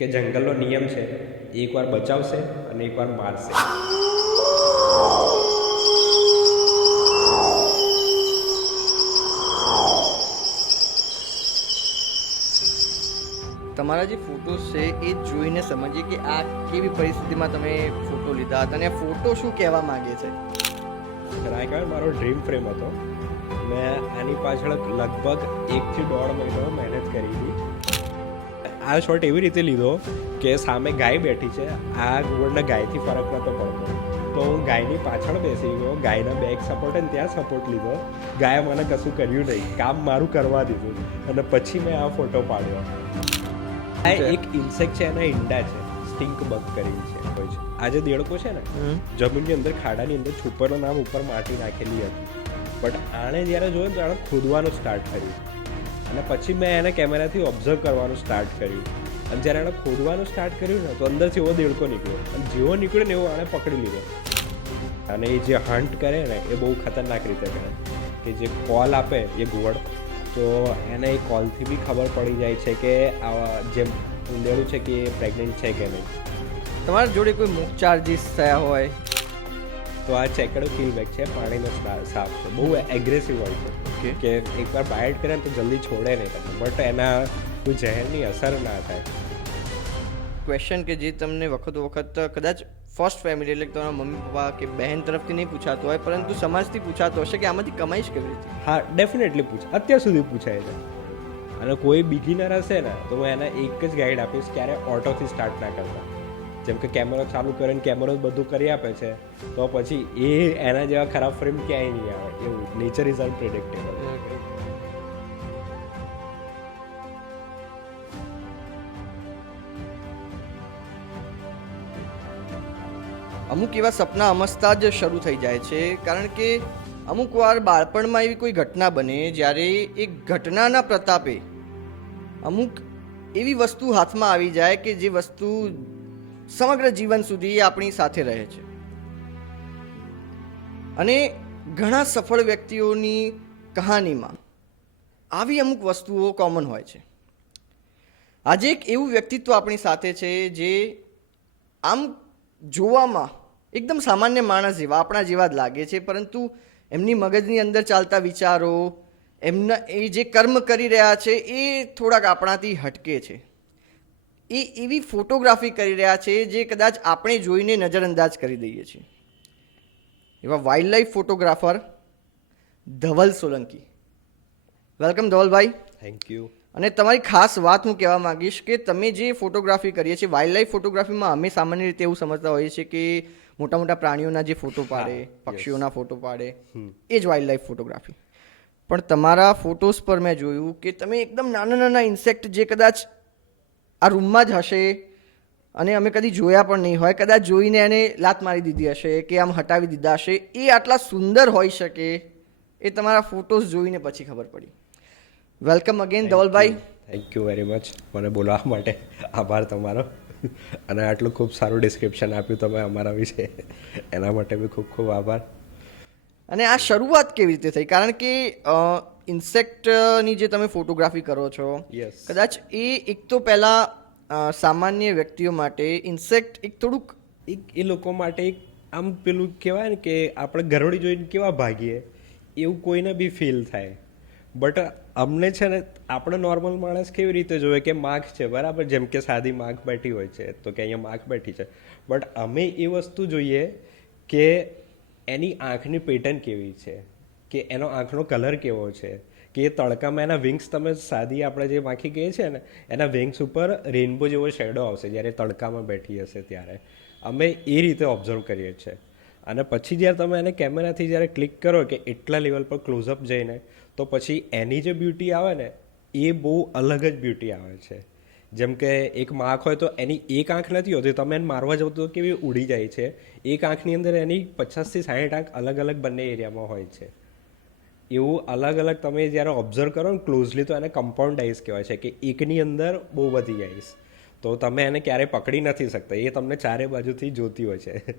કે જંગલનો નિયમ છે, એકવાર બચાવશે અને એકવાર મારશે. તમારા જે ફોટોસ છે એ જોઈને સમજીએ કે આ કેવી પરિસ્થિતિમાં તમે ફોટો લીધા હતા અને આ ફોટો શું કહેવા માંગે છે. રાયગઢ મારો ડ્રીમ ફ્રેમ હતો. મેં આની પાછળ લગભગ 1 થી 1.5 મહિનો મહેનત કરી હતી. આ શોટ એવી રીતે લીધો કે સામે ગાય બેઠી છે, આ ઘુવડને ગાયથી ફરક નહોતો પડતો, તો હું ગાયની પાછળ બેસી ગયો, ગાયના બેક સપોર્ટ અને ત્યાં સપોર્ટ લીધો. ગાયે મને કશું કર્યું નહીં, કામ મારું કરવા દીધું અને પછી મેં આ ફોટો પાડ્યો. આ એક ઇન્સેક્ટ છે, એના ઈંડા છે, સ્ટિંક બગ કરીને છે હોય છે. આ જે દેડકો છે ને, જમીનની અંદર ખાડાની અંદર છુપરનું નામ ઉપર માટી નાખેલી હતી, બટ આણે જ્યારે જોયું તો આણે ખોદવાનું સ્ટાર્ટ કર્યું અને પછી મેં એને કેમેરાથી ઓબ્ઝર્વ કરવાનું સ્ટાર્ટ કર્યું. અને જ્યારે એણે ખોદવાનું સ્ટાર્ટ કર્યું ને તો અંદરથી એવો દેડકો નીકળ્યો અને જેવો નીકળ્યો ને એવો આણે પકડી લીધો. અને એ જે હન્ટ કરે ને એ બહુ ખતરનાક રીતે કરે કે જે કોલ આપે એ ઘુવડ, તો એને એ કોલથી બી ખબર પડી જાય છે કે આ જે ઉંદેડું છે કે એ પ્રેગ્નન્ટ છે કે નહીં. તમારા જોડે કોઈ મુખ ચાર્જીસ થયા હોય તો આ ચેકડો કિલબેક છે, પાણીનો સાપ છે, બહુ એગ્રેસિવ હોય છે કે એકવાર બાઇટ કરે ને તો જલ્દી છોડે નહીં તમને, બટ એના કોઈ ઝેરની અસર ના થાય. ક્વેશ્ચન કે જે તમને વખતો વખત કદાચ ફર્સ્ટ ફેમિલી એટલે તમારા મમ્મી પપ્પા કે બહેન તરફથી નહીં પૂછાતો હોય પરંતુ સમાજથી પૂછાતો હશે કે આમાંથી કમાઈશ કેવી રીતે. હા, ડેફિનેટલી અત્યાર સુધી પૂછાય છે. અને કોઈ બિગિનર હશે ને તો હું એને એક જ ગાઈડ આપીશ, ક્યારે ઓટોથી સ્ટાર્ટ ના કરતા. જેમ કે કેમેરો ચાલુ કરીને કેમેરો બધું કરી આપે છે તો પછી એ એના જેવા ખરાબ ફ્રેમ ક્યાંય નહીં આવે. એવું નેચર ઇઝ અનપ્રિડિક્ટેબલ. અમુક એવા સપના અમસ્તા જ શરૂ થઈ જાય છે, કારણ કે અમુક વાર બાળપણમાં એવી કોઈ ઘટના બને જ્યારે એ ઘટનાના પ્રતાપે અમુક એવી વસ્તુ હાથમાં આવી જાય કે જે વસ્તુ સમગ્ર જીવન સુધી આપણી સાથે રહે છે. અને ઘણા સફળ વ્યક્તિઓની કહાનીમાં આવી અમુક વસ્તુઓ કોમન હોય છે. આજે એક એવું વ્યક્તિત્વ આપણી સાથે છે જે આમ જોવામાં એકદમ સામાન્ય માણસ જેવા આપણા જેવા જ લાગે છે, પરંતુ એમની મગજની અંદર ચાલતા વિચારો, એમના એ જે કર્મ કરી રહ્યા છે એ થોડાક આપણાથી હટકે છે. એ એવી ફોટોગ્રાફી કરી રહ્યા છે જે કદાચ આપણે જોઈને નજરઅંદાજ કરી દઈએ છીએ. એવા wildlife photographer Dhaval Solanki. Welcome ધવલભાઈ. Thank you. અને તમારી ખાસ વાત હું કહેવા માંગીશ કે તમે જે ફોટોગ્રાફી કરીએ છીએ, વાઇલ્ડ લાઈફ ફોટોગ્રાફીમાં અમે સામાન્ય રીતે એવું સમજતા હોઈએ છીએ કે મોટા મોટા પ્રાણીઓના જે ફોટો પાડે, પક્ષીઓના ફોટો પાડે, એ જ વાઇલ્ડ લાઈફ ફોટોગ્રાફી. પણ તમારા ફોટોસ પર મેં જોયું કે તમે એકદમ નાના નાના ઇન્સેક્ટ જે કદાચ આ રૂમમાં જ હશે અને અમે કદી જોયા પણ નહીં હોય, કદાચ જોઈને એને લાત મારી દીધી હશે કે આમ હટાવી દીધા હશે, એ આટલા સુંદર હોઈ શકે એ તમારા ફોટોસ જોઈને પછી ખબર પડી. વેલકમ અગેન ધવલભાઈ. થેન્ક યુ વેરી મચ મને બોલાવવા માટે. આભાર તમારો. અને આટલું ખૂબ સારું ડિસ્ક્રિપ્શન આપ્યું તમે અમારા વિશે, એના માટે બી ખૂબ ખૂબ આભાર. અને આ શરૂઆત કેવી રીતે થઈ? કારણ કે ઇન્સેક્ટની જે તમે ફોટોગ્રાફી કરો છો, કદાચ એ એક તો પહેલાં સામાન્ય વ્યક્તિઓ માટે ઇન્સેક્ટ એક થોડુંક એ લોકો માટે એક આમ પેલું કહેવાય ને કે આપણે ગરોળી જોઈને કેવા ભાગીએ એવું કોઈને બી ફીલ થાય. બટ અમને છે ને આપણે નોર્મલ માણસ કેવી રીતે જોઈએ કે માખ છે, બરાબર, જેમ કે સાદી માખ બેઠી હોય છે તો કે અહીંયા માખ બેઠી છે, બટ અમે એ વસ્તુ જોઈએ કે એની આંખની પેટર્ન કેવી છે, કે એનો આંખનો કલર કેવો છે, કે એ તડકામાં એના વિંગ્સ, તમે સાદી આપણે જે માખી કહીએ છીએ ને એના વિંગ્સ ઉપર રેઇનબો જેવો શેડો આવશે જ્યારે તડકામાં બેઠી હશે ત્યારે. અમે એ રીતે ઓબ્ઝર્વ કરીએ છીએ. અને પછી જ્યારે તમે એને કેમેરાથી જ્યારે ક્લિક કરો કે એટલા લેવલ પર ક્લોઝઅપ જઈને, તો પછી એની જે બ્યુટી આવે ને એ બહુ અલગ જ બ્યુટી આવે છે. જેમ કે એક માખ હોય તો એની એક આંખ નથી હોતી, તમે એને મારવા જાવ તો કેવી ઉડી જાય છે. એક આંખની અંદર એની 50 થી 60 આંખ અલગ અલગ બંને એરિયામાં હોય છે. એવું અલગ અલગ તમે જ્યારે ઓબ્ઝર્વ કરો ને ક્લોઝલી તો એને કમ્પાઉન્ડ આઈસ કહેવાય છે, કે એકની અંદર બહુ બધી આઈસ, તો તમે એને ક્યારેય પકડી નથી શકતા, એ તમને ચારે બાજુથી જોતી હોય છે.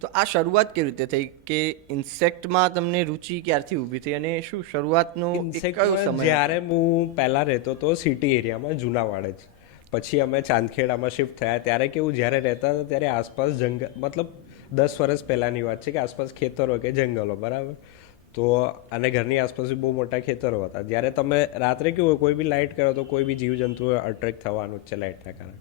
તો આ શરૂઆત કેવી રીતે થઈ કે ઇન્સેક્ટમાં તમને રુચિ ક્યારથી ઊભી થઈ અને શું શરૂઆતનો કયો સમય? જ્યારે હું પહેલાં રહેતો હતો સિટી એરિયામાં જુનાવાડ જ, પછી અમે ચાંદખેડામાં શિફ્ટ થયા. ત્યારે કેવું, જ્યારે રહેતા હતા ત્યારે આસપાસ જંગલ, મતલબ 10 વર્ષ પહેલાંની વાત છે, કે આસપાસ ખેતરો કે જંગલો, બરાબર. તો અને ઘરની આસપાસ બી બહુ મોટા ખેતરો હતા. જ્યારે તમે રાત્રે કેવું હોય, કોઈ બી લાઇટ કરો તો કોઈ બી જીવજંતુ અટ્રેક્ટ થવાનું જ છે લાઇટના કારણે.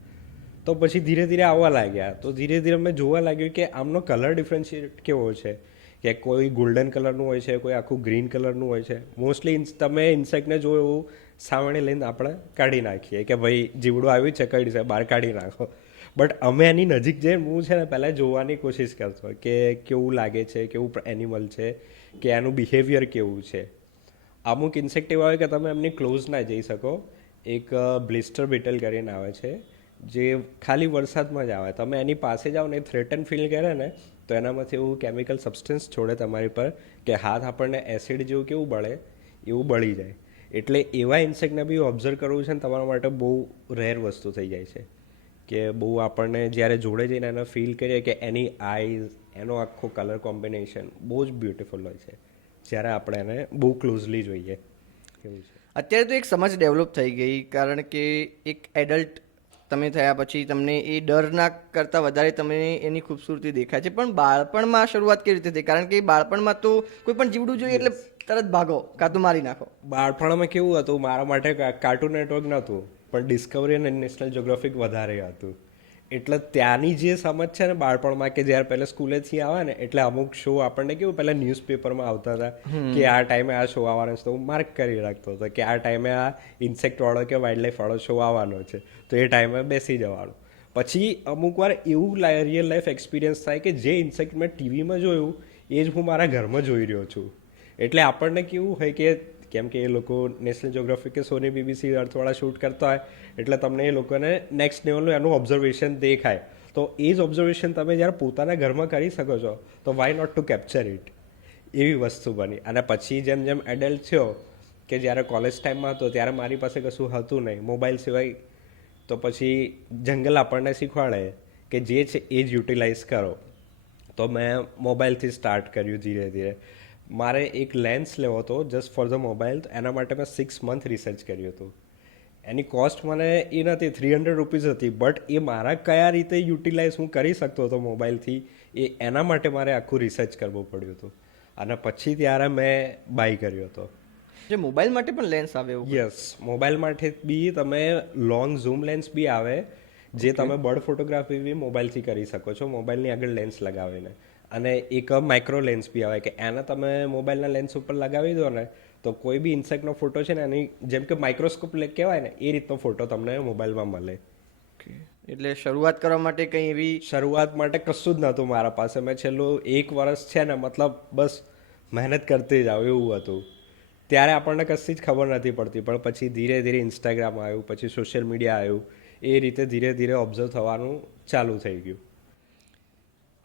તો પછી ધીરે ધીરે આવવા લાગ્યા. તો ધીરે ધીરે અમે જોવા લાગ્યું કે આમનો કલર ડિફરન્શિએટ કેવો છે, કે કોઈ ગોલ્ડન કલરનું હોય છે, કોઈ આખું ગ્રીન કલરનું હોય છે. મોસ્ટલી તમે ઇન્સેક્ટને જો એવું સાવરણી લઈને આપણે કાઢી નાખીએ કે ભાઈ જીવડું આવ્યું છે, કઈ છે, બહાર કાઢી નાખો. બટ અમે એની નજીક જઈને હું છે ને પહેલાં જોવાની કોશિશ કરતો કે કેવું લાગે છે, કેવું એનિમલ છે, કે એનું બિહેવિયર કેવું છે. અમુક ઇન્સેક્ટ એવા હોય કે તમે એમની ક્લોઝ ના જઈ શકો. એક બ્લિસ્ટર બીટલ કરીને આવે છે, જે ખાલી વરસાદમાં જ આવે. તમે એની પાસે જાઓ ને, થ્રેટન ફીલ કરે ને, તો એનામાંથી એવું કેમિકલ સબસ્ટન્સ છોડે તમારી પર કે હાથ આપણને એસિડ જેવું કેવું બળે એવું બળી જાય. એટલે એવા ઇન્સેક્ટને બી ઓબ્ઝર્વ કરવું છે ને તમારા માટે બહુ રેર વસ્તુ થઈ જાય છે. કે બહુ આપણને જ્યારે જોડે જઈને એને ફીલ કરીએ કે એની આઈઝ, એનો આખો કલર કોમ્બિનેશન બહુ જ બ્યુટિફુલ હોય છે જ્યારે આપણે એને બહુ ક્લોઝલી જોઈએ એવું છે. અત્યારે તો એક સમજ ડેવલપ થઈ ગઈ, કારણ કે એક એડલ્ટ તમે થયા પછી તમને એ ડરના કરતાં વધારે તમને એની ખૂબસૂરતી દેખાય છે. પણ બાળપણમાં શરૂઆત કેવી રીતે થઈ? કારણ કે બાળપણમાં તો કોઈ પણ જીવડું જોઈએ એટલે તરત ભાગો, કાં તો મારી નાખો. બાળપણમાં કેવું હતું, મારા માટે કાર્ટૂન નેટવર્ક નહોતું, પણ ડિસ્કવરી અને નેશનલ જ્યોગ્રાફિક વધારે હતું. એટલે ત્યાંની જે સમજ છે ને બાળપણમાં, કે જ્યારે પહેલાં સ્કૂલેથી આવે ને, એટલે અમુક શો આપણને કેવું પહેલાં ન્યૂઝપેપરમાં આવતા હતા કે આ ટાઈમે આ શો આવવાનો છે, તો હું માર્ક કરી રાખતો હતો કે આ ટાઈમે આ ઇન્સેક્ટવાળો કે વાઇલ્ડ લાઈફવાળો શો આવવાનો છે, તો એ ટાઈમે બેસી જવાનું. પછી અમુક વાર એવું રિયલ લાઈફ એક્સપિરિયન્સ થાય કે જે ઇન્સેક્ટ મેં ટીવીમાં જોયું એ જ હું મારા ઘરમાં જોઈ રહ્યો છું. એટલે આપણને કેવું હોય કે કેમ કે એ લોકો નેશનલ જ્યોગ્રાફિક કે સોની બીબીસી અર્થવાળા શૂટ કરતા હોય, એટલે તમને એ લોકોને નેક્સ્ટ લેવલનું એનું ઓબ્ઝર્વેશન દેખાય. તો એ જ ઓબ્ઝર્વેશન તમે જ્યારે પોતાના ઘરમાં કરી શકો છો, તો why not to capture it, એવી વસ્તુ બની. અને પછી જેમ જેમ એડલ્ટ થયો, કે જ્યારે કોલેજ ટાઈમમાં હતો ત્યારે મારી પાસે કશું હતું નહીં મોબાઈલ સિવાય, તો પછી જંગલ આપણને શીખવાડે કે જે છે એ જ યુટિલાઇઝ કરો. તો મેં મોબાઈલથી સ્ટાર્ટ કર્યું ધીરે ધીરે. મારે એક લેન્સ લેવો હતો જસ્ટ ફોર ધ મોબાઈલ, તો એના માટે મેં 6 મંથ રિસર્ચ કર્યું હતું. એની કોસ્ટ મને એ નથી, 300 રૂપીઝ હતી, બટ એ મારા કયા રીતે યુટિલાઇઝ હું કરી શકતો હતો મોબાઈલથી, એના માટે મારે આખું રિસર્ચ કરવું પડ્યું હતું. અને પછી ત્યારે મેં બાય કર્યો હતો. જે મોબાઈલ માટે પણ લેન્સ આવે એવું? યસ, મોબાઈલ માટે બી તમે લોંગ ઝૂમ લેન્સ બી આવે, જે તમે બર્ડ ફોટોગ્રાફી બી મોબાઈલથી કરી શકો છો, મોબાઈલની આગળ લેન્સ લગાવીને. અને એક માઇક્રો લેન્સ બી આવે, કે એના તમે મોબાઈલના લેન્સ ઉપર લગાવી દો ને, તો કોઈ બી ઇન્સેક્ટનો ફોટો છે ને, એની જેમ કે માઇક્રોસ્કોપ કહેવાય ને, એ રીતનો ફોટો તમને મોબાઈલમાં મળે. એટલે શરૂઆત કરવા માટે કંઈ એવી? શરૂઆત માટે કશું જ નહોતું મારા પાસે. મેં છેલ્લું 1 વર્ષ છે ને, મતલબ બસ મહેનત કરતી જાવ એવું હતું. ત્યારે આપણને કશી જ ખબર નથી પડતી, પણ પછી ધીરે ધીરે ઇન્સ્ટાગ્રામ આવ્યું, પછી સોશિયલ મીડિયા આવ્યું, એ રીતે ધીરે ધીરે ઓબ્ઝર્વ થવાનું ચાલુ થઈ ગયું.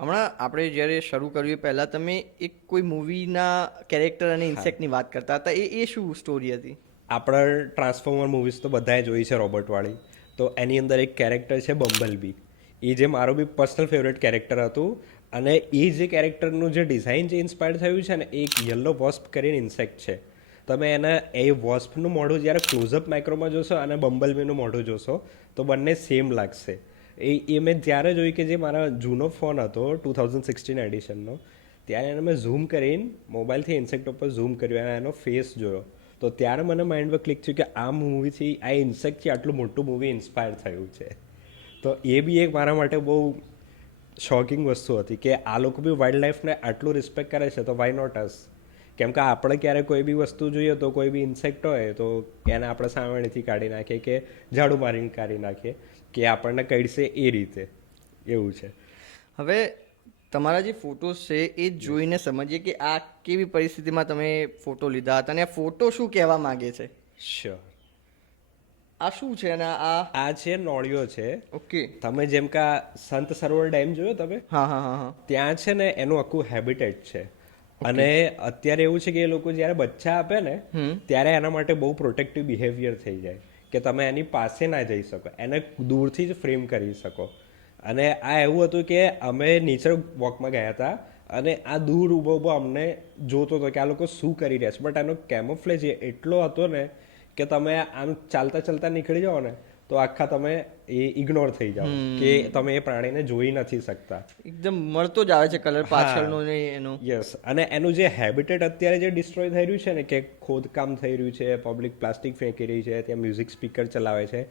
હમણાં આપણે જ્યારે શરૂ કર્યું પહેલાં તમે એક કોઈ મૂવીના કેરેક્ટર અને ઇન્સેક્ટની વાત કરતા હતા, એ શું સ્ટોરી હતી? આપણે ટ્રાન્સફોર્મર મૂવીઝ તો બધાએ જોઈ છે, રોબોટવાળી. તો એની અંદર એક કેરેક્ટર છે બમ્બલ બી, એ જે મારું બી પર્સનલ ફેવરેટ કેરેક્ટર હતું. અને એ જે કેરેક્ટરનું જે ડિઝાઇન જે ઇન્સ્પાયર થયું છે ને, એ એક યલો વોસ્પ કરીને ઇન્સેક્ટ છે. તમે એને એ વોસ્પનું મોઢું જ્યારે ક્લોઝઅપ માઇક્રોમાં જોશો અને બમ્બલબીનું મોઢું જોશો, તો બંને સેમ લાગશે. એ મેં ત્યારે જોયું કે જે મારા જૂનો ફોન હતો 2016 એડિશનનો, ત્યારે એને મેં ઝૂમ કરીને મોબાઈલથી ઇન્સેક્ટ ઉપર ઝૂમ કર્યું અને એનો ફેસ જોયો, તો ત્યારે મને માઇન્ડમાં ક્લિક થયું કે આ મૂવીથી, આ ઇન્સેક્ટથી આટલું મોટું મૂવી ઇન્સ્પાયર થયું છે. તો એ બી એક મારા માટે બહુ શોકિંગ વસ્તુ હતી કે આ લોકો બી વાઇલ્ડ લાઈફને આટલું રિસ્પેક્ટ કરે છે, તો વાય નોટ અસ? કેમ કે આપણે ક્યારે કોઈ બી વસ્તુ જોઈએ, તો કોઈ બી ઇન્સેક્ટ હોય તો એને આપણે સામેથી કાઢી નાખીએ, કે ઝાડુ મારીને કાઢી નાખીએ, કે આપણને કહીશે એ રીતે, એવું છે. હવે તમારા જે ફોટોસ છે એ જોઈને સમજીએ કે આ કેવી પરિસ્થિતિમાં તમે ફોટો લીધા હતા, અને આ ફોટો શું કહેવા માંગે છે. શ્યોર. આ શું છે? અને આ છે નોળિયો છે. ઓકે. તમે જેમ કે આ સંત સરોવર ડેમ જોયો તમે? હા હા હા હા. ત્યાં છે ને એનું આખું હેબિટેટ છે. અને અત્યારે એવું છે કે એ લોકો જ્યારે બચ્ચા આપે ને, ત્યારે એના માટે બહુ પ્રોટેક્ટિવ બિહેવિયર થઈ જાય, કે તમે એની પાસે ના જઈ શકો, એને દૂરથી જ ફ્રેમ કરી શકો. અને આ એવું હતું કે અમે નેચર વોકમાં ગયા હતા, અને આ દૂર ઊભો ઊભો અમને જોતો હતો કે આ લોકો શું કરી રહ્યા છે. બટ એનો કેમોફ્લેજ એટલો હતો ને, કે તમે આમ ચાલતા ચાલતા નીકળી જાઓ ને, તો આખા તમે એ ઇગ્નોર થઈ જાઓ કે તમે એ પ્રાણીને જોઈ નથી શકતા. એકદમ મળતો જ આવે છે કલર પાછળનો ને એનો. યસ, અને એનું જે હેબિટેટ અત્યારે જે ડિસ્ટ્રોય થઈ રહ્યું છે ને, કે ખોદકામ થઈ રહ્યું છે, પબ્લિક પ્લાસ્ટિક ફેંકી રહી છે, ત્યાં મ્યુઝિક સ્પીકર ચલાવે છે,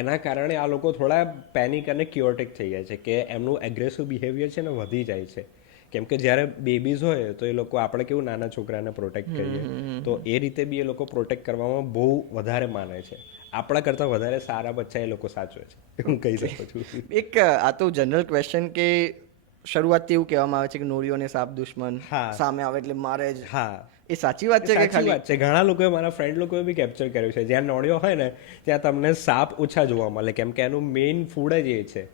એના કારણે આ લોકો થોડા પેનિક અને ક્યોટિક થઈ જાય છે કે એમનું એગ્રેસિવ બિહેવિયર છે ને વધી જાય છે. કેમ કે જ્યારે બેબીઝ હોય તો એ લોકો, આપણે કેવું નાના છોકરાને પ્રોટેક્ટ કરીએ, તો એ રીતે બી એ લોકો પ્રોટેક્ટ કરવામાં બહુ વધારે માને છે. આપણા કરતાં વધારે સારા બચ્ચા એ લોકો સાચવે છે, હું કહી શકું છું. એક આ તો જનરલ ક્વેશ્ચન કે શરૂઆતથી એવું કહેવામાં આવે છે કે નોળિયો અને સાપ દુશ્મન, હા. સામે આવે એટલે મારે જ. હા, એ સાચી વાત છે કે સાચી ખાલી? વાત છે. ઘણા લોકોએ, મારા ફ્રેન્ડ લોકોએ બી કેપ્ચર કર્યું છે, જ્યાં નોળિયો હોય ને ત્યાં તમને સાપ ઓછા જોવા મળે, કેમ કે એનું મેઇન ફૂડ જ એ છે.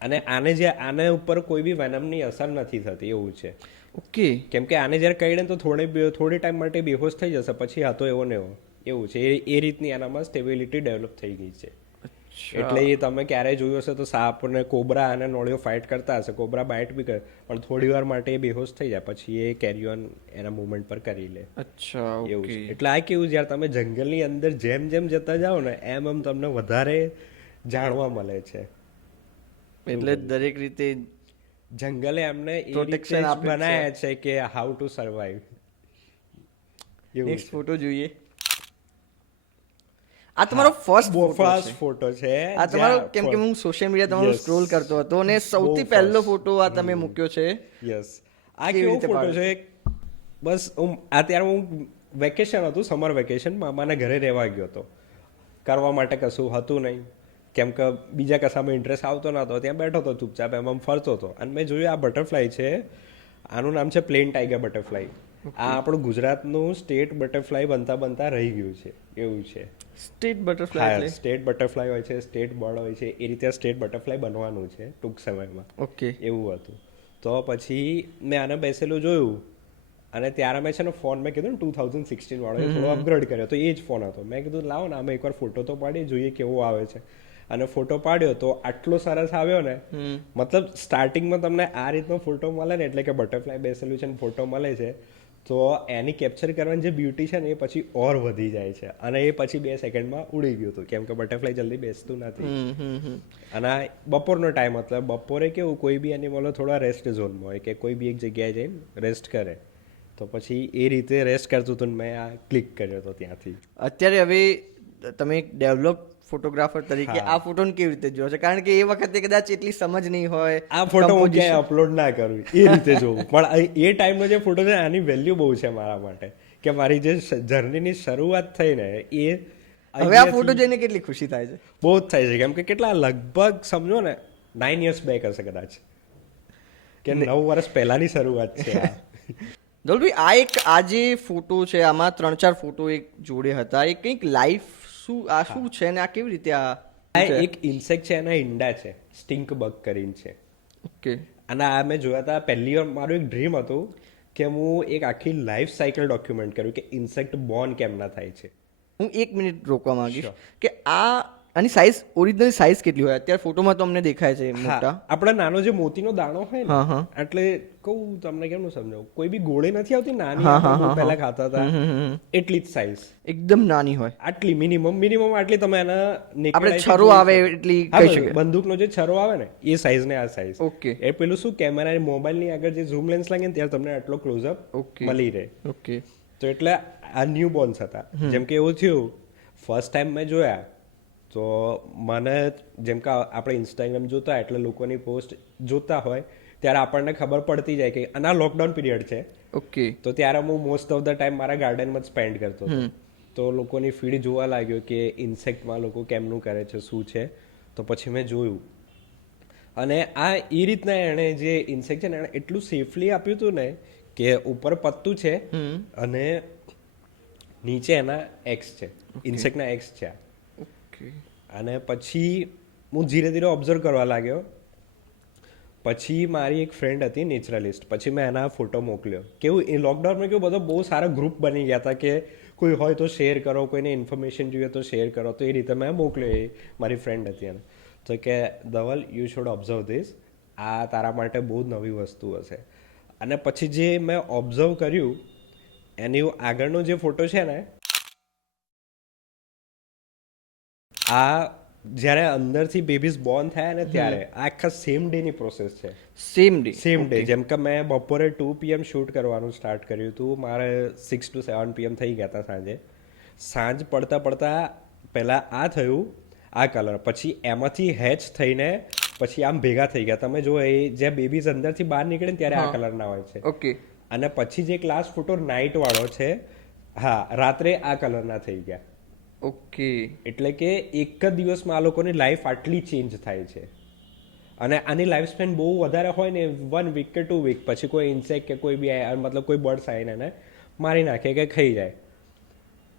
અને આને ઉપર કોઈ બી વેનમની અસર નથી થતી, એવું છે. ઓકે. કેમ કે આને જ્યારે કહીને તો થોડી ટાઈમ માટે બેહોશ થઈ જશે, પછી હતો એવો ને એવો, એવું છે. એ રીતની આનામાં સ્ટેબિલિટી ડેવલપ થઈ ગઈ છે. એટલે એ તમે ક્યારેય જોયું હશે તો સાપ ને કોબરા અને નોળિયો ફાઇટ કરતા હશે, કોબરા બાઇટ બી કરે, પણ થોડી વાર માટે એ બેહોશ થઈ જાય, પછી એ કેરી ઓન એના મુવમેન્ટ પર કરી લે. અચ્છા, એવું ઓકે. છે. એટલે આ કેવું, જ્યારે તમે જંગલની અંદર જેમ જેમ જતા જાઓ ને એમ એમ તમને વધારે જાણવા મળે છે. એટલે દરેક રીતે જંગલે એમને એ રીતે Protection જ આપે છે. બનાવ્યા છે કે how to survive. Next photo જોઈએ. આ તમારો ફર્સ્ટ ફોટો છે. આ તમારો, કેમ કે હું સોશિયલ મીડિયા તમારું Yes. સ્ક્રોલ કરતો હતો અને સૌથી બહુ પહેલો first. ફોટો આ તમે મૂક્યો છે. યસ, આ કેવી કેવો રીતે ફોટો પાડ્યો? છે? બસ અત્યારે હું વેકેશન હતું, સમર વેકેશન, મામાના ઘરે રહેવા ગયો હતો. કરવા માટે કશું હતું નહીં, કેમ કે બીજા કશામાં ઇન્ટરેસ્ટ આવતો નહોતો, ત્યાં બેઠો હતો ચૂપચાપ, એમ ફરતો હતો, અને મેં જોયું આ બટરફ્લાય છે. આનું નામ છે પ્લેન ટાઈગર બટરફ્લાય. આ આપણું ગુજરાતનું સ્ટેટ બટરફ્લાય બનતા બનતા રહી ગયું છે, એવું છે. સ્ટેટ બટરફ્લાય હા, એટલે? સ્ટેટ બટરફ્લાય હોય છે, સ્ટેટ બર્ડ હોય છે, એ રીતે સ્ટેટ બટરફ્લાય બનવાનું છે ટૂંક સમયમાં. ઓકે. એવું હતું. તો પછી મેં આને બેસેલું જોયું, અને ત્યારે મેં છે ને ફોન, મેં કીધું ને 2016 વાળો, એ થોડો અપગ્રેડ કર્યો, તો એ જ ફોન હતો. મેં કીધું લાવો ને આમાં એકવાર ફોટો તો પાડીએ, જોઈએ કેવો આવે છે. અને ફોટો પાડ્યો તો આટલો સરસ આવ્યો ને, મતલબ સ્ટાર્ટિંગમાં તમને આ રીતનો ફોટો મળે ને, એટલે કે બટરફ્લાય બેસેલું છે ને ફોટો મળે છે, તો એની કેપ્ચર કરવાની જે બ્યુટી છે ને એ પછી ઓર વધી જાય છે. અને એ પછી 2 સેકન્ડમાં ઉડી ગયું હતું, કેમ કે બટરફ્લાય જલ્દી બેસતું નથી. અને આ બપોરનો ટાઈમ હતો. બપોરે કેવું, કોઈ બી એનિમલો થોડા રેસ્ટ ઝોનમાં હોય, કે કોઈ બી એક જગ્યાએ જઈને રેસ્ટ કરે, તો પછી એ રીતે રેસ્ટ કરતું હતું ને મેં આ ક્લિક કર્યો હતો ત્યાંથી. અત્યારે હવે તમે એક ડેવલપ ફોટોગ્રાફર તરીકે આ ફોટોને કેવી રીતે જોયો છે? કારણ કે એ વખતે કદાચ એટલી સમજ નહીં હોય. આ ફોટો હું ક્યાંય અપલોડ ના કરું, એ રીતે જોઉં. પણ એ ટાઈમનો જે ફોટો છે આની વેલ્યુ બહુ છે મારા માટે, કે મારી જે જર્નીની શરૂઆત થઈ ને એ હવે આ ફોટો જોઈને કેટલી ખુશી થાય છે? બહુ જ થાય છે. કેમ કે કેટલા, લગભગ સમજો ને 9 years બેક હશે કદાચ, કે 9 વર્ષ પહેલાની શરૂઆત છે આ. ધોલભાઈ, આ જે ફોટો છે, આમાં 3-4 ફોટો એક જોડે હતા, એ કંઈક લાઈફ શું છે ને આ કેવી રીતે આ એક ઇન્સેક્ટ છે, એના ઈંડા છે, સ્ટિંક બગ કરીને છે. ઓકે. અને આ મેં જોયા હતા પહેલી વાર. મારું એક ડ્રીમ હતું કે હું એક આખી લાઈફ સાયકલ ડોક્યુમેન્ટ કર્યું કે ઇન્સેક્ટ બોર્ન કેમના થાય છે. હું 1 મિનિટ રોકવા માંગીશ કે આની સાઈઝ, ઓરિજિનલ સાઈઝ કેટલી હોય? અત્યારે ફોટોમાં તો અમને દેખાય છે મોટા. આપણે નાનો જે મોતીનો દાણો હોય ને, હા. એટલે કહું તમને કેમનું સમજાવું, કોઈ બી ગોળી નથી આવતી નાની, આપણે પહેલા ખાતા હતા, એટલી જ સાઈઝ, એકદમ નાની હોય. આટલી મિનિમમ આટલી. તમે એના આપણે છરો આવે એટલી કહી શકીએ. બંદૂકનો જે છરો આવે ને એ સાઈઝ ને આ સાઈઝ. ઓકે. એ પેલું શું, કેમેરા મોબાઈલની આગળ જે ઝૂમ લેન્સ લાગે ને ત્યારે તમને આટલો ક્લોઝઅપ મળી રહે. ઓકે. તો એટલે આ ન્યૂ બોર્ન્સ હતા. જેમ કે એવું થયું, ફર્સ્ટ ટાઈમ મેં જોયા તો મને, જેમ કે આપણે ઇન્સ્ટાગ્રામ જોતા એટલે લોકોની પોસ્ટ જોતા હોય ત્યારે આપણને ખબર પડતી જાય કે, અને આ લોકડાઉન પીરિયડ છે. ઓકે. તો ત્યારે હું મોસ્ટ ઓફ ધ ટાઈમ મારા ગાર્ડનમાં જ સ્પેન્ડ કરતો હતો. તો લોકોની ફીડ જોવા લાગ્યો કે ઇન્સેક્ટમાં લોકો કેમનું કરે છે, શું છે. તો પછી મેં જોયું, અને આ એ રીતના એણે જે ઇન્સેક્ટ છે ને એણે એટલું સેફલી આપ્યું હતું ને, કે ઉપર પત્તું છે અને નીચે એના એક્સ છે, ઇન્સેક્ટના એક્સ છે. અને પછી હું ધીરે ધીરે ઓબ્ઝર્વ કરવા લાગ્યો. પછી મારી એક ફ્રેન્ડ હતી નેચરલિસ્ટ, પછી મેં એના ફોટો મોકલ્યો. કેવું, એ લોકડાઉનમાં કેવું બધો બહુ સારા ગ્રુપ બની ગયા હતા કે કોઈ હોય તો શેર કરો, કોઈને ઇન્ફોર્મેશન જોઈએ તો શેર કરો. તો એ રીતે મેં મોકલ્યો. એ મારી ફ્રેન્ડ હતી એને. તો કે Dhaval, you should observe this, આ તારા માટે બહુ નવી વસ્તુ હશે. અને પછી જે મેં ઓબ્ઝર્વ કર્યું, એની આગળનો જે ફોટો છે ને, આ જ્યારે અંદરથી બેબીઝ બોર્ન થયા ને ત્યારે આ આખા સેમ ડેની પ્રોસેસ છે. સેમ ડે જેમ કે મેં બપોરે 2 PM શૂટ કરવાનું સ્ટાર્ટ કર્યું હતું. મારે 6 to 7 PM થઈ ગયા હતા સાંજે. સાંજ પડતા પડતા પહેલાં આ થયું, આ કલર, પછી એમાંથી હેચ થઈને પછી આમ ભેગા થઈ ગયા. તમે જો એ જે બેબીઝ અંદરથી બહાર નીકળે ને ત્યારે આ કલરના હોય છે. ઓકે. અને પછી જે ક્લાસ ફોટો નાઇટ વાળો છે, હા, રાત્રે આ કલરના થઈ ગયા. ઓકે. એટલે કે એક જ દિવસમાં આ લોકોની લાઈફ આટલી ચેન્જ થાય છે. અને આની લાઈફ સ્પેન બહુ વધારે હોય ને 1 week કે 2 week, પછી કોઈ ઇન્સેક્ટ કે કોઈ બી મતલબ કોઈ બર્ડ્સ આવીને એને મારી નાખે કે ખાઈ જાય.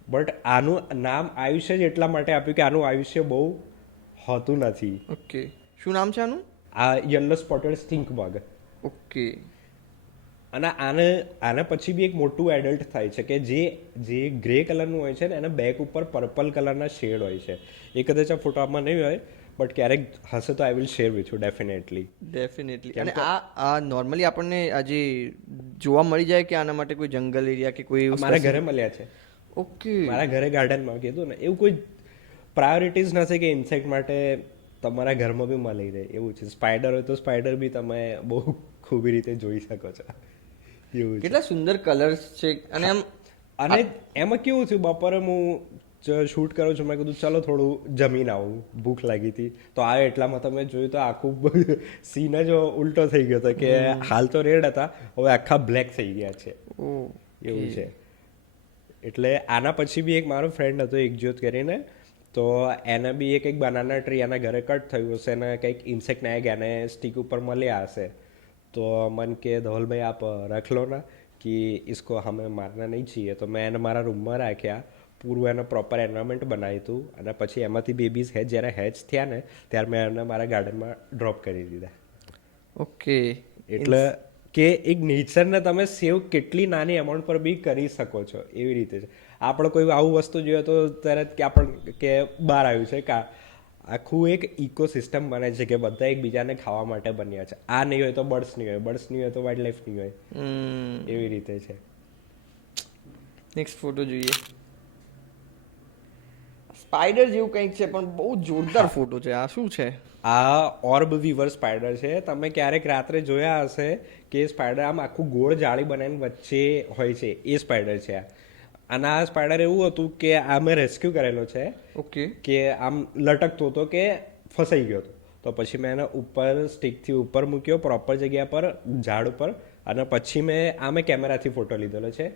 બટ આનું નામ આયુષ્ય જ એટલા માટે આપ્યું કે આનું આયુષ્ય બહુ હોતું નથી. ઓકે. શું નામ છે આનું? આ યલો સ્પોટેડ સ્ટિંક બગ. ઓકે. અને આને પછી બી એક મોટું એડલ્ટ થાય છે કે જે ગ્રે કલરનું હોય છે ને એના બેક ઉપર પર્પલ કલરના શેડ હોય છે. એ કદાચ આ ફોટોમાં નહીં હોય, બટ ક્યારેક હશે તો I will share with you definitely. અને આ નોર્મલી આપણને આજે જોવા મળી જાય કે આના માટે કોઈ જંગલ એરિયા કે કોઈ મારા ઘરે મળ્યા છે. ઓકે. મારા ઘરે ગાર્ડનમાં કીધું ને, એવું કોઈ પ્રાયોરિટીઝ નથી કે ઇન્સેક્ટ માટે તમારા ઘરમાં બી મળી રહે એવું છે. સ્પાઈડર હોય તો સ્પાઈડર બી તમે બહુ ખૂબી રીતે જોઈ શકો છો. એવું છે. કેટલા સુંદર કલર્સ છે. અને એમાં કેવું થયું, બપોરે હું શૂટ કરું છું, મેં કીધું ચલો થોડું જમીન આવું, ભૂખ લાગી હતી. તો આ એટલામાં તમે જોયું તો આખું સીન જ ઉલટો થઈ ગયો હતો કે હાલ તો રેડ હતા, હવે આખા બ્લેક થઈ ગયા છે. એવું છે. એટલે આના પછી બી એક મારો ફ્રેન્ડ હતો એકજોત કરીને, તો એને બી એક બનાના ટ્રી એના ઘરે કટ થયું હશે અને કંઈક ઇન્સેક્ટ ના ગયા એને સ્ટીક ઉપર મળ્યા હશે. તો મન કે ધવલભાઈ આપ રખ લો ના કે इसको हमें मारना नहीं चाहिए. તો મેં એને મારા રૂમમાં રાખ્યા, પૂરું એને પ્રોપર એન્વાયરમેન્ટ બનાવ્યું હતું. અને પછી એમાંથી બેબીઝ જ્યારે હેચ થયા ને ત્યારે મેં એને મારા ગાર્ડનમાં ડ્રોપ કરી દીધા. ઓકે. એટલે કે એક નેચરને તમે સેવ કેટલી નાની અમાઉન્ટ પર બી કરી શકો છો એવી રીતે છે. આપણે કોઈ આવું વસ્તુ જોઈએ તો તરત કે કે બહાર આવ્યું છે કે આખું એક ઇકોસિસ્ટમ બને છે કે બધા એકબીજાને ખાવા માટે બન્યા છે. આ નહીં હોય તો બર્ડ્સ નહીં હોય, બર્ડ્સ નહીં હોય તો વાઇલ્ડ લાઈફ નહીં હોય, એવી રીતે છે. નેક્સ્ટ ફોટો જોઈએ. સ્પાઈડર જેવું કંઈક છે પણ બહુ જોરદાર ફોટો છે. આ શું છે? આ ઓર્બ વીવર સ્પાઈડર છે. તમે ક્યારેક રાત્રે જોયા હશે કે સ્પાઈડર આમ આખું ગોળ જાળી બનાવીને વચ્ચે હોય છે, એ સ્પાઈડર છે આ. અને આ સ્પાઈડર એવું હતું કે આ મેં રેસ્ક્યુ કરેલો છે. ઓકે. કે આમ લટકતો હતો કે ફસાઈ ગયો હતો, તો પછી મેં એને ઉપર સ્ટિકથી ઉપર મૂક્યો પ્રોપર જગ્યા પર, ઝાડ ઉપર. અને પછી મેં કેમેરાથી ફોટો લીધેલો છે,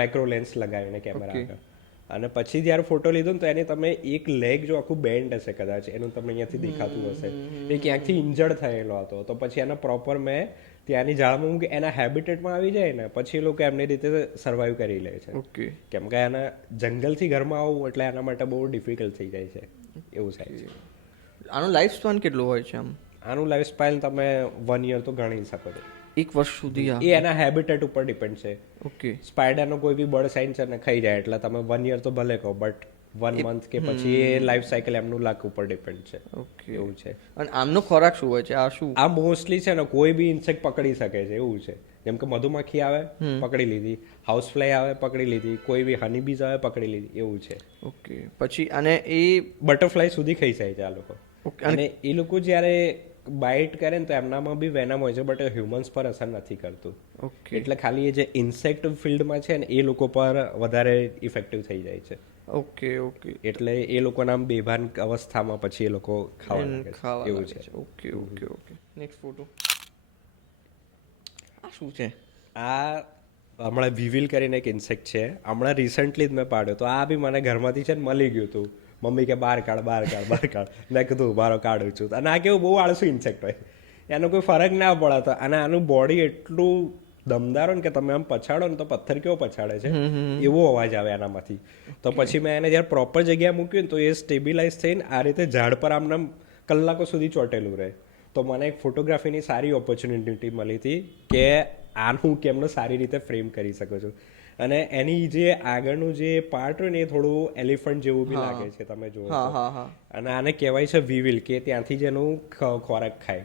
માઇક્રો લેન્સ લગાવીને કેમેરા આગળ. અને પછી જ્યારે ફોટો લીધો ને તો એની તમે એક લેગ જો આખું બેન્ડ હશે કદાચ, એનું તમને અહીંયાથી દેખાતું હશે, એ ક્યાંકથી ઇન્જર્ડ થયેલો હતો. તો પછી એને પ્રોપર મેં ત્યાંની ઝાડમાં મૂકી એના હેબિટેટમાં આવી જાય ને પછી એ લોકો એમની રીતે સર્વાઈવ કરી લે છે. ઓકે. કેમ કે એના જંગલથી ઘરમાં આવવું એટલે એના માટે બહુ ડિફિકલ્ટ થઈ જાય છે, એવું થાય છે. આનો લાઈફ સ્પાન કેટલો હોય છે? આનું લાઈફ સ્પાન તમે 1 year તો ગણી શકો છો. 1 વર્ષ સુધી? એ એના હેબિટેટ ઉપર ડિપેન્ડ છે. ઓકે. સ્પાઈડરનો કોઈ બી બર્ડ સાઇન છે ને ખાઈ જાય એટલે તમે 1 year તો ભલે કહો, બટ 1 month કે પછી એ લાઈફ સાયકલ એમનું લાખ ઉપર ડિપેન્ડ છે. ઓકે. એવું છે. અને આમનો ખોરાક શું હોય છે? આ શું? આ મોસ્ટલી છે ને કોઈ બી ઇન્સેક્ટ પકડી શકે છે એવું છે. જેમ કે મધુમક્ખી આવે પકડી લીધી, હાઉસ ફ્લાય આવે પકડી લીધી, કોઈ બી હની બીઝ આવે પકડી લીધી, એવું છે. ઓકે. પછી અને એ બટરફ્લાય સુધી ખાઈ જાય છે આ લોકો. અને એ લોકો જ્યારે બાઇટ કરે ને તો એમનામાં બી વેનમ હોય છે, બટ હ્યુમન્સ પર અસર નથી કરતું. ઓકે. એટલે ખાલી એ જે ઇન્સેક્ટ ફિલ્ડમાં છે ને એ લોકો પર વધારે ઇફેક્ટિવ થઈ જાય છે. ઓકે. ઓકે. એટલે એ લોકોના આમ બેભાન અવસ્થામાં પછી એ લોકો ખાવા એવું છે. Okay. Okay. Okay. Next photo. આ શું છે? આ હમણાં વિવિલ કરીને એક ઇન્સેક્ટ છે, હમણાં રિસન્ટલી જ મેં પાડ્યો. તો આ બી મને ઘરમાંથી છે ને મળી ગયું હતું. મમ્મી કે બહાર કાઢ. મેં કીધું બારો કાઢું છું. અને આ કેવું બહુ આળસુ ઇન્સેક્ટ હોય, એનો કોઈ ફરક ના પડતો. અને આનું બોડી એટલું દમદાર હોય ને કે તમે આમ પછાડો ને તો પથ્થર કેવો પછાડે છે એવો અવાજ આવે એનામાંથી. તો પછી મેં એને જ્યારે પ્રોપર જગ્યાએ મૂક્યું ને તો એ સ્ટેબિલાઇઝ થઈને આ રીતે ઝાડ પર આમને કલાકો સુધી ચોંટેલું રહે. તો મને એક ફોટોગ્રાફીની સારી ઓપોર્ચ્યુનિટી મળી હતી કે આનું કેમનો સારી રીતે ફ્રેમ કરી શકો છો. અને એની જે આગળનું જે પાર્ટ હોય ને એ થોડું એલિફન્ટ જેવું બી લાગે છે તમે જુઓ. અને આને કહેવાય છે વિવિલ, કે ત્યાંથી જ એનું ખોરાક ખાય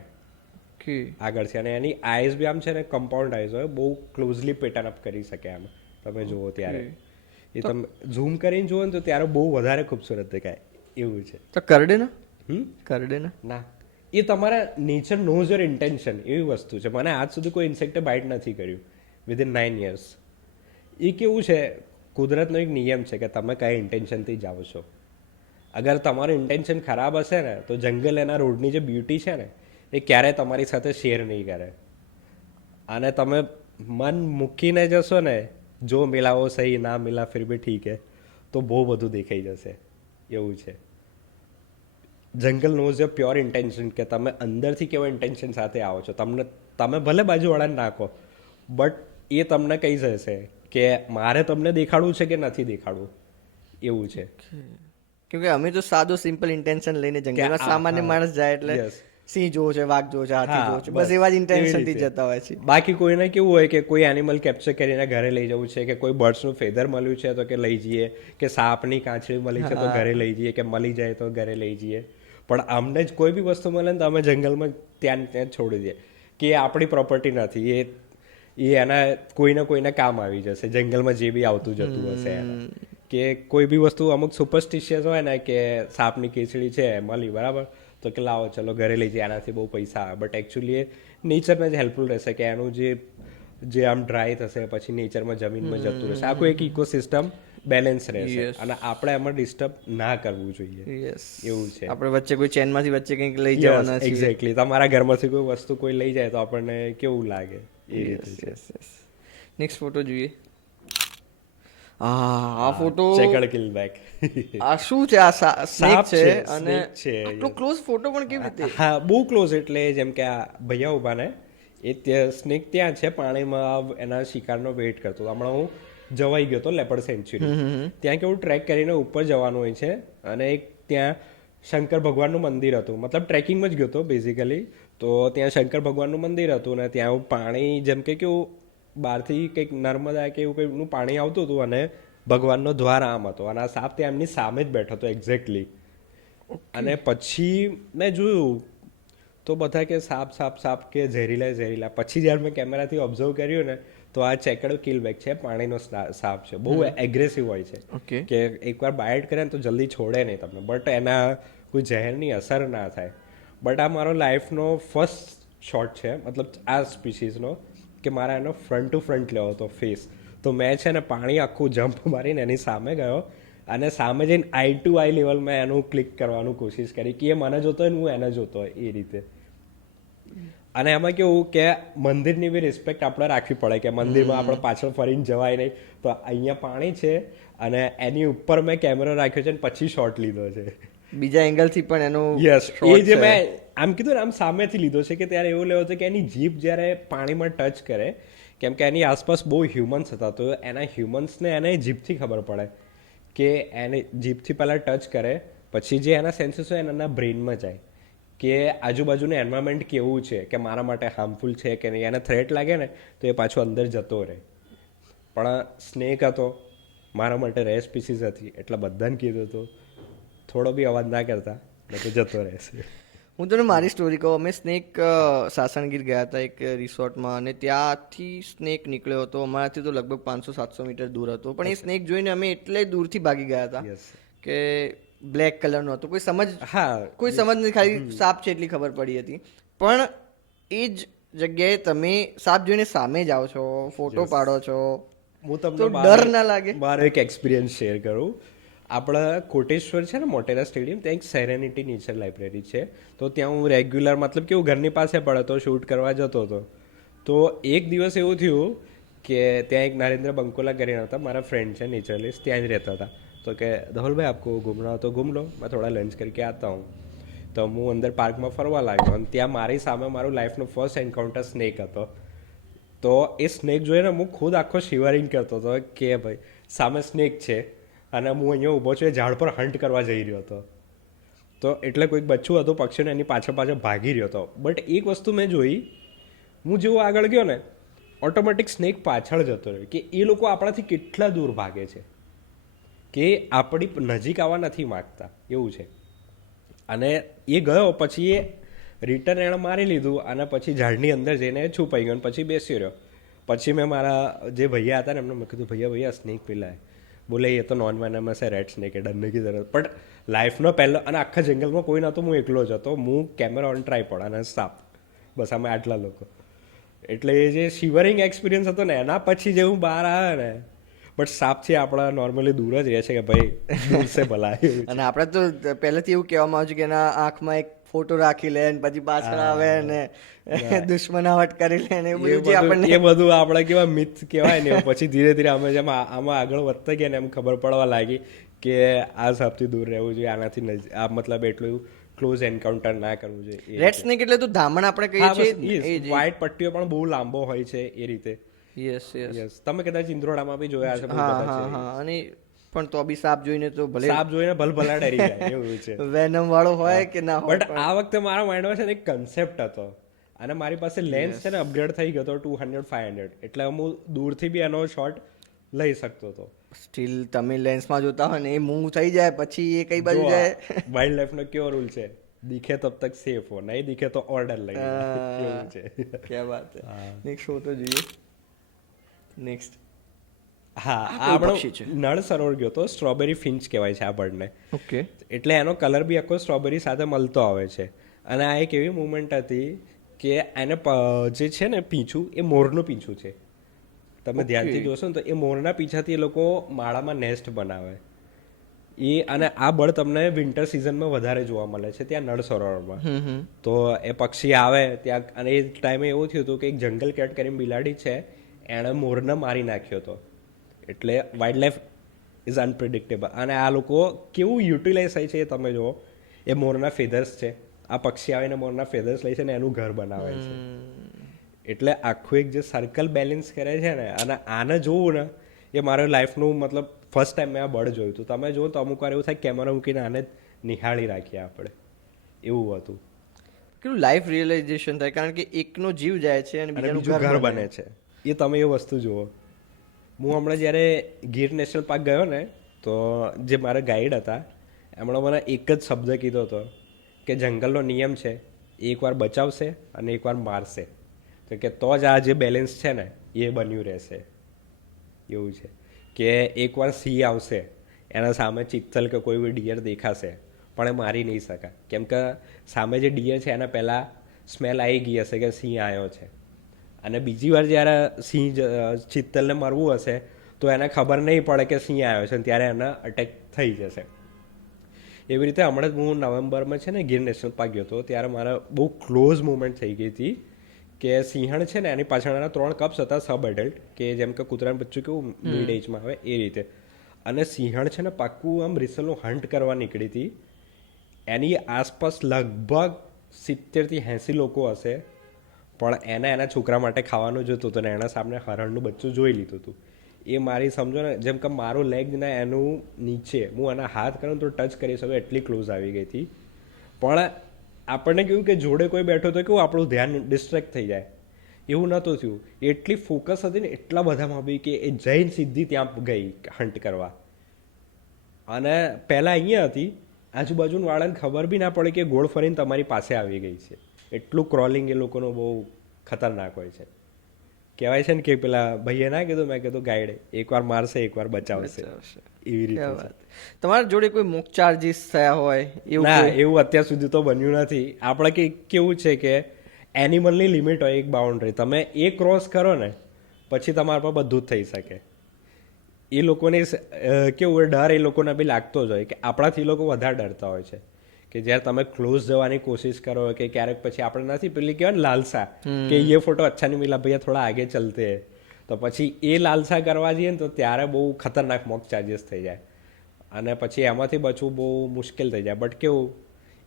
આગળથી. અને એની આઈઝ બી આમ છે ને કમ્પાઉન્ડ આઈઝ હોય, બહુ ક્લોઝલી પેટર્ન અપ કરી શકે આમ તમે જુઓ ત્યારે. એ તમે ઝૂમ કરીને જુઓ ને તો ત્યારે બહુ વધારે ખૂબસૂરત દેખાય એવું છે. તો કરડે ને? કરડે ને? ના, એ તમારા નેચર નોઝ યોર ઇન્ટેન્શન એવી વસ્તુ છે. મને આજ સુધી કોઈ ઇન્સેક્ટે બાઇટ નથી કર્યું વિધિન 9 years. એ કેવું છે, કુદરતનો એક નિયમ છે કે તમે કયા ઇન્ટેન્શનથી જાઓ છો. અગર તમારું ઇન્ટેન્શન ખરાબ હશે ને તો જંગલ એના રોડની જે બ્યુટી છે ને એ ક્યારેય તમારી સાથે શેર નહીં કરે. અને તમે મન મૂકીને જશો ને, જો મિલાવો સહી ના મિલા ફિર ભી ઠીક હે, તો બહુ બધું દેખાઈ જશે. એવું છે. જંગલ નોઝ યોર પ્યોર ઇન્ટેન્શન કે તમે અંદરથી કેવો ઇન્ટેન્શન સાથે આવો છો. તમે ભલે બાજુવાળાને નાખો, બટ એ તમને કહી જશે કે મારે તમને દેખાડવું છે કે નથી દેખાડવું. એવું છે. કેમ કે અમે તો સાદો સિમ્પલ ઇન્ટેન્શન લઈને જંગલમાં સામાન્ય માણસ જાય એટલે સિંહ જોવો છે, વાઘ જોવો છે, હાથી જોવો છે, બસ એવા જ ઇન્ટેન્શનથી જતા હોય છે. બાકી કોઈને કેવું હોય કે કોઈ એનિમલ કેપ્ચર કરીને ઘરે લઈ જવું છે, કે કોઈ બર્ડ્સનું ફેધર મળ્યું છે તો કે લઈ જઈએ, કે સાપની કાંચળી મળી છે તો ઘરે લઈ જઈએ, કે મળી જાય તો ઘરે લઈ જઈએ. પણ અમને જ કોઈ બી વસ્તુ મળે ને તો અમે જંગલમાં ત્યાં ત્યાં છોડી દઈએ કે એ આપણી પ્રોપર્ટી નથી, એ એના કોઈને કામ આવી જશે. જંગલમાં જે બી આવતું જતું હશે એના, કે કોઈ બી વસ્તુ અમુક સુપરસ્ટિશિયસ હોય ને કે સાપની કેસડી છે મળી, બરાબર, તો કે લાવો ચલો ઘરે લઈ જઈએ, એનાથી બહુ પૈસા આવે. બટ એકચ્યુઅલી એ નેચરને જ હેલ્પફુલ રહેશે કે એનું જે આમ ડ્રાય થશે પછી નેચરમાં જમીનમાં જતું રહેશે. આખું એક ઇકોસિસ્ટમ બેલેન્સ રહેશે અને આપણે એમાં ડિસ્ટર્બ ના કરવું જોઈએ. એવું છે. આપણે વચ્ચે કોઈ ચેનમાંથી વચ્ચે કંઈક લઈ જવાના છે. એક્ઝેક્ટલી. તમારા ઘરમાંથી કોઈ વસ્તુ કોઈ લઈ જાય તો આપણને કેવું લાગે એ રીતે. નેક્સ્ટ ફોટો જોઈએ. આ ફોટો ચેકર્ડ કિલ બેક. આ શું છે? આ સ્નેક છે અને આટલો ક્લોઝ ફોટો પણ કેવી રીતે? હા, બહુ ક્લોઝ. એટલે જેમ કે આ ભૈયા ઉભા ને એ સ્નેક ત્યાં છે પાણીમાં એના શિકારનો વેઇટ કરતો. હમણાં હું જવાઈ ગયો તો લેપર્ડ સેન્ચ્યુરી. ત્યાં કેવું ટ્રેક કરીને ઉપર જવાનું હોય છે અને એક ત્યાં શંકર ભગવાનનું મંદિર હતું. મતલબ ટ્રેકિંગમાં જ ગયો હતો બેઝિકલી. તો ત્યાં શંકર ભગવાનનું મંદિર હતું ને ત્યાં પાણી જેમ કે કેવું બહારથી કંઈક નર્મદા કે એવું કંઈકનું પાણી આવતું હતું અને ભગવાનનો દ્વાર આમ હતો અને આ સાપ ત્યાં એમની સામે જ બેઠો હતો એક્ઝેક્ટલી. અને પછી મેં જોયું તો બધા કે સાપ સાપ સાપ કે ઝેરીલા. પછી જ્યારે મેં કેમેરાથી ઓબ્ઝર્વ કર્યું ને તો આ ચેકર્ડ કિલબેક છે, પાણીનો સાપ છે. બહુ એગ્રેસિવ હોય છે કે એકવાર બાઇટ કરે ને તો જલ્દી છોડે નહીં તમને, બટ એના કોઈ ઝેરની અસર ના થાય. બટ આ મારો લાઈફનો ફર્સ્ટ શોટ છે, મતલબ આ સ્પીસીસનો, કે મારા એનો ફ્રન્ટ ટુ ફ્રન્ટ લેવો હતો ફેસ. તો મેં છે ને પાણી આખું જમ્પ મારીને એની સામે ગયો અને સામે જઈને આઈ ટુ આઈ લેવલમાં એનું ક્લિક કરવાનું કોશિશ કરી કે એ મને જોતો હોય ને હું એને જોતો હોય એ રીતે. અને એમાં કેવું કે મંદિરની બી રિસ્પેક્ટ આપણે રાખવી પડે કે મંદિરમાં આપણે પાછળ ફરીને જવાય નહીં. તો અહીંયા પાણી છે અને એની ઉપર મેં કેમેરો રાખ્યો છે અને પછી શોટ લીધો છે બીજા એંગલથી પણ એનો. યસ, એ જે મેં આમ કીધું ને આમ સામેથી લીધો છે કે ત્યારે એવું લેવો હતો કે એની જીભ જ્યારે પાણીમાં ટચ કરે, કેમ કે એની આસપાસ બહુ હ્યુમન્સ હતા, તો એના હ્યુમન્સને એને જીભથી ખબર પડે કે એને જીભથી પહેલાં ટચ કરે પછી જે એના સેન્સીસ હોય એના બ્રેઇનમાં જાય કે આજુબાજુનું એન્વાયરમેન્ટ કેવું છે, કે મારા માટે હાર્મફુલ છે કે નહીં. એને થ્રેટ લાગે ને તો એ પાછો અંદર જતો રહે. પણ સ્નેક હતો, મારા માટે રેર સ્પીસીસ હતી એટલે બધાને કીધું હતું થોડો બી અવાજ ના કરતા એટલે તો જતો રહેશે. હું તને મારી સ્ટોરી કહું. અમે સ્નેક સાસણગીર ગયા હતા એક રિસોર્ટમાં અને ત્યાંથી સ્નેક નીકળ્યો હતો. અમારાથી તો લગભગ 500-700 મીટર દૂર હતો, પણ એ સ્નેક જોઈને અમે એટલે દૂરથી ભાગી ગયા હતા કે બ્લેક કલરનો હતો. કોઈ સમજ નથી, ખાલી સાપ છે એટલી ખબર પડી હતી. પણ એ જ જગ્યાએ તમે સાપ જોઈને સામે જાઓ છો, ફોટો પાડો છો, હું તમને તો ડર ના લાગે? મારો એક એક્સપિરિયન્સ શેર કરું. આપણા કોટેશ્વર છે ને મોટેરા સ્ટેડિયમ, ત્યાં એક સેરેનિટી નેચર લાઇબ્રેરી છે. તો ત્યાં હું રેગ્યુલર મતલબ કે હું ઘરની પાસે પડે તો શૂટ કરવા જતો હતો. તો એક દિવસ એવું થયું કે ત્યાં એક નરેન્દ્ર બંકોલા કરીને હતા, મારા ફ્રેન્ડ છે નેચરલિસ્ટ, ત્યાં જ રહેતા હતા. તો કે ધવલભાઈ આપકો ઘૂમના હો તો ઘૂમ લો, મેં થોડા લંચ કરકે આતા હું. તો હું અંદર પાર્કમાં ફરવા લાગ્યો અને ત્યાં મારી સામે મારું લાઈફનો ફર્સ્ટ એન્કાઉન્ટર સ્નેક હતો. તો એ સ્નેક જોઈને હું ખુદ આખો શિવરિંગ કરતો હતો કે ભાઈ સામે સ્નેક છે અને હું અહીંયા ઊભો છું, એ ઝાડ પર હન્ટ કરવા જઈ રહ્યો હતો. તો એટલે કોઈક બચ્ચું હતું પક્ષીને એની પાછળ ભાગી રહ્યો હતો. બટ એક વસ્તુ મેં જોઈ, હું જેવો આગળ ગયો ને ઓટોમેટિક સ્નેક પાછળ જતો રહ્યો. કે એ લોકો આપણાથી કેટલા દૂર ભાગે છે કે આપણી નજીક આવવા નથી માગતા, એવું છે. અને એ ગયો પછી એ રિટર્ન એણે મારી લીધું અને પછી ઝાડની અંદર જઈને છુપાઈ ગયો અને પછી બેસી રહ્યો. પછી મેં મારા જે ભૈયા હતા ને એમને મેં કીધું ભૈયા સ્નેક પેલા. બોલે એ તો નોન વેનમસ है रेड स्नेक है डरने की जरूरत बट લાઈફનો પહેલો અને આખા જંગલમાં કોઈ નહોતું, હું એકલો જ હતો, હું કેમેરા ઓન ટ્રાયપોડ અને સાપ, બસ અમે આટલા લોકો. એટલે એ જે શિવરિંગ એક્સપિરિયન્સ હતો ને એના પછી જે હું બહાર આવ્યો ને, બટ સાપથી આપણા નોર્મલી દૂર જ રહે છે કે ભાઈ દૂર સે ભલા એવું છે. અને આપણે તો પહેલેથી એવું કહેવામાં આવ્યું છે કે એના આંખમાં એક ફોટો રાખી લે ને પછી પાછળ આવે ને દુશ્મનાવટ કરી લે ને એવું બધું જે આપણને એ બધું આપણે કેવા મિથ કહેવાય ને, પછી ધીરે ધીરે અમે જેમ આમાં આગળ વધતા ગયા ને એમ ખબર પડવા લાગી કે આ સાપથી દૂર રહેવું જોઈએ, આનાથી આ મતલબ એટલું ક્લોઝ એન્કાઉન્ટર ના કરવું જોઈએ. રેડ સ્નેક એટલે તો ધામણ આપણે કહીએ છીએ. વ્હાઇટ પટ્ટીઓ પણ બહુ લાંબો હોય છે એ રીતે. યસ તમે કદાચ ઇન્દ્રોડામાં બી જોયા છે. હા અને પણ તો બી સાપ જોઈને તો ભલે સાપ જોઈને ભલભલા ડરી જાય એવું છે. વેનમ વાળો હોય કે ના હોય, બટ આ વખતે મારા માઇન્ડમાં છે ને એક કન્સેપ્ટ હતો અને મારી પાસે લેન્સ છે ને અપગ્રેડ થઈ ગયો હતો 200-500, એટલે હું દૂરથી બી એનો શોટ લઈ શકતો હતો. સ્ટીલ તમે લેન્સમાં જોતા હોય ને એ મૂવ થઈ જાય પછી એ કઈ બાજુ જાય. વાઇલ્ડ લાઈફનો કેવો રૂલ છે, દિખે તબ તક સેફ હો, નહીં દિખે તો ઓર્ડર લઈ એવું છે. ક્યાં વાત છે. નેક્સ્ટ ફોટો જોઈએ. નેક્સ્ટ હા, આ આપણો નળ સરોવર ગયો તો, સ્ટ્રોબેરી ફિન્ચ કહેવાય છે આ બર્ડને. ઓકે. એટલે એનો કલર બી આખો સ્ટ્રોબેરી સાથે મળતો આવે છે. અને આ એક એવી મુવમેન્ટ હતી કે એને જે છે ને પીંછું, એ મોરનું પીંછું છે. તમે ધ્યાનથી જોશો ને તો એ મોરના પીછાથી એ લોકો માળામાં નેસ્ટ બનાવે એ. અને આ બળ તમને વિન્ટર સિઝનમાં વધારે જોવા મળે છે ત્યાં નળ સરોવરમાં. તો એ પક્ષી આવે ત્યાં, અને એ ટાઈમે એવું થયું હતું કે એક જંગલ કેટ કરીને બિલાડી છે, એણે મોરને મારી નાખ્યો હતો. એટલે વાઇલ્ડ લાઈફ ઇઝ અનપ્રિડિક્ટેબલ. અને આ લોકો કેવું યુટિલાઇઝ થાય છે એ તમે જુઓ. એ મોરના ફેધર્સ છે, આ પક્ષી આવીને મોરના ફેધર્સ લે છે ને એનું ઘર બનાવે છે. એટલે આખું એક જે સર્કલ બેલેન્સ કરે છે ને, અને આને જોવું ને એ મારા લાઈફનું મતલબ ફર્સ્ટ ટાઈમ મેં આ બર્ડ જોયું હતું. તમે જુઓ તો અમુક વાર એવું થાય કેમેરા મૂકીને આને નિહાળી રાખીએ આપણે, એવું હતું. કેટલું લાઈફ રિયલાઇઝેશન થાય, કારણ કે એકનો જીવ જાય છે અને બીજાનું ઘર બને છે. એ તમે એ વસ્તુ જુઓ. હું હમણાં જ્યારે ગીર નેશનલ પાર્ક ગયો ને, તો જે મારા ગાઈડ હતા એમણે મને એક જ શબ્દ કીધો હતો કે જંગલનો નિયમ છે, એકવાર બચાવશે અને એકવાર મારશે, તો કે તો જ આ જે બેલેન્સ છે ને એ બન્યું રહેશે. એવું છે કે એકવાર સિંહ આવશે, એના સામે ચિત્તલ કે કોઈ બી ડિયર દેખાશે, પણ એ મારી નહીં શકાય, કેમ કે સામે જે ડિયર છે એના પહેલાં સ્મેલ આવી ગઈ હશે કે સિંહ આવ્યો છે. અને બીજી વાર જ્યારે સિંહ ચિત્તલને મરવું હશે તો એને ખબર નહીં પડે કે સિંહ આવ્યો છે, ત્યારે એને અટેક થઈ જશે. એવી રીતે હમણાં જ હું નવેમ્બરમાં છે ને ગીર નેશનલ પાર્ક ગયો હતો, ત્યારે મારા બહુ ક્લોઝ મુવમેન્ટ થઈ ગઈ હતી કે સિંહણ છે ને એની પાછળના 3 કપ્સ હતા સબ એડલ્ટ, કે જેમ કે કૂતરાનું બચ્ચું કેવું મિડ એજમાં આવે એ રીતે. અને સિંહણ છે ને પાક્કું આમ રિસલનું હન્ટ કરવા નીકળી હતી. એની આસપાસ લગભગ 70-80 લોકો હશે, પણ એને એના છોકરા માટે ખાવાનું જોતું હતું ને એના સામે હરણનું બચ્ચું જોઈ લીધું હતું. એ મારી સમજો ને જેમ કે મારું લેગ ને એનું નીચે હું એના હાથ કરું તો ટચ કરી શકું એટલી ક્લોઝ આવી ગઈ હતી. પણ આપણને કેવું કે જોડે કોઈ બેઠો તો કેવું આપણું ધ્યાન ડિસ્ટ્રેક્ટ થઈ જાય, એવું નહોતું થયું. એટલી ફોકસ હતી ને એટલા બધામાં બી કે એ જઈને સીધી ત્યાં ગઈ હન્ટ કરવા. અને પહેલાં અહીંયા હતી, આજુબાજુનું વાળાને ખબર બી ના પડે કે ગોળ ફરીને તમારી પાસે આવી ગઈ છે. એટલું ક્રોલિંગ એ લોકોનું બહુ ખતરનાક હોય છે. કહેવાય છે ને કે પેલા ભાઈએ ના કીધું, મેં કીધું ગાઈડે એકવાર મારશે એકવાર બચાવશે, એવી રીતે. તમારા જોડે કોઈ મોક ચાર્જીસ થયા હોય એવું? ના, એવું અત્યાર સુધી તો બન્યું નથી. આપણે કેવું છે કે એનિમલની લિમિટ હોય, એક બાઉન્ડ્રી, તમે એ ક્રોસ કરો ને પછી તમારા પર બધું જ થઈ શકે. એ લોકોને કેવું હોય ડર એ લોકોને બી લાગતો જ હોય કે આપણાથી એ લોકો વધારે ડરતા હોય છે. કે જ્યારે તમે ક્લોઝ જવાની કોશિશ કરો કે ક્યારેક પછી આપણે નથી પેલી કહેવાય ને લાલસા કે એ ફોટો અચ્છા નહીં મિલા ભૈયા થોડા આગે ચલતે, તો પછી એ લાલસા કરવા જઈએ ને તો ત્યારે બહુ ખતરનાક મોક ચાર્જીસ થઈ જાય અને પછી એમાંથી બચવું બહુ મુશ્કેલ થઈ જાય. બટ કેવું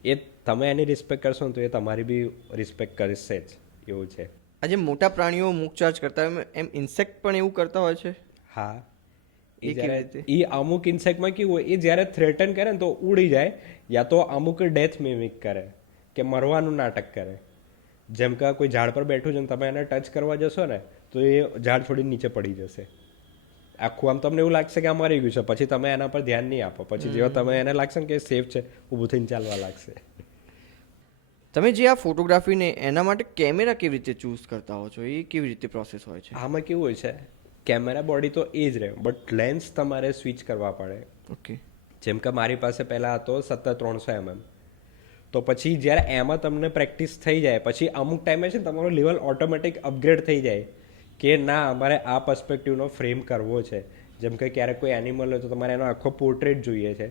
એ તમે એની રિસ્પેક્ટ કરશો ને તો એ તમારી બી રિસ્પેક્ટ કરશે જ, એવું છે. આજે મોટા પ્રાણીઓ મૂક ચાર્જ કરતા હોય એમ ઇન્સેક્ટ પણ એવું કરતા હોય છે? હા, એ અમુક ઇન્સેક્ટમાં કેવું હોય, એ જ્યારે થ્રેટન કરે ને તો ઉડી જાય, યા તો અમુક ડેથ મિમિક કરે કે મરવાનું નાટક કરે. જેમ કે કોઈ ઝાડ પર બેઠું છે ને તમે એને ટચ કરવા જશો ને તો એ ઝાડ છોડીને નીચે પડી જશે. આખું આમ તમને એવું લાગશે કે આ મરી ગયું છે, પછી તમે એના પર ધ્યાન નહીં આપો, પછી જેવા તમે એને લાગશે ને કે સેફ છે, ઊભું થઈને ચાલવા લાગશે. તમે જે આ ફોટોગ્રાફીને એના માટે કેમેરા કેવી રીતે ચૂઝ કરતા હો છો, એ કેવી રીતે પ્રોસેસ હોય છે? આમાં કેવું હોય છે કેમેરા બોડી તો એ જ રહે, બટ લેન્સ તમારે સ્વિચ કરવા પડે. ઓકે. જેમ કે મારી પાસે પહેલાં હતો 70-300 mm, તો પછી જ્યારે એમાં તમને પ્રેક્ટિસ થઈ જાય પછી અમુક ટાઈમે છે ને તમારો લેવલ ઓટોમેટિક અપગ્રેડ થઈ જાય કે ના અમારે આ પર્સપેક્ટિવનો ફ્રેમ કરવો છે. જેમ કે ક્યારેક કોઈ એનિમલ હોય તો તમારે એનો આખો પોર્ટ્રેટ જોઈએ છે,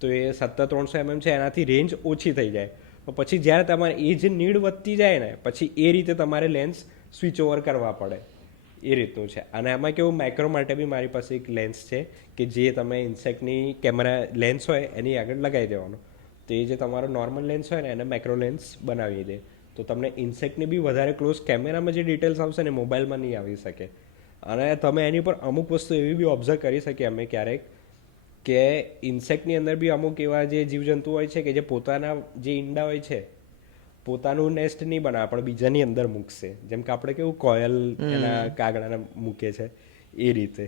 તો એ 70-300 mm છે એનાથી રેન્જ ઓછી થઈ જાય. તો પછી જ્યારે તમારે એ જે નીડ વધતી જાય ને પછી એ રીતે તમારે લેન્સ સ્વિચ ઓવર કરવા પડે, એ રીતનું છે. અને આમાં કેવું, માઇક્રો માટે બી મારી પાસે એક લેન્સ છે કે જે તમે ઇન્સેક્ટની કેમેરા લેન્સ હોય એની આગળ લગાવી દેવાનો, તો એ જે તમારો નોર્મલ લેન્સ હોય ને એને માઇક્રો લેન્સ બનાવી દે, તો તમને ઇન્સેક્ટની બી વધારે ક્લોઝ કેમેરામાં જે ડિટેલ્સ આવશે ને મોબાઈલમાં નહીં આવી શકે. અને તમે એની પર અમુક વસ્તુ એવી બી ઓબ્ઝર્વ કરી શકીએ અમે ક્યારેક કે ઇન્સેક્ટની અંદર બી અમુક એવા જે જીવજંતુ હોય છે કે જે પોતાના જે ઈંડા હોય છે પોતાનું નેસ્ટ નહીં બનાવે પણ બીજાની અંદર મૂકશે. જેમ કે આપણે કેવું કોયલ એના કાગડાને મૂકે છે એ રીતે.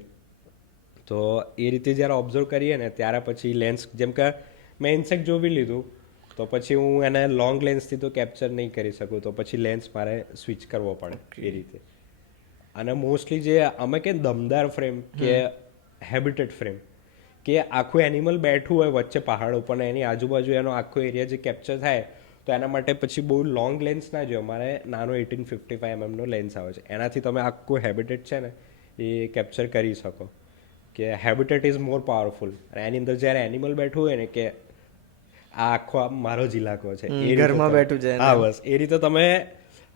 તો એ રીતે જ્યારે ઓબ્ઝર્વ કરીએ ને ત્યારે પછી લેન્સ, જેમ કે મેં ઇન્સેક્ટ જોવી લીધું તો પછી હું એને લોંગ લેન્સથી તો કેપ્ચર નહીં કરી શકું, તો પછી લેન્સ મારે સ્વિચ કરવો પડે એ રીતે. અને મોસ્ટલી જે અમે કે દમદાર ફ્રેમ કે હેબિટેડ ફ્રેમ કે આખું એનિમલ બેઠું હોય વચ્ચે પહાડ ઉપર ને એની આજુબાજુ એનો આખો એરિયા જે કેપ્ચર થાય, તો એના માટે પછી બહુ લોંગ લેન્સ ના જોઈએ, અમારે નાનો 18-55 mm નો લેન્સ આવે છે, એનાથી તમે આખું હેબિટેટ છે ને એ કેપ્ચર કરી શકો. કે હેબિટેટ ઇઝ મોર પાવરફુલ. અને એની અંદર જ્યારે એનિમલ બેઠું હોય ને કે આ આખો મારો જ ઇલાકો છે, એ ઘરમાં બેઠું છે. હા બસ એ રીતે તમે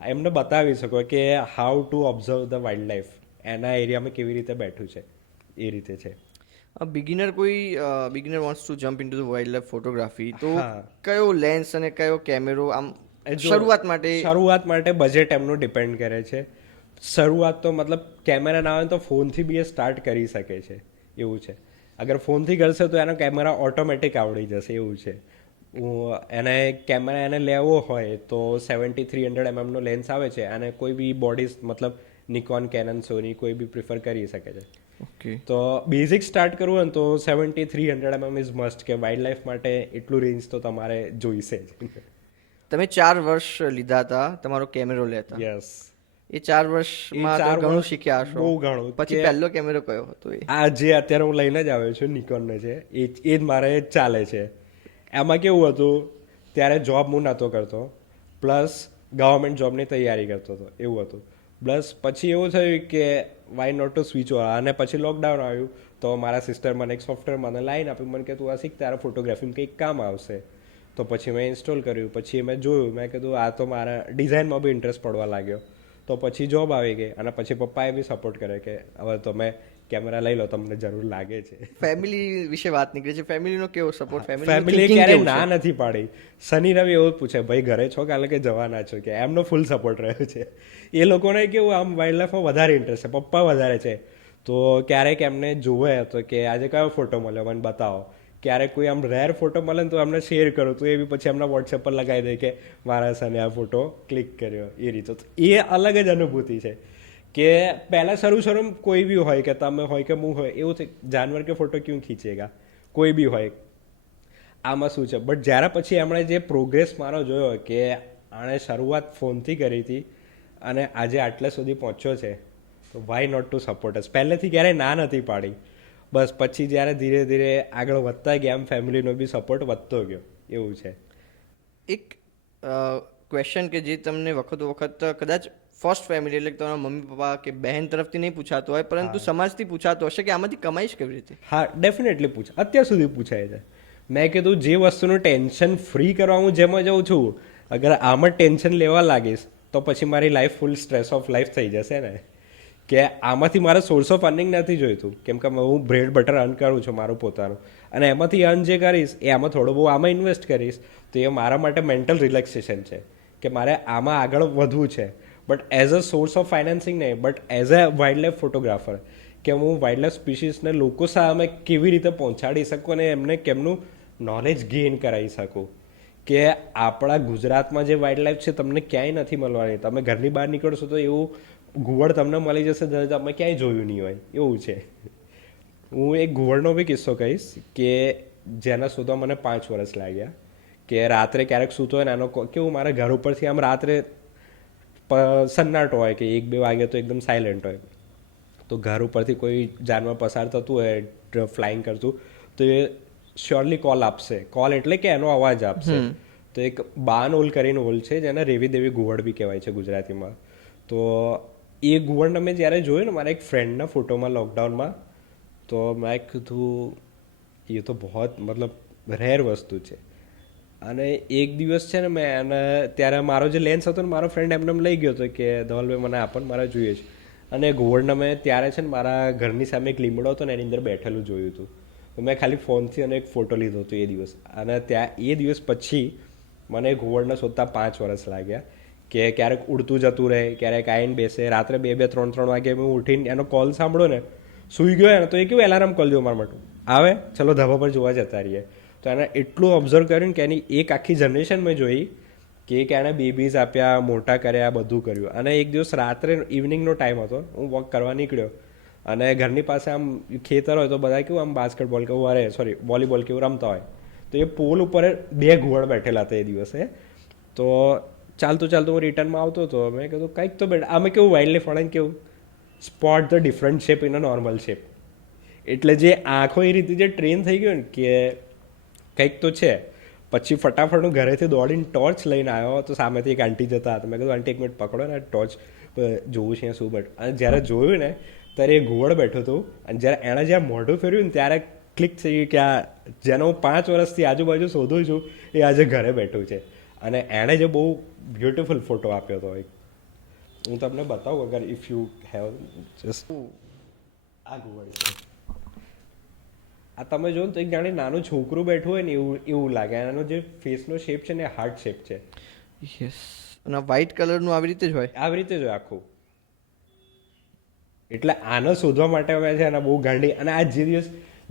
એમને બતાવી શકો કે how to observe the wild life, એના એરિયામાં કેવી રીતે બેઠું છે એ રીતે છે. Beginner wants to jump into the wild life photography, તો હા. કયો લેન્સ અને કયો કેમેરો આમ જો શરૂઆત માટે બજેટ એમનું ડિપેન્ડ કરે છે. શરૂઆત તો મતલબ કેમેરા ના હોય તો ફોનથી બી એ સ્ટાર્ટ કરી શકે છે એવું છે. અગર ફોનથી કરશે તો એનો કેમેરા ઓટોમેટિક આવડી જશે એવું છે. એને કેમેરા એને લેવો હોય તો 70-300 mm નો લેન્સ આવે છે અને કોઈ બી બોડીઝ મતલબ નિકોન, કેનન, સોની કોઈ બી પ્રિફર કરી શકે છે. ઓકે. તો બેઝિક સ્ટાર્ટ કરવું હોય ને તો 70-300 mm ઇઝ મસ્ટ, કે વાઇલ્ડ લાઈફ માટે એટલું રેન્જ તો તમારે જોઈશે જ. તમે 4 વર્ષ લીધા હતા તમારો કેમેરો લેતા. યસ. એ 4 વર્ષમાં તો ઘણું શીખ્યા હશો. બહુ ઘણું. પછી પહેલો કેમેરો કયો હતો એ? આ જે અત્યારે હું લઈને જ આવ્યો છું નિકોનનો છે, એ જ મારે ચાલે છે. એમાં કેવું હતું, ત્યારે જોબ હું નહોતો કરતો, પ્લસ ગવર્મેન્ટ જોબની તૈયારી કરતો હતો એવું હતું. પ્લસ પછી એવું થયું કે why not to switch over, અને પછી લોકડાઉન આવ્યું તો મારા સિસ્ટર મને એક સોફ્ટવેર મને લાઈન આપ્યું, મને કે તું આ શીખ, તારા ફોટોગ્રાફીમાં કંઈક કામ આવશે. તો પછી મેં ઇન્સ્ટોલ કર્યું, પછી મેં જોયું, મેં કીધું આ તો મારા ડિઝાઇનમાં બી ઇન્ટરેસ્ટ પડવા લાગ્યો. તો પછી જોબ આવી ગઈ અને પછી પપ્પાએ બી સપોર્ટ કરે કે હવે તમે કેમેરા લઈ લો, તમને જરૂર લાગે છે. ફેમિલી વિશે વાત નીકળી છે, ફેમિલીનો કેવો સપોર્ટ? ફેમિલીએ ક્યારેય ના નથી પાડી. શનિ રવિ એવું જ પૂછે, ભાઈ ઘરે છો કાલે કે જવાના છો, કે એમનો ફૂલ સપોર્ટ રહ્યો છે. એ લોકોને કેવું આમ વાઇલ્ડ લાઈફમાં વધારે ઇન્ટરેસ્ટ છે, પપ્પા વધારે છે. તો ક્યારેક એમને જોવે તો કે આજે કયો ફોટો મળ્યો મને બતાવો, ક્યારેક કોઈ આમ રેર ફોટો મળે ને તો એમને શેર કરું તો એ બી પછી એમના વોટ્સએપ પર લગાવી દે કે મારા સને આ ફોટો ક્લિક કર્યો એ રીતે. એ અલગ જ અનુભૂતિ છે કે પહેલાં શરૂ કોઈ બી હોય કે તમે હોય કે હું હોય એવું થાય, જાનવર કે ફોટો ક્યું ખીંચેગા, કોઈ બી હોય, આમાં શું છે. બટ જ્યારે પછી એમણે જે પ્રોગ્રેસ મારો જોયો કે આણે શરૂઆત ફોનથી કરી હતી અને આજે આટલે સુધી પહોંચ્યો છે, તો વાય નોટ ટુ સપોર્ટ અસ. પહેલેથી ક્યારેય ના નથી પાડી, બસ પછી જ્યારે ધીરે ધીરે આગળ વધતા ગયા એમ ફેમિલીનો બી સપોર્ટ વધતો ગયો એવું છે. એક ક્વેશ્ચન કે જે તમને વખત કદાચ ફર્સ્ટ ફેમિલી એટલે તમારા મમ્મી પપ્પા કે બહેન તરફથી નહીં પૂછાતો હોય પરંતુ સમાજથી પૂછાતો હશે કે આમાંથી કમાઈશ કેવી રીતે? હા, ડેફિનેટલી અત્યાર સુધી પૂછાય છે. મેં કીધું જે વસ્તુનું ટેન્શન ફ્રી કરવા હું જેમાં જાઉં છું, અગર આમાં ટેન્શન લેવા લાગીશ તો પછી મારી life full stress of life થઈ જશે ને. કે આમાંથી મારે સોર્સ ઓફ અર્નિંગ નથી જોઈતું, કેમ કે હું બ્રેડ બટર અર્ન કરું છું મારું પોતાનું, અને એમાંથી અર્ન જે કરીશ એ આમાં થોડું બહુ આમાં ઇન્વેસ્ટ કરીશ તો એ મારા માટે મેન્ટલ રિલેક્સેશન છે કે મારે આમાં આગળ વધવું છે. But as a source of financing નહીં, but as a wildlife photographer કે હું વાઇલ્ડ લાઈફ સ્પીસીસને લોકો સામે કેવી રીતે પહોંચાડી શકું અને એમને કેમનું નોલેજ ગેઇન કરાવી શકું. કે આપણા ગુજરાતમાં જે વાઇલ્ડ લાઈફ છે તમને ક્યાંય નથી મળવાની. તમે ઘરની બહાર નીકળશો તો એવું ઘુવડ તમને મળી જશે જે તમે ક્યાંય જોયું નહીં હોય એવું છે. હું એક ઘુવડનો બી કિસ્સો કહીશ કે જેના શોધવા મને 5 વર્ષ લાગ્યા. કે રાત્રે ક્યારેક સૂતો હોય ને એનો કેવું મારા ઘર ઉપરથી આમ રાત્રે સન્નાટો હોય કે 1-2 વાગે તો એકદમ સાયલેન્ટ હોય, તો ઘર ઉપરથી કોઈ જાનવર પસાર થતું હોય ફ્લાઇંગ કરતું તો એ શ્યોરલી કોલ આપશે. કોલ એટલે કે એનો અવાજ આપશે. તો એક બાન ઓલ કરીને ઓલ છે જેને રેવી દેવી ઘુવડ બી કહેવાય છે ગુજરાતીમાં. તો એ ઘુવડને મેં જ્યારે જોયું ને મારા એક ફ્રેન્ડના ફોટોમાં લોકડાઉનમાં, તો મેં કીધું એ તો બહુ મતલબ રેર વસ્તુ છે. અને એક દિવસ છે ને મેં એને ત્યારે મારો જે લેન્સ હતો ને મારો ફ્રેન્ડ એમને લઈ ગયો હતો કે ધવલભાઈ મને આપણ મારે જોઈએ છે. અને ઘુવડને મેં ત્યારે છે ને મારા ઘરની સામે એક લીમડો હતો ને એની અંદર બેઠેલું જોયું હતું. તો મેં ખાલી ફોનથી અને એક ફોટો લીધો હતો એ દિવસ. અને ત્યાં એ દિવસ પછી મને ઘુવડને શોધતા 5 વર્ષ લાગ્યા કે ક્યારેક ઉડતું જતું રહે, ક્યારેક આવીને બેસે, રાત્રે 2-2, 3-3 વાગે મેં ઉઠીને એનો કોલ સાંભળો ને, સૂઈ ગયો ને તો એ કેવું એલાર્મ કોલ જેવું મારા માટે આવે, ચલો ધાબા પર જોવા જતા રહીએ. તો એને એટલું ઓબ્ઝર્વ કર્યું કે એની એક આખી જનરેશન મેં જોઈ કે એણે બેબીઝ આપ્યા, મોટા કર્યા, બધું કર્યું. અને એક દિવસ રાત્રે ઇવનિંગનો ટાઈમ હતો, હું વોક કરવા નીકળ્યો અને ઘરની પાસે આમ ખેતર હોય તો બધા કેવું આમ બાસ્કેટબોલ કેવું વોલીબોલ કેવું રમતા હોય. તો એ પોલ ઉપર 2 ઘુવડ બેઠેલા હતા એ દિવસે. તો ચાલતું ચાલતું હું રિટર્નમાં આવતો હતો, મેં કીધું કંઈક તો બેઠા, અમે કેવું વાઇલ્ડ લાઈફ વાળાને કેવું spot the different shape in a normal shape. એટલે જે આંખો એ રીતે જે ટ્રેન થઈ ગયો ને કે કંઈક તો છે. પછી ફટાફટ હું ઘરેથી દોડીને ટોર્ચ લઈને આવ્યો તો સામેથી એક આંટી જતા હતા. મેં કીધું આંટી 1 મિનિટ પકડો ને ટોર્ચ જોવું છે શું બટ. અને જ્યારે જોયું ને ત્યારે એ ઘુવડ બેઠું હતું. અને જ્યારે એણે જ્યારે મોઢું ફેર્યું ને ત્યારે ક્લિક થઈ ગયું કે આ જેનો હું 5 વર્ષથી આજુબાજુ શોધું છું એ આજે ઘરે બેઠું છે. અને એણે જે બહુ બ્યુટિફુલ ફોટો આપ્યો હતો એક, હું તમને બતાવું અગર ઇફ યુ હેવ જસ્ટ. આ ઘુવડ છે. આ તમે જો ને તો એક જાણે નાનું છોકરું બેઠું હોય ને એવું લાગે. એનો જે ફેસનો શેપ છે ને હાર્ટ શેપ છે. યસ. અને વ્હાઇટ કલરનું આવી રીતે જ હોય. આવી રીતે જ હોય આખું. એટલે આને શોધવા માટે અમે છે અને બહુ ગાંડી. અને આ જે દિવસ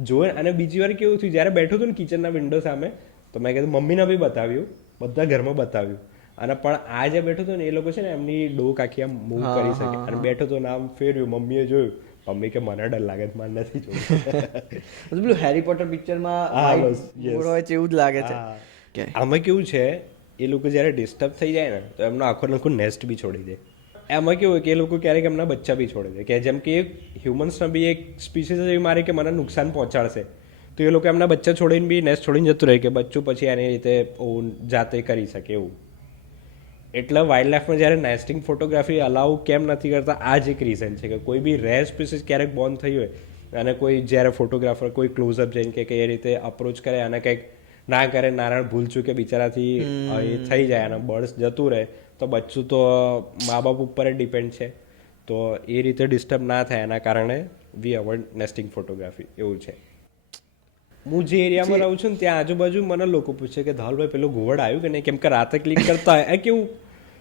જોયે, અને બીજી વાર કેવું થયું જ્યારે બેઠું હતું ને કિચનના વિન્ડો સામે, તો મેં કીધું મમ્મીને બી બતાવ્યું, બધા ઘરમાં બતાવ્યું. અને પણ આ જે બેઠું હતું ને એ લોકો છે ને એમની ડોક આખી આમ મૂવ કરી શકે. અને બેઠું તો નામ ફેર્યું, મમ્મીએ જોયું, મમ્મી કે મને ડર લાગે છે, મને નથી જોયું. પેલું હેરી પોટર પિક્ચરમાં હોય છે એવું જ લાગે છે. આમાં કેવું છે, એ લોકો જ્યારે ડિસ્ટર્બ થઈ જાય ને તો એમનો આખો નેસ્ટ બી છોડી દે. એમાં કેવું હોય કે એ લોકો ક્યારેક એમના બચ્ચા બી છોડી દે, કે જેમ કે હ્યુમન્સને બી એક સ્પીસીસ એવી મારે કે મને નુકસાન પહોંચાડશે તો એ લોકો એમના બચ્ચા છોડીને બી નેસ્ટ છોડીને જતું રહે કે બચ્ચું પછી એની રીતે જાતે કરી શકે એવું. એટલે વાઇલ્ડ લાઈફમાં જ્યારે નેસ્ટિંગ ફોટોગ્રાફી અલાઉ કેમ નથી કરતા, આ જ એક રીઝન છે કે કોઈ બી રેર સ્પીસીસ ક્યારેક બોર્ન થઈ હોય અને કોઈ જ્યારે ફોટોગ્રાફર કોઈ ક્લોઝઅપ જઈને કે એ રીતે અપ્રોચ કરે અને કંઈક ના કરે, નારાયણ ભૂલ ચૂકે બિચારાથી એ થઈ જાય અને બર્ડ્સ જતું રહે તો બચ્ચું તો મા બાપ ઉપર જ ડિપેન્ડ છે. તો એ રીતે ડિસ્ટર્બ ના થાય એના કારણે વી અવોઇડ નેસ્ટિંગ ફોટોગ્રાફી એવું છે. હું જે એરિયામાં રહું છું ને ત્યાં આજુબાજુ મને લોકો પૂછે કે ધવલભાઈ પેલું ઘુવડ આવ્યું કે નહીં, કેમ કે રાતે ક્લિક કરતા હોય કેવું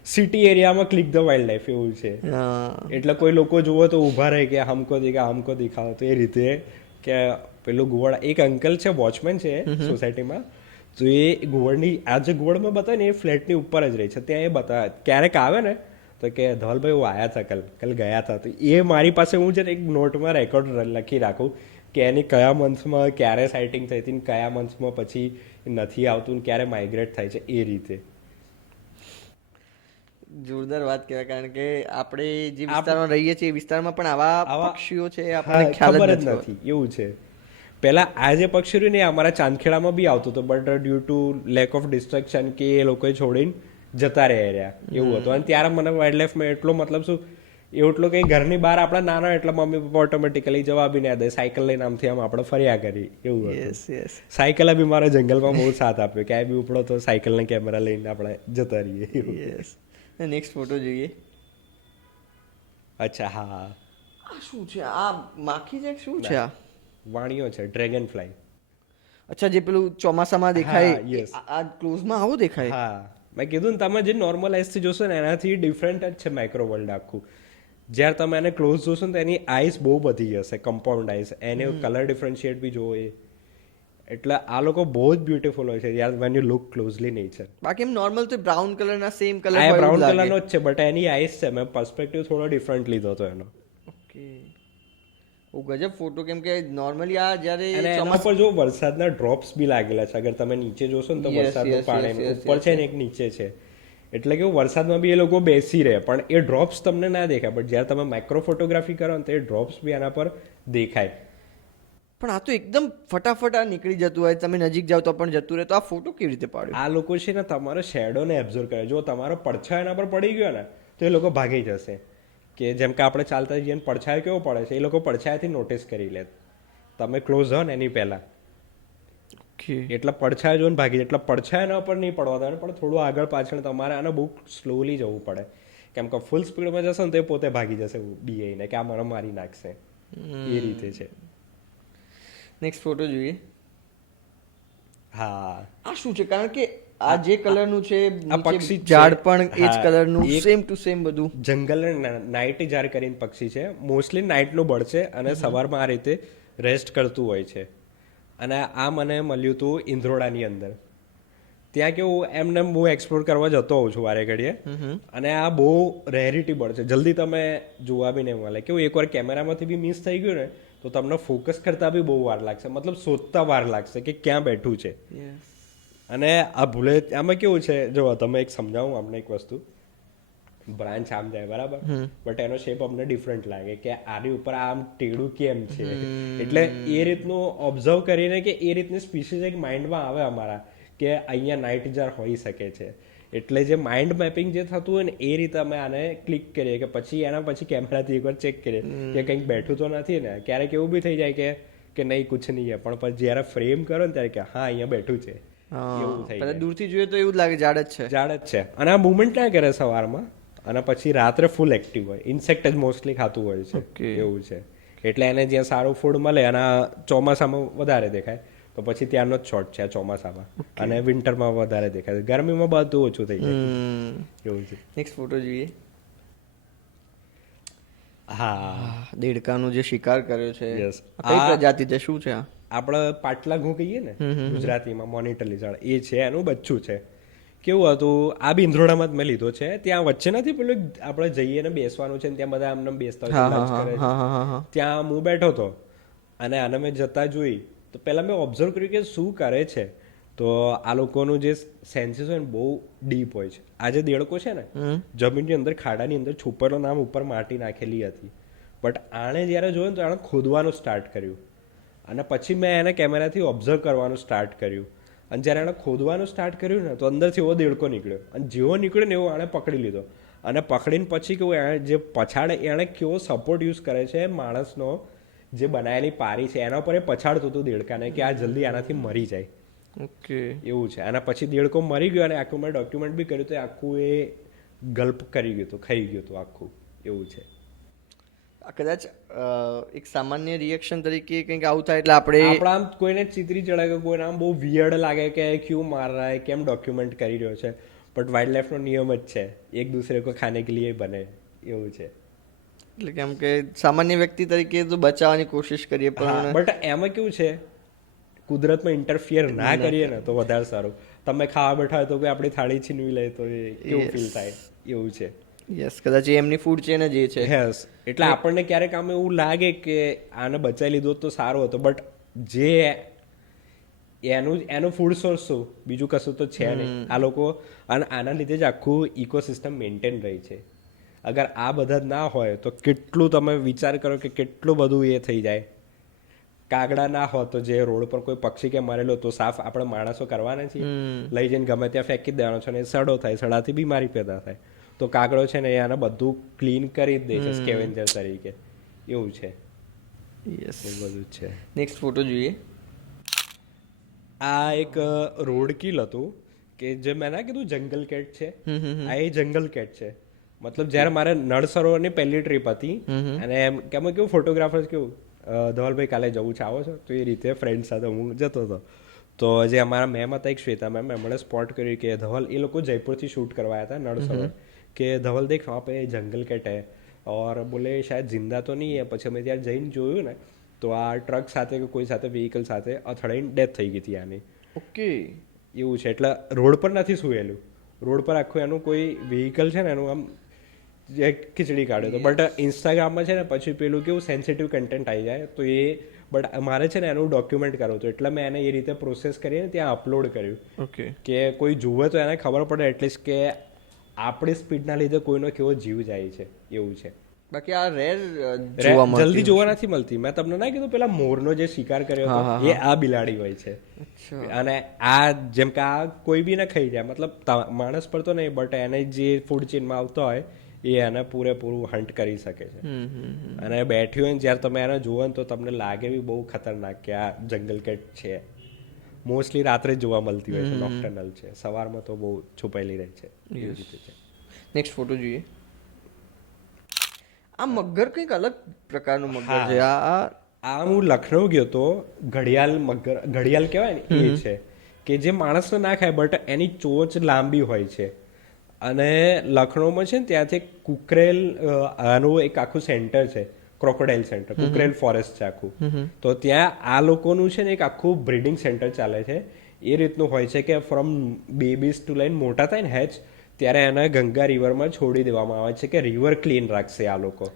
સિટી એરિયામાં ક્લિક ધ વાઇલ્ડ લાઈફ એવું છે. એટલે કોઈ લોકો જુઓ તો ઊભા રહે કે હમકો દિખાવો. તો એ રીતે કે પેલું ઘુવડ, એક અંકલ છે વોચમેન છે સોસાયટીમાં, તો એ ઘુવડની આ જે ઘુવડમાં બતાવે ને એ ફ્લેટની ઉપર જ રહી છે. ત્યાં એ બતાવે ક્યારેક આવે ને તો કે ધવલભાઈ હું આવ્યા હતા કલ ગયા હતા. તો એ મારી પાસે હું છે ને એક નોટમાં રેકોર્ડ લખી રાખું કે એની કયા મંથમાં ક્યારે સાઇટિંગ થઈ હતી, કયા મંથમાં પછી નથી આવતું ને ક્યારે માઇગ્રેટ થાય છે એ રીતે. જોરદાર વાત કહેવાય, કારણ કે આપણે જે વિસ્તારમાં રહીએ છીએ એ વિસ્તારમાં પણ આવા પક્ષીઓ છે આપણને ખ્યાલ જ નથી એવું છે. પહેલા આ જે પક્ષી રહ્યું ને અમારા ચાંદખેડામાં બી આવતું હતું, but due to lack of destruction કે એ લોકોએ છોડીને જતા રહ્યા એવું હતું. અને ત્યારે મને વાઇલ્ડ લાઈફમાં એટલો મતલબ શું એટલો કંઈ ઘરની બહાર આપણા નાના એટલે મમ્મી પપ્પા ઓટોમેટિકલી જવાબ બી ના દે, સાયકલ લઈને આમથી આમ આપણે ફર્યા કરી એવું હતું. સાયકલે બી મારા જંગલમાં બહુ સાથ આપ્યો, ક્યાંય બી ઉપડો તો સાયકલને કેમેરા લઈને આપણે જતા રહીએ. નેક્સ્ટ ફોટો જોઈએ. અચ્છા હા, આ શું છે? આ માખી છે શું છે? આ વાણીઓ છે, ડ્રેગન ફ્લાય. અચ્છા, જે પેલું ચોમાસામાં દેખાય આ ક્લોઝમાં આવું દેખાય. હા, મેં કીધું ને તમે જે નોર્મલ આઈસથી જોશો ને એનાથી ડિફરન્ટ જ છે માઇક્રો વર્લ્ડ આખું. જ્યારે તમે એને ક્લોઝ જોશો ને તો એની આઈસ બહુ બધી હશે, કમ્પાઉન્ડ આઈસ, એને કલર ડિફરન્શિએટ બી જોવો. એટલે આ લોકો બહુ જ બ્યુટીફુલ હોય છે યાર when you look closely nature. બાકી એમ નોર્મલ તો બ્રાઉન કલરના સેમ કલર હોય, બ્રાઉન કલરનો જ છે બટ એની આઈસ છે, મેં પર્સપેક્ટિવ થોડો ડિફરન્ટ લીધો હતો એનો. ઓકે, ઓ ગજબ ફોટો. કેમ કે નોર્મલી આ જ્યારે એના પર જો વરસાદના ડ્રોપ્સ બી લાગેલા છે, અગર તમે નીચે જોશો ને તો વરસાદનું પાણી ઉપર છે ને એક નીચે છે. એટલે કે વરસાદમાં બી એ લોકો બેસી રહે પણ એ ડ્રોપ્સ તમને ના દેખાય, બટ જ્યારે તમે માઇક્રો ફોટોગ્રાફી કરો ને તો એ ડ્રોપ્સ બી આના પર દેખાય. પણ આ તો એકદમ ફટાફટ આ નીકળી જતું હોય, તમે નજીક જાઓ તો પણ જતું રહે, તો આ ફોટો કેવી રીતે પાડ્યો? આ લોકો છે ને તમારો શેડોને એબ્ઝોર્વ કરે. જો તમારો પડછાયો એના પર પડી ગયો ને તો એ લોકો ભાગી જશે. કે જેમ કે આપણે ચાલતા જઈએ પડછાયો કેવો પડે છે, એ લોકો પડછાયાથી નોટિસ કરી લે. તમે ક્લોઝ હો ને એની પહેલા એટલે પડછાયો જોઈને ભાગી જાય. એટલે પડછાયાના પર નહીં પડવા દેવાનું, પણ થોડું આગળ પાછળ તમારે આને બહુ સ્લોલી જવું પડે. કેમ કે ફૂલ સ્પીડમાં જશે ને તો એ પોતે ભાગી જશે બીઆઈને કે આ મને મારી નાખશે. એ રીતે છે. નેક્સ્ટ ફોટો જોઈએ. હા, આ શું છે? કારણ કે આ જે કલરનું છે, આ પક્ષી જ છે. ઝાડ પણ એ જ હા, કલરનું, એક સેમ ટુ સેમ બધું. જંગલ નાઇટ જાર કરીને પક્ષી છે. મોસ્ટલી નાઇટનું બર્ડ છે અને સવારમાં આ રીતે રેસ્ટ કરતું હોય છે. અને આ મને મળ્યું હતું ઇન્દ્રોડાની અંદર. ત્યાં કેવું એમને હું એક્સપ્લોર કરવા જતો હોઉં છું વારે ઘડીએ, અને આ બહુ રેરિટી બર્ડ છે. જલ્દી તમે જોવા બી નહીં મળે. કેવું એકવાર કેમેરામાંથી બી મિસ થઈ ગયું ને તો તમને ફોકસ કરતા બી બહુ વાર લાગશે, મતલબ શોધતા વાર લાગશે કે ક્યાં બેઠું છે. અને આ ભૂલે આમાં કેવું છે, જો તમે એક સમજાવું અમને એક વસ્તુ. બ્રાન્ચ આમ જાય બરાબર, બટ એનો શેપ અમને ડિફરન્ટ લાગે કે આની ઉપર આમ ટેડું કેમ છે. એટલે એ રીતનું ઓબ્ઝર્વ કરીને કે એ રીતની સ્પીસીસ એક માઇન્ડમાં આવે અમારા કે અહીંયા નાઇટ જાર હોઈ શકે છે. એટલે જે માઇન્ડ મેપિંગ જે થતું હોય ને એ રીતે અમે આને ક્લિક કરીએ કે પછી એના પછી કેમેરાથી એકવાર ચેક કરીએ કે કંઈક બેઠું તો નથી ને. ક્યારેક એવું બી થઈ જાય કે નહીં કુછ નહીં હે, પણ પછી જ્યારે ફ્રેમ કરો ને ત્યારે કે હા અહીંયા બેઠું છે એવું થઈ જાય. દૂરથી જોઈએ તો એવું જ લાગે ઝાડ જ છે. ઝાડ જ છે. અને આ મુવમેન્ટ ના કરે સવારમાં અને પછી રાત્રે ફૂલ એક્ટિવ હોય. ઇન્સેક્ટ જ મોસ્ટલી ખાતું હોય છે એવું છે. એટલે એને જ્યાં સારું ફૂડ મળે અને ચોમાસામાં વધારે દેખાય તો પછી ત્યાંનો જ શોટ છે ચોમાસામાં, અને વિન્ટરમાં વધારે દેખાય. ગરમીમાં બધું ઓછું થઈ જાય એવું છે. નેક્સ્ટ ફોટો જોઈએ. હા, દેડકાનો જે શિકાર કર્યો છે, Yes. કઈ પ્રજાતિ છે, શું છે આ? આપણે પાટલા ઘઉં કહીએ ને ગુજરાતીમાં, મોનિટર લિઝાર્ડ, એ છે એનું બચ્ચું છે. કેવું હતું, આ બી ઇન્દ્રોડામાં જ મેં લીધો છે. ત્યાં વચ્ચે નથી પેલું આપણે જઈએ ને બેસવાનું છે ને ત્યાં બધા આમને બેસતા હોય lunch કરે છે. ત્યાં હું બેઠો હતો અને આને મેં જતા જોઈ તો પહેલા મેં ઓબ્ઝર્વ કર્યું કે શું કરે છે. તો આ લોકોનું જે સેન્સીસ હોય ને બહુ ડીપ હોય છે. આ જે દેડકો છે ને જમીનની અંદર ખાડાની અંદર છુપેલો નામ ઉપર માટી નાખેલી હતી, બટ આણે જ્યારે જોયું તો આણે ખોદવાનું સ્ટાર્ટ કર્યું. અને પછી મેં એને કેમેરાથી ઓબ્ઝર્વ કરવાનું સ્ટાર્ટ કર્યું. અને જ્યારે એણે ખોદવાનું સ્ટાર્ટ કર્યું ને તો અંદરથી એવો દેડકો નીકળ્યો. અને જેવો નીકળ્યો ને એવો આણે પકડી લીધો. અને પકડીને પછી કેવું એણે જે પછાડ એણે કેવો સપોર્ટ યુઝ કરે છે માણસનો, જે બનાવેલી પારી છે એના પર એ પછાડતું હતું દેડકાને કે આ જલ્દી આનાથી મરી જાય. ઓકે, એવું છે. અને પછી દેડકો મરી ગયો અને આખું મેં ડોક્યુમેન્ટ બી કર્યું તો આખું એ ગલ્પ કરી ગયું હતું, ખાઈ ગયું હતું આખું એવું છે. કદાચ એક સામાન્ય રિએક્શન તરીકે કંઈક આવું થાય એટલે આપણે આમ કોઈને ચિતરી ચડે કે કોઈને આમ બહુ વિયર્ડ લાગે કે ક્યું માર રહા હે, કેમ ડોક્યુમેન્ટ કરી રહ્યો છે. બટ વાઇલ્ડ લાઈફનો નિયમ જ છે, એક દૂસરે કો ખાને કે લીએ બને એવું છે. એટલે કેમ કે સામાન્ય વ્યક્તિ તરીકે તો બચાવવાની કોશિશ કરીએ પણ બટ એમાં કેવું છે, કુદરતમાં ઇન્ટરફિયર ના કરીએ ને તો વધારે સારું. તમે ખાવા બેઠા હોય તો કોઈ આપણી થાળી છીનવી લે તો એ કેવું ફીલ થાય એવું છે. યસ, કદાચ એ એમની ફૂડ ચેન જ એ છે. યસ, એટલે આપણને ક્યારેક આમ એવું લાગે કે આને બચાવી લીધો તો સારો હતો, બટ જે એનું ફૂડ સોર્સ શું બીજું કશું તો છે નહીં. આ લોકો અને આના લીધે જ આખું ઇકોસિસ્ટમ મેન્ટેન રહી છે. અગર આ બધા જ ના હોય તો કેટલું તમે વિચાર કરો કે કેટલું બધું એ થઈ જાય. કાગડા ના હોત તો જે રોડ પર કોઈ પક્ષી કે મરેલો તો સાફ આપણે માણસો કરવાના છીએ, લઈ જઈને ગમે ત્યાં ફેંકી દેવાનો છે, અને સડો થાય, સડાથી બીમારી પેદા થાય. તો કાગડો છે ને આને બધું ક્લીન કરી જ દે છે સ્કેવેન્જર તરીકે એવું છે. યસ, એ બધું જ છે. નેક્સ્ટ ફોટો જોઈએ. આ એક રોડ કિલ હતું કે જે મેં ના કીધું જંગલ કેટ છે, આ એ જંગલ કેટ છે. મતલબ જ્યારે મારે નળ સરોવરની પહેલી ટ્રીપ હતી અને એમ કેમ કેવું ફોટોગ્રાફર્સ કેવું ધવલભાઈ કાલે જવું છે આવો છો, તો એ રીતે ફ્રેન્ડ સાથે હું જતો હતો. તો જે અમારા મેમ હતા એક શ્વેતા મેમ, એમણે સ્પોટ કર્યું કે ધવલ, એ લોકો જયપુરથી શૂટ કરવા આવ્યા હતા નળ સરોવર, કે ધવલ દેખ વहाँ पे जंगल कैट है और बोले शायद जिंदा तो नहीं है. પછી અમે ત્યાં જઈને જોયું ને તો આ ટ્રક સાથે કે કોઈ સાથે વ્હીકલ સાથે અથડાઈને ડેથ થઈ ગઈ હતી આની. ઓકે, એવું છે. એટલે રોડ પર નથી સુયેલું, રોડ પર આખું એનું કોઈ વ્હીકલ છે ને એનું આમ ખીચડી કાઢ્યો હતો. બટ ઇન્સ્ટાગ્રામમાં છે ને પછી પેલું કેવું સેન્સિટિવ કન્ટેન્ટ આવી જાય તો એ, બટ મારે છે ને એનું ડોક્યુમેન્ટ કરવું હતું એટલે મેં એને એ રીતે પ્રોસેસ કરીને ત્યાં અપલોડ કર્યું. ઓકે, કે કોઈ જુએ તો એને ખબર પડે એટલીસ્ટ કે આપણી સ્પીડના લીધે કોઈનો કેવો જીવ જાય છે એવું છે. બાકી આ રેર જોવા મળતી જલ્દી જોવા નથી મળતી. મેં તમને ના કીધું પેલા મોરનો જે શિકાર કર્યો હતો એ આ બિલાડી હોય છે. અને આ જેમ કે આ કોઈ બી ને ખાઈ જાય, મતલબ માણસ પર તો નહીં, બટ એને જે ફૂડ ચેનમાં આવતો હોય એ એને પૂરેપૂરું હન્ટ કરી શકે છે. અને બેઠી હોય ને જ્યારે તમે એને જુઓ ને તો તમને લાગે બી બહુ ખતરનાક કે આ જંગલ કેટ છે. મોસ્ટલી રાત્રે જ જોવા મળતી હોય છે, નોક્ટર્નલ છે, સવારમાં તો બહુ છુપાયેલી રહે છે. એવી રીતે છે. નેક્સ્ટ ફોટો જોઈએ. આ મગર કંઈક અલગ પ્રકારનું મગર છે. આ હું લખનઉ ગયો તો, ઘડિયાળ કહેવાય ને એ છે કે જે માણસને ના ખાય બટ એની ચોચ લાંબી હોય છે. અને લખનઉમાં છે ને ત્યાંથી કુકરેલ આનું એક આખું સેન્ટર છે, ક્રોકોડાઇલ સેન્ટર, કુકરેલ ફોરેસ્ટ છે આખું. તો ત્યાં આ લોકોનું છે ને એક આખું બ્રીડિંગ સેન્ટર ચાલે છે. એ રીતનું હોય છે કે ફ્રોમ બેબીઝ ટુ લઈને મોટા થાય ને હેચ, ત્યારે એને ગંગા રિવરમાં છોડી દેવામાં આવે છે કે રિવર ક્લીન રાખશે આ લોકો.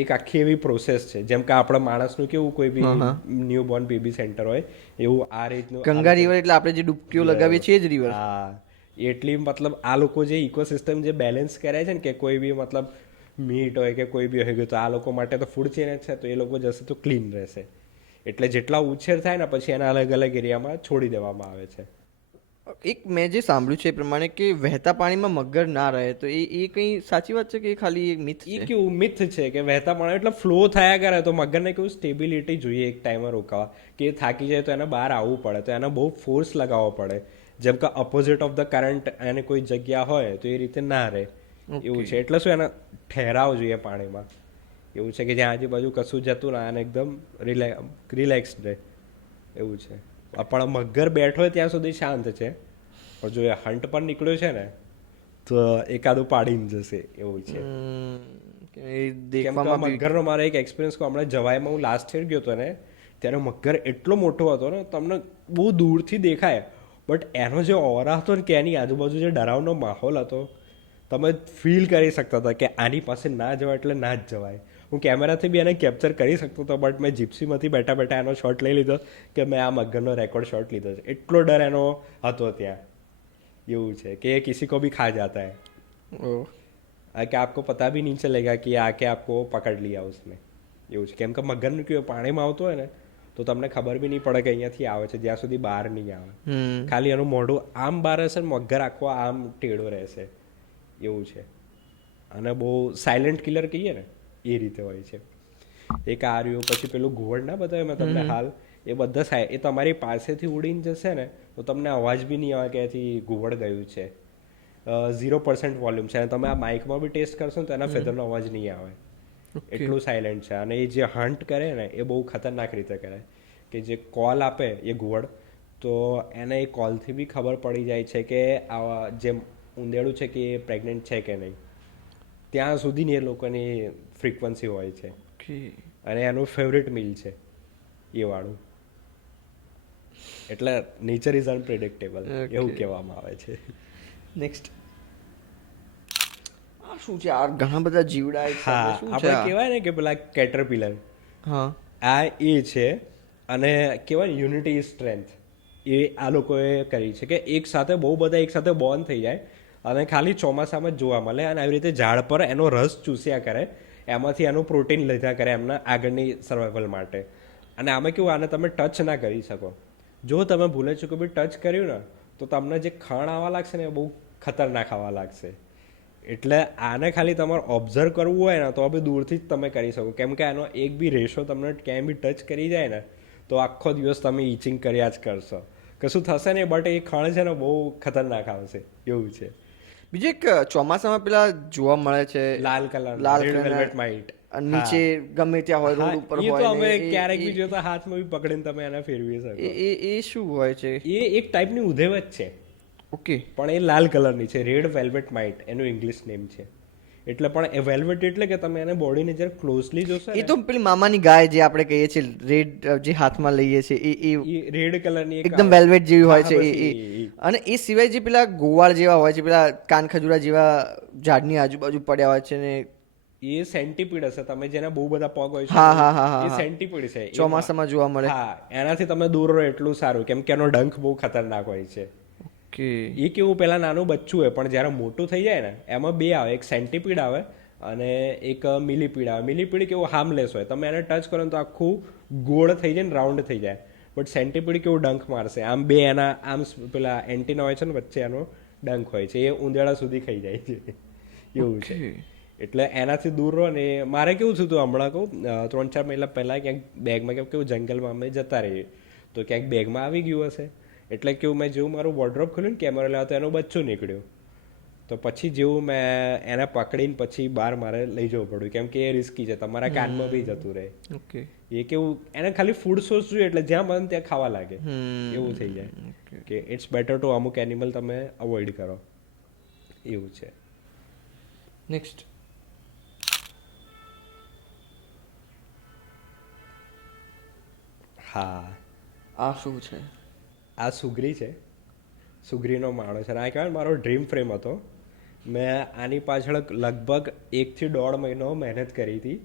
એક આખી એવી પ્રોસેસ છે. જેમ કે આપણા માણસનું કેવું કોઈ બી ન્યૂ બોર્ન બેબી સેન્ટર હોય એવું આ રીતનું ગંગા રિવર એટલે આપણે જે ડૂબકીઓ લગાવીએ છીએ જ રિવર. હા, એટલી મતલબ આ લોકો જે ઇકોસિસ્ટમ જે બેલેન્સ કરે છે ને કે કોઈ બી મતલબ મીટ હોય કે કોઈ બી હોય તો આ લોકો માટે તો ફૂડ ચેન છે, તો એ લોકો જશે તો ક્લીન રહેશે. એટલે જેટલા ઉછેર થાય ને પછી એના અલગ અલગ એરિયામાં છોડી દેવામાં આવે છે. એક મેં જે સાંભળ્યું છે એ પ્રમાણે કે વહેતા પાણીમાં મગર ના રહે, તો એ કંઈ સાચી વાત છે કે ખાલી એક મિથ એ છે? કેવું મિથ છે કે વહેતા પાણી એટલે ફ્લો થયા કરે તો મગરને કેવું સ્ટેબિલિટી જોઈએ એક ટાઈમે રોકાવા, કે એ થાકી જાય તો એને બહાર આવવું પડે, તો એને બહુ ફોર્સ લગાવવો પડે. જેમ કે અપોઝિટ ઓફ ધ કરંટ એને કોઈ જગ્યા હોય તો એ રીતે ના રહે એવું છે. એટલે શું એને ઠહેરાવ જોઈએ પાણીમાં. એવું છે કે જ્યાં આજુબાજુ કશું જતું ના, અને એકદમ રિલેક્સ્ડ રહે એવું છે. પણ મગર બેઠો હોય ત્યાં સુધી શાંત છે, પણ જો એ હન્ટ પર નીકળ્યો છે ને તો એકાદું પાડીને જશે એવું છે. મગરનો મારો એક એક્સપિરિયન્સ કહું, હમણાં જવાઈમાં હું લાસ્ટ યર ગયો હતો ને ત્યારે મગર એટલો મોટો હતો ને તમને બહુ દૂરથી દેખાય, બટ એનો જે ઓરા હતો ને કે એની આજુબાજુ જે ડરાવનો માહોલ હતો તમે ફીલ કરી શકતા હતા કે આની પાસે ના જવાય એટલે ના જ જવાય. હું કેમેરાથી બી એને કેપ્ચર કરી શકતો હતો, બટ મેં જીપ્સીમાંથી બેઠા બેઠા એનો શોટ લઈ લીધો કે મેં આ મગરનો રેકોર્ડ શોટ લીધો છે. એટલો ડર એનો હતો ત્યાં એવું છે કે કિસી કો ભી ખા જાતા હૈ કે આપકો પતા ભી નહીં ચલેગા કે આકે આપકો પકડ लिया उसने એવું છે. કેમ કે મગરનું કેવું પાણીમાં આવતો હોય ને તો તમને ખબર બી નહીં પડે કે અહીંયાથી આવે છે જ્યાં સુધી બહાર નહીં આવે. ખાલી એનું મોઢું આમ બહાર હશે ને મગર આખો આમ ટેઢો રહેશે એવું છે. અને બહુ સાયલેન્ટ કિલર કહીએ ને એ રીતે હોય છે. એક આ રહ્યું, પછી પેલું ઘુવડ ના બતાવ્યું મેં તમને હાલ, એ બધા એ તમારી પાસેથી ઉડીને જશે ને તો તમને અવાજ બી નહીં આવે કે અહીંથી ઘુવડ ગયું છે. 0% વોલ્યુમ છે, અને તમે આ માઇકમાં બી ટેસ્ટ કરશો ને તો એના ફેદરનો અવાજ નહીં આવે, એટલું સાયલેન્ટ છે. અને એ જે હન્ટ કરે ને એ બહુ ખતરનાક રીતે કરે કે જે કોલ આપે એ ઘુવડ, તો એને એ કોલથી બી ખબર પડી જાય છે કે આ જે ઉંદેડું છે કે એ પ્રેગ્નન્ટ છે કે નહીં. ત્યાં સુધીની એ લોકોની ફ્રીક્વન્સી હોય છે. અને એનું ફેવરેટ મીલ છે એ વાળું. એટલે નેચર ઇઝ અનપ્રેડિક્ટેબલ એવું કહેવામાં આવે છે. નેક્સ્ટ આ શું છે? આ ઘણા બધા જીવડા હા, આપણે કહેવાય ને કે પેલા કેટરપિલર, હા આ એ છે. અને કહેવાય યુનિટી ઇઝ સ્ટ્રેન્થ, એ આ લોકોએ કરી છે કે એક સાથે બહુ બધા એક સાથે બોન્ડ થઈ જાય અને ખાલી ચોમાસામાં જ જોવા મળે, અને આવી રીતે ઝાડ પર એનો રસ ચૂસ્યા કરે, એમાંથી એનું પ્રોટીન લીધા કરે એમના આગળની સર્વાઈવલ માટે. અને આમાં કેવું, આને તમે ટચ ના કરી શકો. જો તમે ભૂલે ચૂકો બી ટચ કર્યું ને તો તમને જે ખાણ આવવા લાગશે ને એ બહુ ખતરનાક આવવા લાગશે. એટલે આને ખાલી તમારે ઓબ્ઝર્વ કરવું હોય ને તો બી દૂરથી જ તમે કરી શકો, કેમ કે આનો એક બી રેશો તમને ક્યાંય બી ટચ કરી જાય ને તો આખો દિવસ તમે ઈચિંગ કર્યા જ કરશો, કશું થશે નહીં, બટ એ ખાણ છે ને બહુ ખતરનાક આવશે એવું છે. બીજું એક ચોમાસામાં પેલા જોવા મળે છે લાલ કલર, લાલ રેડ કલરના વેલ્વેટ માઇટ, નીચે ગમે ત્યાં હોય, રોડ ઉપર એ તો હોય અમે ને ક્યારેક બી જોતા હાથમાં બી પકડીને તમે એને ફેરવી શકો. એ શું હોય છે? એ એક ટાઈપની ઉધેવ જ છે. ઓકે. પણ એ લાલ કલરની છે, રેડ વેલ્વેટ માઇટ એનું ઇંગ્લિશ નેમ છે. એટલે પણ એ વેલ્વેટ એટલે કે તમે એને બોડીને જ્યારે ક્લોઝલી જોશો, એ તો પેલી મામાની ગાય જે આપણે કહીએ છીએ, રેડ જે હાથમાં લઈએ છીએ એ રેડ કલરની એકદમ વેલ્વેટ જેવી હોય છે એ. અને એ સિવાય જે પેલા ગોવાળ જેવા હોય છે, પેલા કાન ખજૂરા જેવા ઝાડની આજુબાજુ પડ્યા હોય છે ને, એ સેન્ટીપીડ હશે. તમે જેના બહુ બધા પગ હોય છે, હા હા હા, એ સેન્ટીપીડ છે. ચોમાસામાં જોવા મળે. હા, એનાથી તમે દૂર રહો એટલું સારું, કેમ કે એનો ડંખ બહુ ખતરનાક હોય છે. ઓકે. એ કેવું પેલા નાનું બચ્ચું હોય પણ જ્યારે મોટું થઈ જાય ને એમાં બે આવે, એક સેન્ટીપીડ આવે અને એક મિલીપીડ આવે. મિલીપીડ કેવું હાર્મલેસ હોય, તમે એને ટચ કરો ને તો આખું ગોળ થઈ જાય ને રાઉન્ડ થઈ જાય. બટ સેન્ટીપીડ કેવું ડંખ મારશે, આમ બે એના આમ પેલા એન્ટીના હોય છે ને વચ્ચે એનો ડંખ હોય છે, એ ઉંદેડા સુધી ખાઈ જાય છે એવું છે. એટલે એનાથી દૂર રહો ને. મારે કેવું થયું હતું હમણાં કહું, 3-4 મહિના પહેલાં ક્યાંક બેગમાં કેવું જંગલમાં અમે જતા રહીએ તો ક્યાંક બેગમાં આવી ગયું હશે, એટલે કેવું મેં જેવું મારું વોર્ડરોબ ખોલ્યું ને કેમેરા લેવા તો એનું બચ્ચું નીકળ્યું. તો પછી જેવું મેં એને પકડીને પછી બહાર મારે લઈ જવું પડ્યું, કેમ કે એ રિસ્કી છે, તમારા કાનમાં બી જતું રહે. ઓકે. એ કેવું એને ખાલી ફૂડ સોર્સ જોઈએ એટલે જ્યાં મને ત્યાં ખાવા લાગે એવું થઈ જાય કે ઇટ્સ બેટર ટુ અમુક એનિમલ તમે અવોઇડ કરો એવું છે. નેક્સ્ટ. હા, આ શું છે? આ સુગરી છે, સુગરીનો માળો છે. આ કહેવાય મારો ડ્રીમ ફ્રેમ હતો. મેં આની પાછળ લગભગ 1 થી 1.5 મહિનો મહેનત કરી હતી,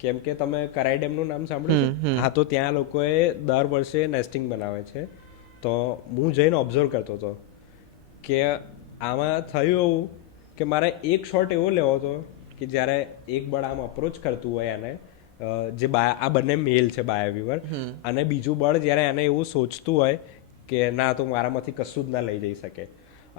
કેમ કે તમે કરાઈ ડેમનું નામ સાંભળ્યું છે? હા, તો ત્યાં લોકોએ દર વર્ષે નેસ્ટિંગ બનાવે છે. તો હું જઈને ઓબ્ઝર્વ કરતો હતો કે આમાં થયું એવું કે મારે એક શોટ એવો લેવો હતો કે જ્યારે એક બળ આમ અપ્રોચ કરતું હોય એને, જે આ બંને મેલ છે બાયોવીવર, અને બીજું બળ જ્યારે એને એવું સોચતું હોય કે ના તો મારામાંથી કશું જ ના લઈ જઈ શકે.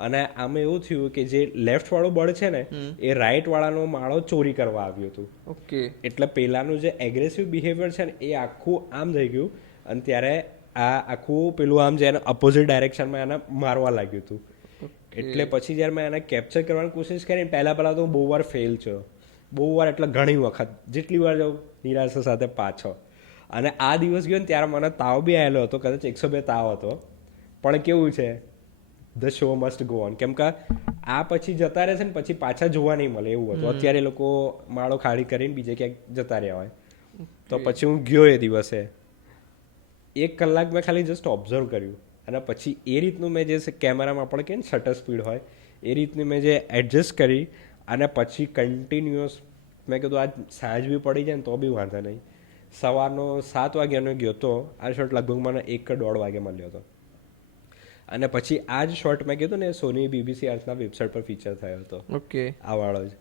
અને આમાં એવું થયું કે જે લેફ્ટ વાળું બળ છે ને એ રાઈટ વાળાનો માળો ચોરી કરવા આવ્યું હતું. ઓકે. એટલે પેલાનું જે એગ્રેસિવ બિહેવિયર છે ને એ આખું આમ થઈ ગયું અને ત્યારે આ આખું પેલું આમ જે અપોઝિટ ડાયરેક્શનમાં એને મારવા લાગ્યું હતું. એટલે પછી જ્યારે મેં એને કેપ્ચર કરવાની કોશિશ કરી પહેલાં તો હું બહુ વાર ફેલ થયો, બહુ વાર એટલે ઘણી વખત, જેટલી વાર જાઉં નિરાશા સાથે પાછો. અને આ દિવસ ગયો ને ત્યારે મને તાવ બી આવેલો હતો, કદાચ 102 તાવ હતો. પણ કેવું છે, the show must go on, કેમ કે આ પછી જતા રહેશે ને પછી પાછા જોવા નહીં મળે એવું હતું. અત્યારે લોકો માળો ખાલી કરીને બીજે ક્યાંક જતા રહ્યા હોય. તો પછી હું ગયો એ દિવસે 1 કલાક મેં ખાલી જસ્ટ ઓબ્ઝર્વ કર્યું અને પછી એ રીતનું મેં જે કેમેરામાં આપણે કહીએ ને શટર સ્પીડ હોય એ રીતની મેં જે એડજસ્ટ કરી અને પછી કન્ટિન્યુઅસ મેં કીધું આજ સાંજ બી પડી જાય ને તો બી વાંધો નહીં. સવારનો 7 વાગ્યાનો ગયો તો આ શોટ લગભગ મને 1 કે 1.5 વાગે મળ્યો હતો. અને પછી આ જ શોટ મેં કીધું ને સોની BBC અર્થના વેબસાઇટ પર ફીચર થયો હતો. ઓકે. આ વાળો જ,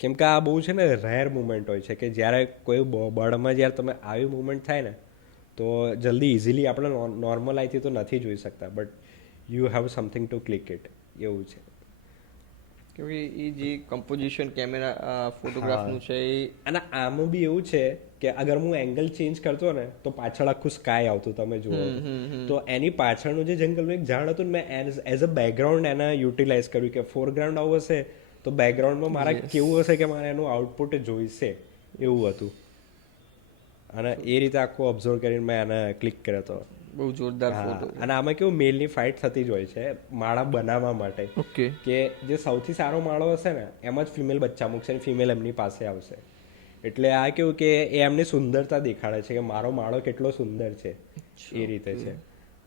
કેમ કે આ બહુ છે ને રેર મુમેન્ટ હોય છે કે જ્યારે કોઈ બળમાં જ્યારે તમે આવી મુમેન્ટ થાય ને તો જલ્દી ઇઝીલી આપણે નોર્મલ આઈથી તો નથી જોઈ શકતા, but you have something to click it એવું છે. કે એ જે કમ્પોઝિશન કેમેરા ફોટોગ્રાફનું છે એ, અને આમાં બી એવું છે કે અગર હું એંગલ ચેન્જ કરતો ને તો પાછળ આખું સ્કાય આવતું તમે જુઓ તો એની પાછળનું જે જંગલનું એક ઝાડ હતું ને મેં એઝ અ બેકગ્રાઉન્ડ એને યુટિલાઇઝ કર્યું કે ફોરગ્રાઉન્ડ આવું હશે તો બેકગ્રાઉન્ડમાં મારા કેવું હશે કે મારે એનું આઉટપુટ જોઈશે એવું હતું. અને એ રીતે આખું ઓબ્ઝર્વ કરીને મેં એને ક્લિક કર્યો હતો. બહુ જોરદાર ફોટો. અને આમાં કેવું મેલની ફાઇટ થતી જ હોય છે માળા બનાવવા માટે. ઓકે. કે જે સૌથી સારો માળો હશે ને એમાં જ ફિમેલ બચ્ચા મૂકશે અને ફિમેલ એમની પાસે આવશે. એટલે આ કેવું કે એ એમની સુંદરતા દેખાડે છે કે મારો માળો કેટલો સુંદર છે એ રીતે છે.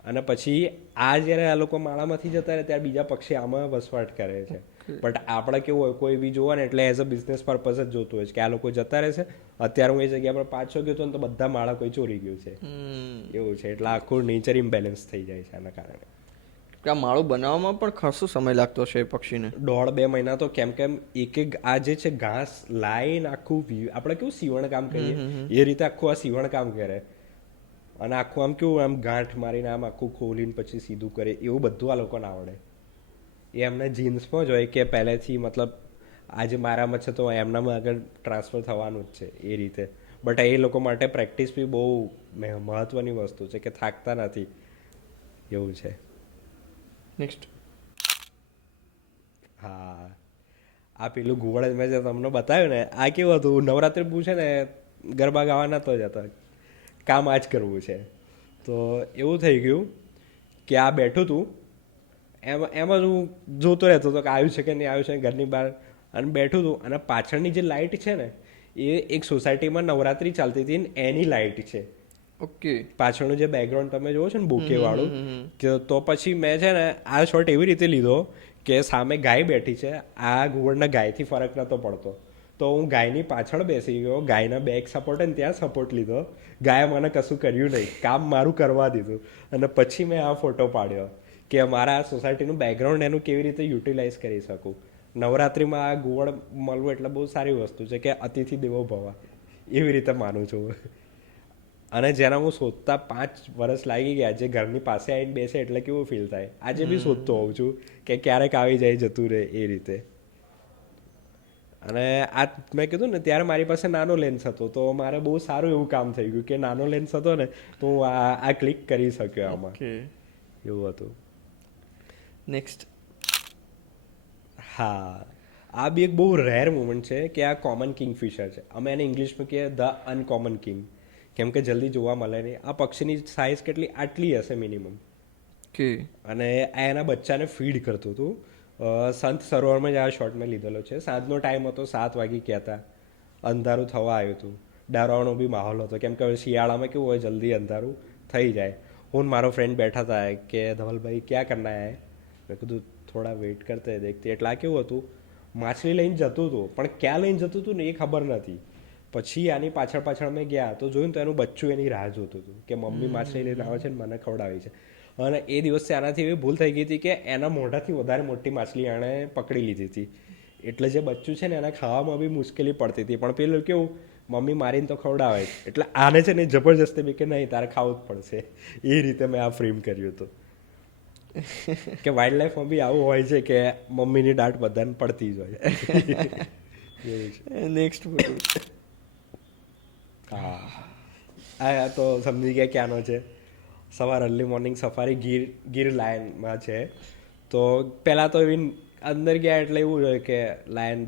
અને પછી આ જ્યારે આ લોકો માળામાંથી જતા રહે ત્યારે બીજા પક્ષી આમાં વસવાટ કરે છે. બટ આપણે કેવું હોય કોઈ બી જોવા ને એટલે એઝ અ બિઝનેસ પર્પઝ જ જોતું હોય છે કે આ લોકો જતા રહેશે, અત્યારે હું એ જગ્યા પર પાછો ગયો તો બધા માળા કોઈ ચોરી ગયું છે એવું છે. એટલે આખું નેચર ઇમ્બેલેન્સ થઈ જાય છે આના કારણે. આ માળું બનાવવામાં પણ ખાસો સમય લાગતો છે પક્ષીને, 1.5-2 મહિના તો. કેમ એક આ જે છે ઘાસ લાઈન આખું આપણે કેવું સીવણ કામ કરીએ એ રીતે આખું આ સીવણ કામ કરે અને આખું આમ કેવું આમ ગાંઠ મારીને આમ આખું ખોલીને પછી સીધું કરે એવું બધું આ લોકોને આવડે. એ એમના જીન્સમાં જ હોય કે પહેલેથી મતલબ આજે મારામાં છે તો એમનામાં આગળ ટ્રાન્સફર થવાનું જ છે એ રીતે. બટ એ લોકો માટે પ્રેક્ટિસ બી બહુ મહત્વની વસ્તુ છે કે થાકતા નથી એવું છે. નેક્સ્ટ. હા, આ પેલું ઘુવડ મેં જે તમને બતાવ્યું ને આ કેવું હતું, નવરાત્રિ પૂછે ને ગરબા ગાવા નતો જતો, કામ આ જ કરવું છે. તો એવું થઈ ગયું કે આ બેઠું હતું એમાં જ હું જોતો રહેતો હતો કે આવ્યું છે કે નહીં આવ્યું છે ઘરની બહાર, અને બેઠું હતું અને પાછળની જે લાઇટ છે ને એ એક સોસાયટીમાં નવરાત્રિ ચાલતી હતી ને એની લાઇટ છે. ઓકે. પાછળનું જે બેકગ્રાઉન્ડ તમે જોવો છો ને બુકે વાળું, તો પછી મેં છે ને આ શોટ એવી રીતે લીધો કે સામે ગાય બેઠી છે, આ ઘુવડના ગાયથી ફરક નહોતો પડતો તો હું ગાયની પાછળ બેસી ગયો, ગાયના બેક સપોર્ટ ને ત્યાં સપોર્ટ લીધો, ગાયે મને કશું કર્યું નહીં, કામ મારું કરવા દીધું અને પછી મેં આ ફોટો પાડ્યો કે મારા સોસાયટીનું બેકગ્રાઉન્ડ એનું કેવી રીતે યુટિલાઇઝ કરી શકું. નવરાત્રિમાં આ ગોળ મળવું એટલે બહુ સારી વસ્તુ છે કે અતિથિ દેવો ભવ, એવી રીતે માનું છું. અને જેના હું શોધતા 5 વર્ષ લાગી ગયા, જે ઘરની પાસે આવીને બેસે એટલે કેવું ફીલ થાય. આજે બી શોધતો હોઉં છું કે ક્યારેક આવી જાય જતું રહે એ રીતે. અને આ મેં કીધું ને ત્યારે મારી પાસે નાનો લેન્સ હતો, તો મારે બહુ સારું એવું કામ થઈ ગયું કે નાનો લેન્સ હતો ને તો હું આ ક્લિક કરી શક્યો આમાં. એવું હતું. નેક્સ્ટ. હા, આ બી એક બહુ રેર મોમેન્ટ છે કે આ કોમન કિંગફિશર છે. અમે એને ઇંગ્લિશમાં કહીએ ધ અનકોમન કિંગ, કેમ કે જલ્દી જોવા મળે નહીં. આ પક્ષીની સાઇઝ કેટલી આટલી હશે મિનિમમ. અને આ એના બચ્ચાને ફીડ કરતું હતું. સંત સરોવરમાં જ આ શોટ મેં લીધેલો છે. સાંજનો ટાઈમ હતો, 7 વાગી ગયા હતા, અંધારું થવા આવ્યું હતું. ડરાવનો બી માહોલ હતો કેમ કે શિયાળામાં કેવું હોય જલ્દી અંધારું થઈ જાય. હું મારો ફ્રેન્ડ બેઠા હતા કે ધવલભાઈ ક્યાં કરના હે. મેં કીધું થોડા વેઇટ કરતે દેખતે. એટલે આ કેવું હતું, માછલી લઈને જતું હતું પણ ક્યાં લઈને જતું હતું ને એ ખબર નથી. પછી આની પાછળ મેં ગયા તો જોયું તો એનું બચ્ચું એની રાહ જોતું હતું કે મમ્મી માછલી લઈને આવે છે ને મને ખવડાવી છે. અને એ દિવસે આનાથી એવી ભૂલ થઈ ગઈ હતી કે એના મોઢાથી વધારે મોટી માછલી આણે પકડી લીધી હતી. એટલે જે બચ્ચું છે ને એના ખાવામાં બી મુશ્કેલી પડતી હતી. પણ પેલું કેવું, મમ્મી મારીને તો ખવડાવે, એટલે આને છે ને જબરજસ્તી બી કે નહીં તારે ખાવું જ પડશે. એ રીતે મેં આ ફ્રેમ કર્યું હતું કે વાઇલ્ડ લાઈફમાં બી આવું હોય છે કે મમ્મીની દાટ બધાને પડતી જ હોય. નેક્સ્ટ. હા, આ તો સમજી ગયા ક્યાંનો છે. સવાર અર્લી મોર્નિંગ સફારી ગીર લાયનમાં છે. તો પહેલાં તો એવી અંદર ગયા એટલે એવું હોય કે લાયન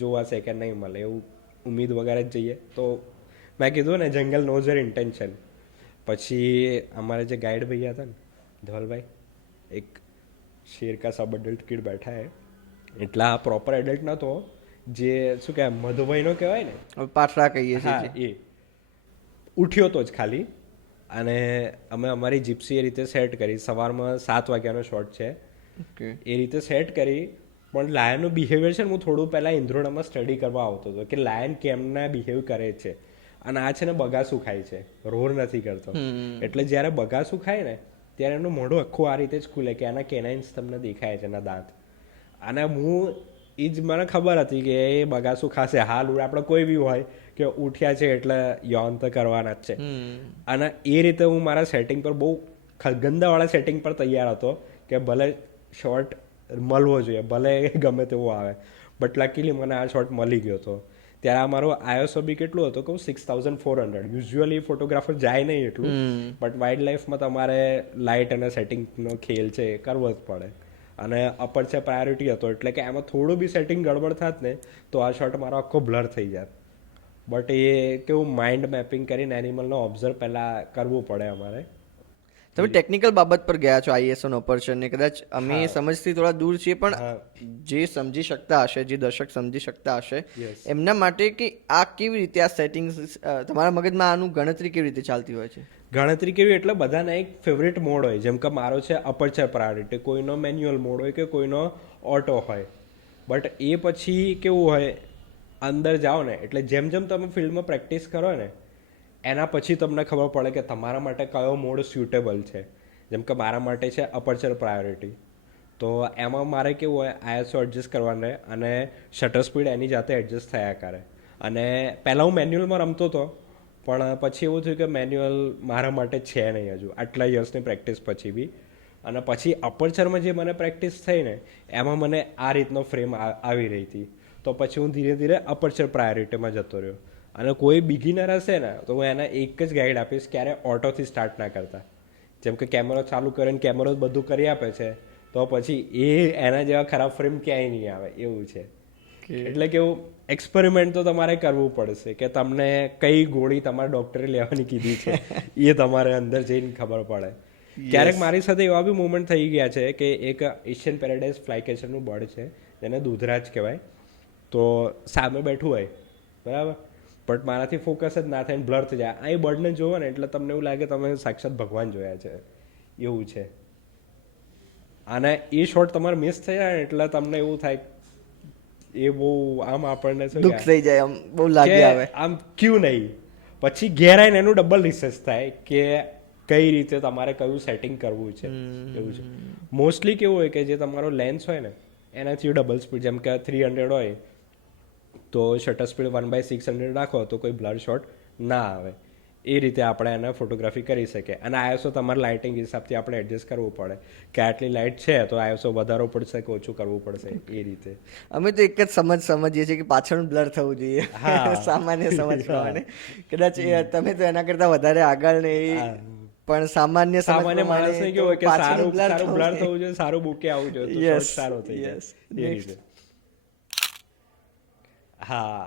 જોવાશે કે નહીં મળે એવું ઉમ્મીદ વગર જ જઈએ. તો મેં કીધું ને જંગલ નોઝ યોર ઇન્ટેન્શન. પછી અમારે જે ગાઈડ ભૈયા હતા ને ધવલભાઈ, એક શેર કા સબ એડલ્ટ કિડ બેઠા હે. એટલા પ્રોપર એડલ્ટ નહોતો, જે શું કહેવાય મધુભાઈનો કહેવાય ને, પાઠરા કહીએ હા છીએ. એ ઉઠ્યો તો જ ખાલી. અને અમે અમારી જીપ્સી એ રીતે સેટ કરી. સવારમાં 7 વાગ્યાનો શોટ છે. એ રીતે સેટ કરી. પણ લાયનનું બિહેવિયર છે ને હું થોડું પહેલાં ઇન્દ્રોડામાં સ્ટડી કરવા આવતો હતો કે લાયન કેમના બિહેવ કરે છે. અને આ છે ને બગાસું ખાય છે, રોર નથી કરતો. એટલે જ્યારે બગાસું ખાય ને ત્યારે એનું મોઢું આખું આ રીતે જ ખુલે કે આના કેનાઇન્સ તમને દેખાય છે, એના દાંત. અને હું એ જ મને ખબર હતી કે એ બગાસું ખાશે. હાલ આપણે કોઈ બી હોય કે ઉઠ્યા છે એટલે યૌન તો કરવાના જ છે. અને એ રીતે હું મારા સેટિંગ પર બહુ ગંદાવાળા સેટિંગ પર તૈયાર હતો કે ભલે શોટ મળવો જોઈએ, ભલે ગમે તેવું આવે. બટ લકીલી મને આ શોટ મળી ગયો હતો. ત્યારે આ મારો આઈએસઓ બી કેટલું હતું કહું, 6400. યુઝ્યુઅલી ફોટોગ્રાફર જાય નહીં એટલું, બટ વાઇલ્ડ લાઈફમાં તમારે લાઇટ અને સેટિંગનો ખેલ છે એ કરવો જ પડે. અને અપરચર પ્રાયોરિટી હતો એટલે કે એમાં થોડું બી સેટિંગ ગડબડ થાત ને તો આ શોટ મારો આખો બ્લર થઈ જાય. બટ એ કેવું માઇન્ડ મેપિંગ કરીને એનિમલનો ઓબ્ઝર્વ પહેલાં કરવું પડે અમારે. તમે ટેકનિકલ બાબત પર ગયા છો આઈએસઓ ઓપરેશન ને, કદાચ અમે સમજથી થોડા દૂર છીએ, પણ જે સમજી શકતા હશે, જે દર્શક સમજી શકતા હશે એમના માટે કે આ કેવી રીતે આ સેટિંગ્સ તમારા મગજમાં આનું ગણતરી કેવી રીતે ચાલતી હોય છે? ગણતરી કેવી એટલે બધાના એક ફેવરેટ મોડ હોય. જેમ કે મારો છે અપરચર પ્રાયોરિટી, કોઈનો મેન્યુઅલ મોડ હોય કે કોઈનો ઓટો હોય. બટ એ પછી કેવું હોય, અંદર જાઓ ને એટલે જેમ જેમ તમે ફિલ્ડમાં પ્રેક્ટિસ કરો ને એના પછી તમને ખબર પડે કે તમારા માટે કયો મોડ સ્યુટેબલ છે. જેમ કે મારા માટે છે અપરચર પ્રાયોરિટી. તો એમાં મારે કેવું હોય, આઈએસઓ એડજસ્ટ કરવાને અને શટર સ્પીડ એની જાતે એડજસ્ટ થયા કરે. અને પહેલાં હું મેન્યુઅલમાં રમતો હતો, પણ પછી એવું થયું કે મેન્યુઅલ મારા માટે છે નહીં હજુ આટલા યર્સની પ્રેક્ટિસ પછી બી. અને પછી અપરચરમાં જે મને પ્રેક્ટિસ થઈ ને એમાં મને આ રીતનો ફ્રેમ આવી રહી હતી. તો પછી હું ધીરે ધીરે અપરચર પ્રાયોરિટીમાં જતો રહ્યો. અને કોઈ બિગિનર હશે ને તો હું એને એક જ ગાઈડ આપીશ, ક્યારે ઓટોથી સ્ટાર્ટ ના કરતા. જેમ કે કેમેરો ચાલુ કરીને કેમેરો બધું કરી આપે છે તો પછી એ એના જેવા ખરાબ ફ્રેમ ક્યાંય નહીં આવે એવું છે. એટલે કેવું એક્સપેરિમેન્ટ તો તમારે કરવું પડશે કે તમને કઈ ગોળી તમારા ડૉક્ટરે લેવાની કીધી છે એ તમારે અંદર જઈને ખબર પડે. ક્યારેક મારી સાથે એવા બી મુમેન્ટ થઈ ગયા છે કે એક એશિયન પેરાડાઇઝ ફ્લાયકેચરનું બર્ડ છે જેને દૂધરાજ કહેવાય. તો સામે બેઠું હોય બરાબર, બટ મારાથી ફોકસ જ ના થાય, બ્લર થઈ જાય. આ એ બર્ડને જોવો ને એટલે તમને એવું લાગે તમે સાક્ષાત ભગવાન જોયા છે એવું છે. અને એ શોટ તમારે મિસ થઈ જાય એટલે તમને એવું થાય, એ બહુ આમ આપણને દુઃખ થઈ જાય, આમ બહુ લાગે આવે આમ ક્યું નહીં. પછી ઘેર આવીને એનું ડબલ રિસર્ચ થાય કે કઈ રીતે તમારે કયું સેટિંગ કરવું છે એવું છે. મોસ્ટલી કેવું હોય કે જે તમારો લેન્સ હોય ને એનાથી ડબલ સ્પીડ, જેમ કે 300 હોય તો શટર સ્પીડ 1/600 રાખો તો કોઈ બ્લર શોટ ના આવે. એ રીતે આપણે એને ફોટોગ્રાફી કરી શકીએ. અને આઈએસઓ તમારે લાઇટિંગ હિસાબથી આપણે એડજસ્ટ કરવું પડે કે આટલી લાઇટ છે તો આઈએસઓ વધારવો પડશે કે ઓછું કરવું પડશે એ રીતે. અમે તો એક જ સમજીએ છીએ કે પાછળનું બ્લર થવું જોઈએ. હા. સામાન્ય સમજ પ્રમાણે કદાચ તમે તો એના કરતા વધારે આગળ ને પણ સામાન્ય સામાન્ય માણસને કેવું હોય કે સારું બ્લર થવું થવું જોઈએ, સારું બુકે આવવું જોઈએ તો શોટ સારો થઈ જાય એ રીતે. હા,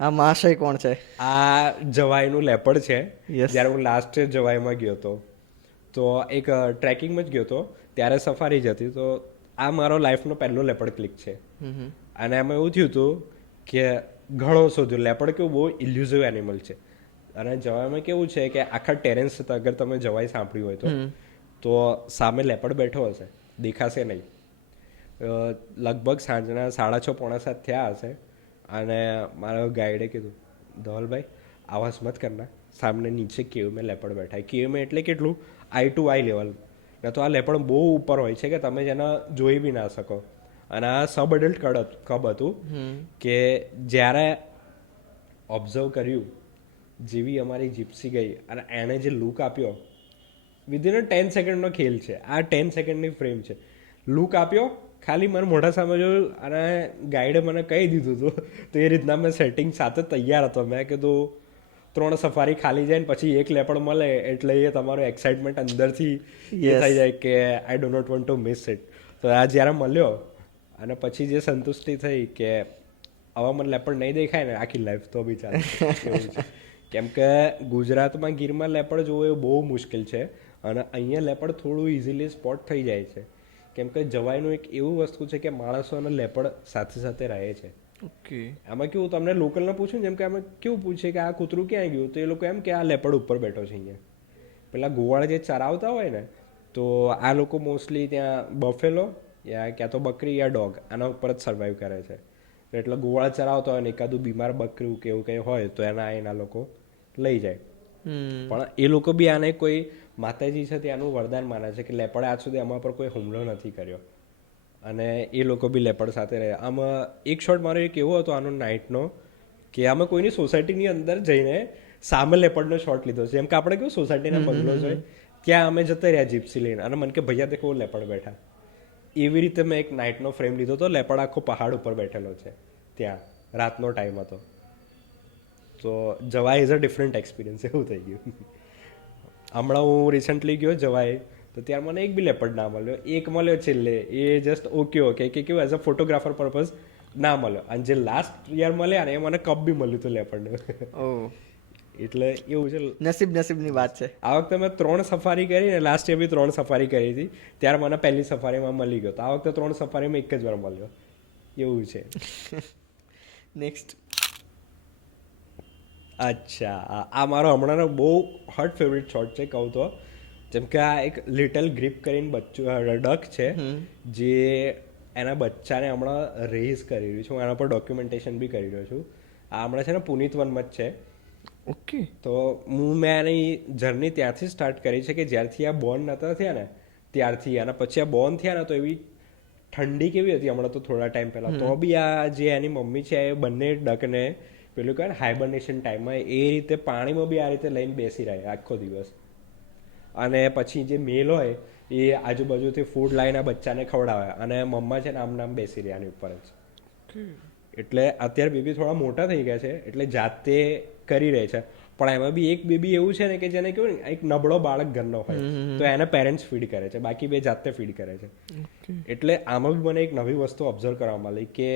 આ મહાશય કોણ છે? આ જવાઈનું લેપડ છે. Yes. જ્યારે હું લાસ્ટ જવાઈમાં ગયો હતો તો એક ટ્રેકિંગમાં જ ગયો હતો ત્યારે સફારી જ હતી. તો આ મારો લાઈફનો પહેલો લેપડ ક્લિક છે. અને એમાં એવું થયું હતું કે ઘણો શોધ્યો. લેપડ કેવું બહુ ઇલ્યુઝિવ એનિમલ છે. અને જવાઈમાં કેવું છે કે આખા ટેરેન્સ અગર તમે જવાઈ સાંભળ્યું હોય તો સામે લેપડ બેઠો હશે, દેખાશે નહીં. લગભગ સાંજના 6:30 પોણા 7 થયા હશે અને મારા ગાઈડે કીધું, ધવલભાઈ આવાજ મત કરના, સામને નીચે કેવ મેં લેપડ બેઠા. કેવ મેં એટલે કેટલું, આઈ ટુ આઈ લેવલ. ને તો આ લેપડ બહુ ઉપર હોય છે કે તમે જેને જોઈ બી ના શકો. અને આ સબ એડલ્ટ કબ હતું કે જ્યારે ઓબ્ઝર્વ કર્યું, જેવી અમારી જીપ્સી ગઈ અને એણે જે લુક આપ્યો, વિધિન 10 સેકન્ડનો ખેલ છે આ, 10 સેકન્ડની ફ્રેમ છે. લુક આપ્યો, ખાલી મને મોઢા સામે જોયું અને ગાઈડે મને કહી દીધું હતું તો એ રીતના મેં સેટિંગ સાથે તૈયાર હતો. મેં કીધું 3 સફારી ખાલી જાય ને પછી એક લેપડ મળે એટલે એ તમારો એક્સાઇટમેન્ટ અંદરથી એ થઈ જાય કે I do not want to miss it. તો આ જ્યારે મળ્યો અને પછી જે સંતુષ્ટિ થઈ કે હવે મને લેપડ નહીં દેખાય ને આખી લાઈફ તો બી ચાલે એવું છે. કેમ કે ગુજરાતમાં ગીરમાં લેપડ જોવું એ બહુ મુશ્કેલ છે અને અહીંયા લેપડ થોડું ઇઝીલી સ્પોટ થઈ જાય છે. કેમ કે જવાઈનું એક એવું વસ્તુ છે કે માણસો અને લેપડ સાથે સાથે રહે છે. ઓકે. આમાં કેવું, તમને લોકલને પૂછ્યું જેમ કે અમે કેવું પૂછીએ કે આ કૂતરું ક્યાં ગયું, તો એ લોકો એમ કે આ લેપડ ઉપર બેઠો છે અહીંયા. પેલા ગોવાળ જે ચરાવતા હોય ને તો આ લોકો મોસ્ટલી ત્યાં બફેલો યા ક્યાં તો બકરી યા ડોગ આના ઉપર જ સર્વાઈવ કરે છે. એટલે ગોવાળ ચરાવતા હોય ને એકાદું બીમાર બકરું કે એવું કંઈ હોય તો એના લોકો લઈ જાય. પણ એ લોકો બી આને કોઈ માતાજી છે ત્યાંનું વરદાન માને છે કે લેપડે આજ સુધી આમાં પર કોઈ હુમલો નથી કર્યો અને એ લોકો બી લેપડ સાથે રહે. આમાં એક શોટ મારો એક એવો હતો આનો નાઇટનો કે આમે કોઈની સોસાયટીની અંદર જઈને સામે લેપડનો શોટ લીધો છે. જેમ કે આપણે કેવું સોસાયટીના બંગલોઝ હોય ત્યાં અમે જતા રહ્યા જીપ્સી લઈને અને મને કે ભૈયા દેખો લેપડ બેઠા. એવી રીતે મેં એક નાઇટનો ફ્રેમ લીધો હતો. લેપડ આખો પહાડ ઉપર બેઠેલો છે ત્યાં, રાતનો ટાઈમ હતો. તો જવાઈ ઇઝ અ ડિફરન્ટ એક્સપિરિયન્સ એવું થઈ ગયું. હમણાં હું રિસન્ટલી ગયો જવાઈ તો ત્યાં મને એક બી લેપડ ના મળ્યો. એક મળ્યો છેલ્લે, એ જસ્ટ ઓકે કે કેવું એઝ અ ફોટોગ્રાફર પર્પઝ ના મળ્યો. અને જે લાસ્ટ યર મળ્યા ને એ મને કપ બી મળ્યું હતું લેપડનું. ઓહ, એટલે એવું છે. નસીબની વાત છે. આ વખતે મેં 3 સફારી કરી ને લાસ્ટ યર બી 3 સફારી કરી હતી ત્યારે મને પહેલી સફારીમાં મળી ગયો. તો આ વખતે 3 સફારીમાં એક જ વાર મળ્યો એવું છે. નેક્સ્ટ. અચ્છા, આ મારો હમણાંનો બહુ હોટ ફેવરિટ શોટ છે કહું તો. જેમ કે આ એક લિટલ ગ્રીપ કરીને ડક છે જે એના બચ્ચાને હમણાં રેઝ કરી રહ્યું છે. હું એના પર ડોક્યુમેન્ટેશન બી કરી રહ્યો છું. આ હમણાં છે ને પુનિત વનમાં જ છે. ઓકે. તો મેં એની જર્ની ત્યાંથી સ્ટાર્ટ કરી છે કે જ્યારથી આ બોર્ન નહોતા થયા ને ત્યારથી. અને પછી આ બોર્ન થયા ને તો એવી ઠંડી કેવી હતી હમણાં તો થોડા ટાઈમ પહેલાં, તો બી આ જે એની મમ્મી છે એ બંને ડકને પેલું કહે ને હાઇબર્નેશન ટાઈમમાં એ રીતે પાણીમાં બી આ રીતે લઈને બેસી રહે આખો દિવસ. અને પછી જે મેલ હોય એ આજુબાજુથી ફૂડ લાવીને બચ્ચાને ખવડાવે અને મમ્મા છે ને આમ બેસી રહે આની ઉપર જ. એટલે અત્યારે બેબી થોડા મોટા થઈ ગયા છે એટલે જાતે કરી રહે છે. પણ એમાં બી એક બેબી એવું છે ને કે જેને કેવું ને એક નબળો બાળક ઘરનો હોય તો એને પેરેન્ટ્સ ફીડ કરે છે, બાકી બે જાતે ફીડ કરે છે. એટલે આમાં બી મને એક નવી વસ્તુ ઓબ્ઝર્વ કરવા મળી કે